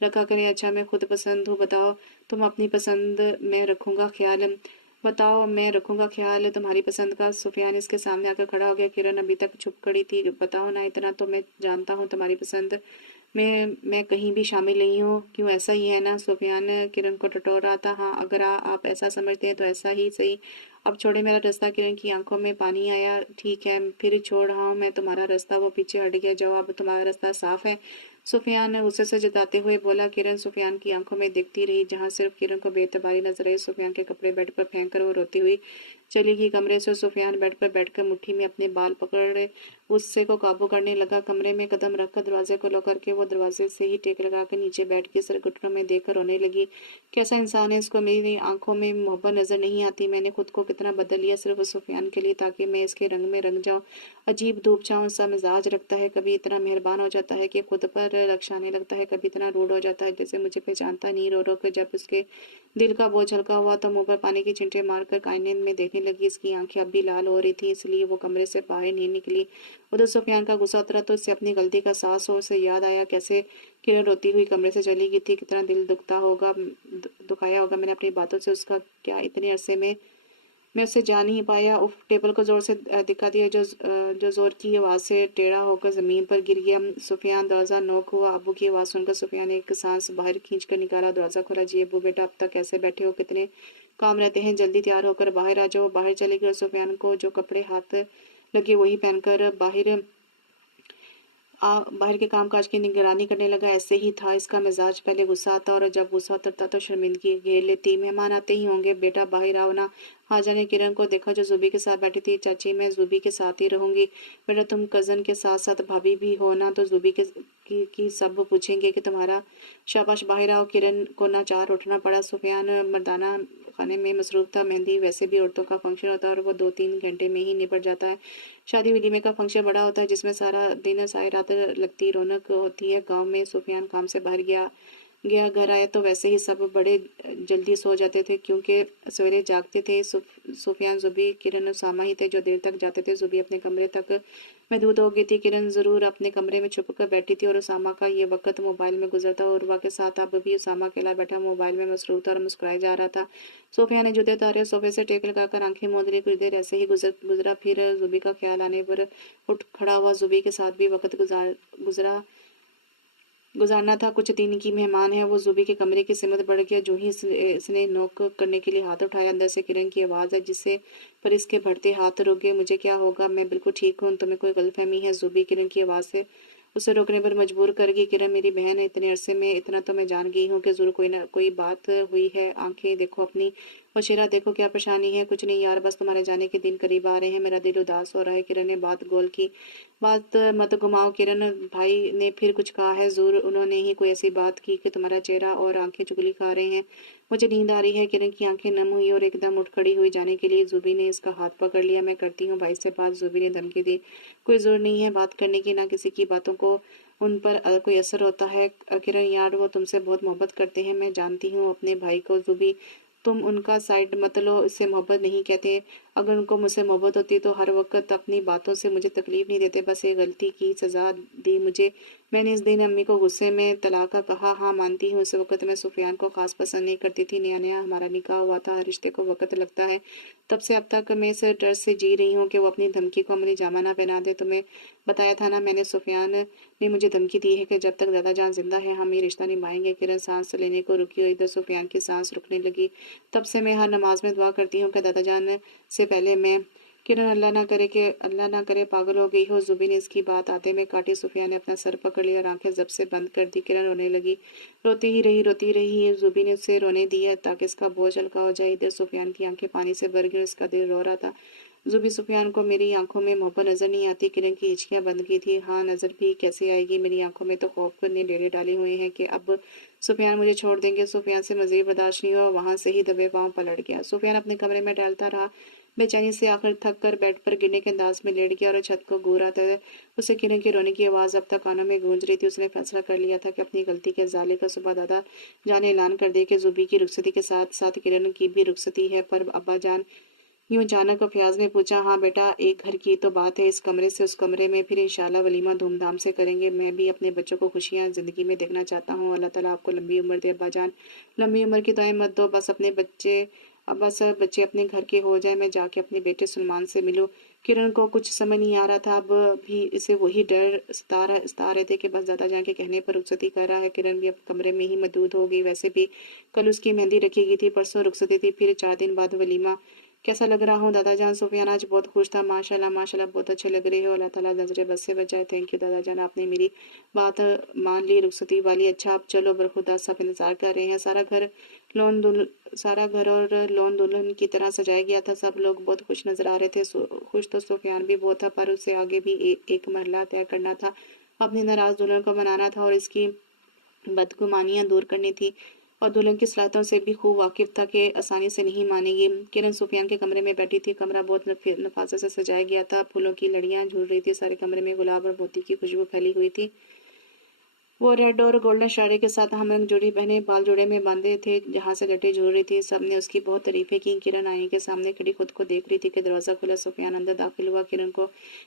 रखा करें। अच्छा, मैं खुद पसंद हूँ। बताओ, तुम अपनी पसंद, मैं रखूँगा ख्याल। बताओ, मैं रखूँगा ख्याल तुम्हारी पसंद का। सुफियान इसके सामने आकर खड़ा हो गया। किरण अभी तक चुप खड़ी थी। बताओ ना, इतना तो मैं जानता हूँ तुम्हारी पसंद मैं कहीं भी शामिल नहीं हूँ। क्यों, ऐसा ही है ना? सुफियान किरण को टटोल रहा था। हाँ, अगर आप ऐसा समझते हैं तो ऐसा ही सही। अब छोड़े मेरा रास्ता। किरण की आंखों में पानी आया। ठीक है, फिर छोड़ रहा हूँ मैं तुम्हारा रास्ता। वो पीछे हट गया। जाओ, अब तुम्हारा रास्ता साफ है। सुफियान ने गुस्से से जताते हुए बोला। किरण सुफियान की आंखों में देखती रही, जहाँ सिर्फ किरण को बेतबारी नजर आई। सुफियान के कपड़े बेड पर फेंक कर वो रोती हुई चली गई कमरे से। सुफियान बेड पर बैठकर मुट्ठी में अपने बाल पकड़े गुस्से को काबू करने लगा। कमरे में कदम रखकर दरवाजे को लॉक करके वो दरवाजे से ही टेक लगाकर नीचे बैठ के सर घुटनों में देखकर रोने लगी। कैसा इंसान है? इसको मेरी आंखों में मोहब्बत नजर नहीं आती? मैंने खुद को कितना बदल लिया सिर्फ सुफियान के लिए, ताकि मैं इसके रंग में रंग जाऊं। अजीब धूप छांव सा मिजाज रखता है। कभी इतना मेहरबान हो जाता है कि खुद पर रक्षाने लगता है, कभी इतना रूड हो जाता है जैसे मुझे पहचानता नहीं। रो रो कर जब उसके दिल का बोझ हल्का हुआ तो मुंह पर पानी की छींटे मारकर आईने में देखने लगी। इसकी आंखें अब भी लाल हो रही थी, इसलिए वो कमरे से बाहर नहीं निकली। उधर सुफियान का गुस्सा उतरा तो उससे अपनी गलती का एहसास हो। उसे याद आया कैसे किरण रोती हुई कमरे से चली गई थी। कितना दिल दुखाया होगा मैंने अपनी बातों से उसका। क्या इतने अरसे में मैं उससे जान नहीं पाया। उफ, टेबल को जोर से दिखा दिया, जो जोर की आवाज़ से टेढ़ा होकर ज़मीन पर गिर गया। सुफियान दरवाज़ा नोक हुआ। अबू की आवाज़ सुनकर सुफियान ने एक सांस बाहर खींच कर निकाला। दरवाज़ा खोला। जी अबू बेटा, अब तक कैसे बैठे हो? कितने काम रहते हैं, जल्दी तैयार होकर बाहर आ जाओ। बाहर चले गए और सुफियान को जो कपड़े हाथ लगे वही पहनकर बाहर के कामकाज की निगरानी करने लगा। ऐसे ही था इसका मिजाज, पहले गुस्सा आता और जब गुस्सा उतरता तो शर्मिंदगी घेर लेती। मेहमान आते ही होंगे, बेटा बाहर आओ ना। हाजा ने किरण को देखा जो जुबी के साथ बैठी थी। चाची, मैं जुबी के साथ ही रहूंगी। बेटा तुम कज़न के साथ साथ भाभी भी हो ना, तो जुबी की सब पूछेंगे कि तुम्हारा। शाबाश, बाहर आओ। किरण को नाचार उठना पड़ा। सुफियान मर्दाना खाने में मसरूफ था। मेहंदी वैसे भी औरतों का फंक्शन होता है और वो 2-3 घंटे में ही निपट जाता है। शादी वलीमे का फंक्शन बड़ा होता है जिसमें सारा दिन सारी रात लगती रौनक होती है। गांव में सुफियान काम से बाहर गया गया घर आया तो वैसे ही सब बड़े जल्दी सो जाते थे क्योंकि सवेरे जागते थे। सुफियान, जुबी, किरण, उसामा ही थे जो देर तक जाते थे। जुबी अपने कमरे तक महदूद हो गई थी। किरण जरूर अपने कमरे में छुप कर बैठी थी और उसामा का ये वक्त मोबाइल में गुजरता। उर्वा के साथ अब भी उसामा अकेला बैठा मोबाइल में मसरूफ था और मुस्कुराया जा रहा था। सुफियान ने जूते उतारे, सोफे से टेक लगाकर आंखें मूंद ली। कुछ देर ऐसे ही गुजरा। फिर जुबी का ख्याल आने पर उठ खड़ा हुआ। जुबी के साथ भी वक्त गुजरा। गुज़ारना था। कुछ दिन की मेहमान है वो। ज़ुबी के कमरे की सिमत बढ़ गया। जो ही इसने नॉक करने के लिए हाथ उठाया, अंदर से किरण की आवाज़ है जिससे पर इसके बढ़ते हाथ रुक गए। मुझे क्या होगा, मैं बिल्कुल ठीक हूँ, तुम्हें कोई गलतफहमी है। ज़ुबी किरण की आवाज़ से उसे रोकने पर मजबूर कर गई। किरण मेरी बहन है, इतने अरसे में इतना तो मैं जान गई हूँ कि ज़रूर कोई ना कोई बात हुई है। आंखें देखो अपनी और चेहरा देखो, क्या परेशानी है। कुछ नहीं यार, बस तुम्हारे जाने के दिन करीब आ रहे हैं, मेरा दिल उदास हो रहा है। किरण ने बात गोल की। बात मत घुमाओ किरण, भाई ने फिर कुछ कहा है। ज़रूर उन्होंने ही कोई ऐसी बात की कि तुम्हारा चेहरा और आंखें चुगली खा रहे हैं। मुझे नींद आ रही है। किरण की आंखें नम हुई और एकदम उठ खड़ी हुई जाने के लिए। ज़ुबी ने इसका हाथ पकड़ लिया। मैं करती हूँ भाई से बात, ज़ुबी ने धमकी दी। कोई ज़रूर नहीं है बात करने की, ना किसी की बातों को उन पर कोई असर होता है। किरण यार, वो तुमसे बहुत मोहब्बत करते हैं, मैं जानती हूँ अपने भाई को। ज़ुबी तुम उनका साइड मत लो, इससे मोहब्बत नहीं कहते। अगर उनको मुझसे मोहब्बत होती तो हर वक्त अपनी बातों से मुझे तकलीफ नहीं देते। बस ये गलती की सज़ा दी मुझे। मैंने इस दिन अम्मी को गुस्से में तलाक का कहा। हाँ मानती हूँ, उस वक्त मैं सुफियान को खास पसंद नहीं करती थी। नया नया हमारा निकाह हुआ था, हर रिश्ते को वक्त लगता है। तब से अब तक मैं इस डर से जी रही हूँ कि वो अपनी धमकी को अमली जामा ना पहना दे। तुम्हें बताया था ना मैंने, सुफियान ने मुझे धमकी दी है कि जब तक दादा जान जिंदा है हम ये रिश्ता निभाएंगे। किरण सांस लेने को रुकी और इधर सुफियान की सांस रुकने लगी। तब से मैं हर नमाज में दुआ करती हूँ कि दादा जान से पहले मैं। किरण अल्लाह ना करे पागल हो गई हो। ज़ुबी ने इसकी बात आते में काटी। सुफियान ने अपना सर पकड़ लिया और आंखें जब से बंद कर दी। किरण रोने लगी। रोती ही रही। ज़ुबी ने उसे रोने दिया ताकि इसका बोझ हल्का हो जाए। इधर सुफियान की आंखें पानी से भर गई और इसका दिल रो रहा था। ज़ुबी सुफियान को मेरी आंखों में मोहब्बत नजर नहीं आती। किरण की हिचकियां बंद की थी। हाँ नजर भी कैसे आएगी, मेरी आंखों में तो खौफ ने डेरे डाले हुए हैं कि अब सुफियान मुझे छोड़ देंगे। सुफियान से मजीद बर्दाश्त नहीं हुआ, वहां से ही दबे पांव पलट गया। सुफियान अपने कमरे में टहलता रहा। बेचैनी से आखिर थक कर बेड पर गिरने के अंदाज में लेट गया और छत को घूर आता है। उसे किरण के रोने की आवाज़ अब तक कानों में गूंज रही थी। उसने फैसला कर लिया था कि अपनी गलती के जाले का सुबह दादा जान ऐलान कर दे कि ज़ुबी की रुखसती के साथ साथ किरण की भी रुखसती है। पर अब्बा जान यूं अचानक फयाज ने पूछा। हाँ बेटा, एक घर की तो बात है, इस कमरे से उस कमरे में फिर इंशाल्लाह वलीमा धूमधाम से करेंगे। मैं भी अपने बच्चों को खुशियां ज़िंदगी में देखना चाहता हूँ। अल्लाह ताला आपको लंबी उम्र दे अब्बा जान। लंबी उम्र की दुआएं मत दो, बस अपने बच्चे अब बस बच्चे अपने घर के हो जाए, मैं जाके अपने बेटे सलमान से मिलूं। किरण को कुछ समझ नहीं आ रहा था। अब भी इसे वही डर सता रहे थे कि बस दादा जान के कहने पर रुखसती कर रहा है। किरण भी अब कमरे में ही मदूद हो गई। वैसे भी कल उसकी मेहंदी रखी गई थी, परसों रुखसती थी, फिर 4 दिन बाद वलीमा। कैसा लग रहा हूँ दादा जान? सुफियान आज बहुत खुश था। माशाल्लाह माशाल्लाह, बहुत अच्छे लग रहे हो। अल्लाह ताला नजरे बद से बचाए। थैंक यू दादा जान, आपने मेरी बात मान ली रुखसती वाली। अच्छा अब चलो, बरखुदा सब इंतजार कर रहे हैं। लोन दुल सारा घर और लोन दुल्हन की तरह सजाया गया था। सब लोग बहुत खुश नजर आ रहे थे। खुश तो सुफियान भी बहुत था, पर उससे आगे भी एक मरला तय करना था। अपनी नाराज दुल्हन को मनाना था और इसकी बदगुमानियां दूर करनी थी। और दुल्हन की सलाहतों से भी खूब वाकिफ था कि आसानी से नहीं मानेगी। किरण सुफियान के कमरे में बैठी थी। कमरा बहुत नफासत से सजाया गया था। फूलों की लड़ियां झूल रही थी। सारे कमरे में गुलाब और मोती की खुशबू फैली हुई थी। वो रेड और गोल्डन साड़ी के साथ हमरंग जोड़ी बहने बाल जोड़े में बांधे थे, जहां से लटे झूल रही थी। सबने उसकी बहुत तारीफें की। किरण आईने के सामने खड़ी खुद को देख रही थी कि दरवाजा खुला। सुफियान अंदर दाखिल हुआ। किरण को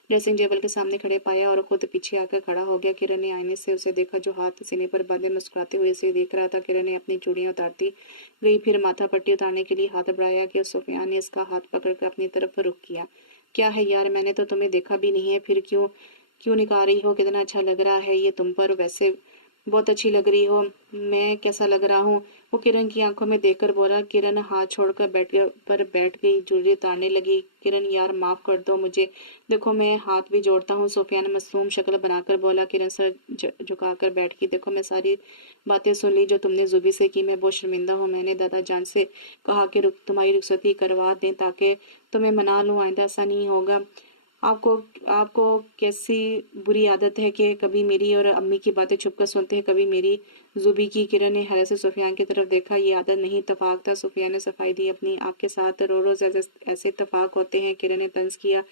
ड्रेसिंग टेबल के सामने खड़े पाया और खुद पीछे आकर खड़ा हो गया। किरण ने आईने से उसे देखा, जो हाथ सीने पर बांधे मुस्कुराते हुए उसे देख रहा था। किरण ने अपनी चूड़ियां उतारती गई, फिर माथा पट्टी उतारने के लिए हाथ बढ़ाया कि सुफियान ने इसका हाथ पकड़कर अपनी तरफ रुख किया। क्या है यार, मैंने तो तुम्हें देखा भी नहीं है, फिर क्यों क्यों निकाल रही हो? कितना अच्छा लग रहा है ये तुम पर, वैसे बहुत अच्छी लग रही हो। मैं कैसा लग रहा हूँ? वो किरण की आंखों में देखकर बोला। किरण हाथ छोड़कर बैठ गई, ज्वेलरी उतारने लगी। किरण यार माफ कर दो मुझे, देखो मैं हाथ भी जोड़ता हूँ। सोफिया ने मासूम शक्ल बनाकर बोला। किरण सर झुकाकर बैठ गई। देखो मैं सारी बातें सुन ली जो तुमने जुबी से की। मैं बहुत शर्मिंदा हूँ। मैंने दादा जान से कहा कि तुम्हारी रुखसती करवा दें ताकि तुम्हें मना लूँ। आइंदा ऐसा नहीं होगा। आपको आपको कैसी बुरी आदत है कि कभी मेरी और अम्मी की बातें छुपकर सुनते हैं, कभी मेरी। जुबी की। किरण ने हैरत से सुफियान की तरफ देखा। ये आदत नहीं, इत्तेफाक था। सुफियान ने सफाई दी। अपनी आपके साथ रोज ऐसे ऐसे इत्तेफाक होते हैं। किरण ने तंज किया।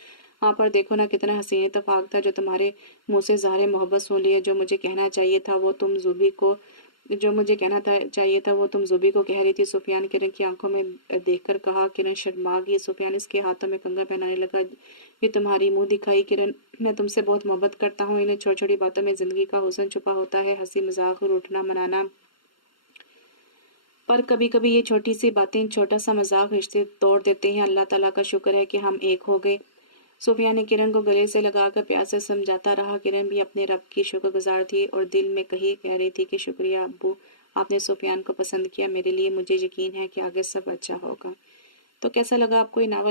हाँ पर देखो ना, कितना हसीन इत्तेफाक था जो तुम्हारे मुंह से ज़ाहिर मोहब्बत सुन लिया। जो मुझे कहना था चाहिए था वो तुम जुबी को कह रही थी। सुफियान किरण की आंखों में देखकर कहा। किरण शर्मा गई। सुफियान इसके हाथों में कंगन पहनाने लगा। ये तुम्हारी मुंह दिखाई किरण, मैं तुमसे बहुत मोहब्बत करता हूँ। इन्हें छोटी छोटी बातों में जिंदगी का हुस्न छुपा होता है। हंसी मजाक, रूठना मनाना, पर कभी कभी ये छोटी सी बातें, छोटा सा मजाक रिश्ते तोड़ देते हैं। अल्लाह ताला का शुक्र है कि हम एक हो गए। सुफिया ने किरण को गले से लगाकर प्यार से समझाता रहा। किरण भी अपने रब की शुक्रगुजार थी और दिल में कह रही थी कि शुक्रिया अब्बू, आपने सुफियान को पसंद किया मेरे लिए। मुझे यकीन है कि आगे सब अच्छा होगा। तो कैसा लगा आपको ये नावल?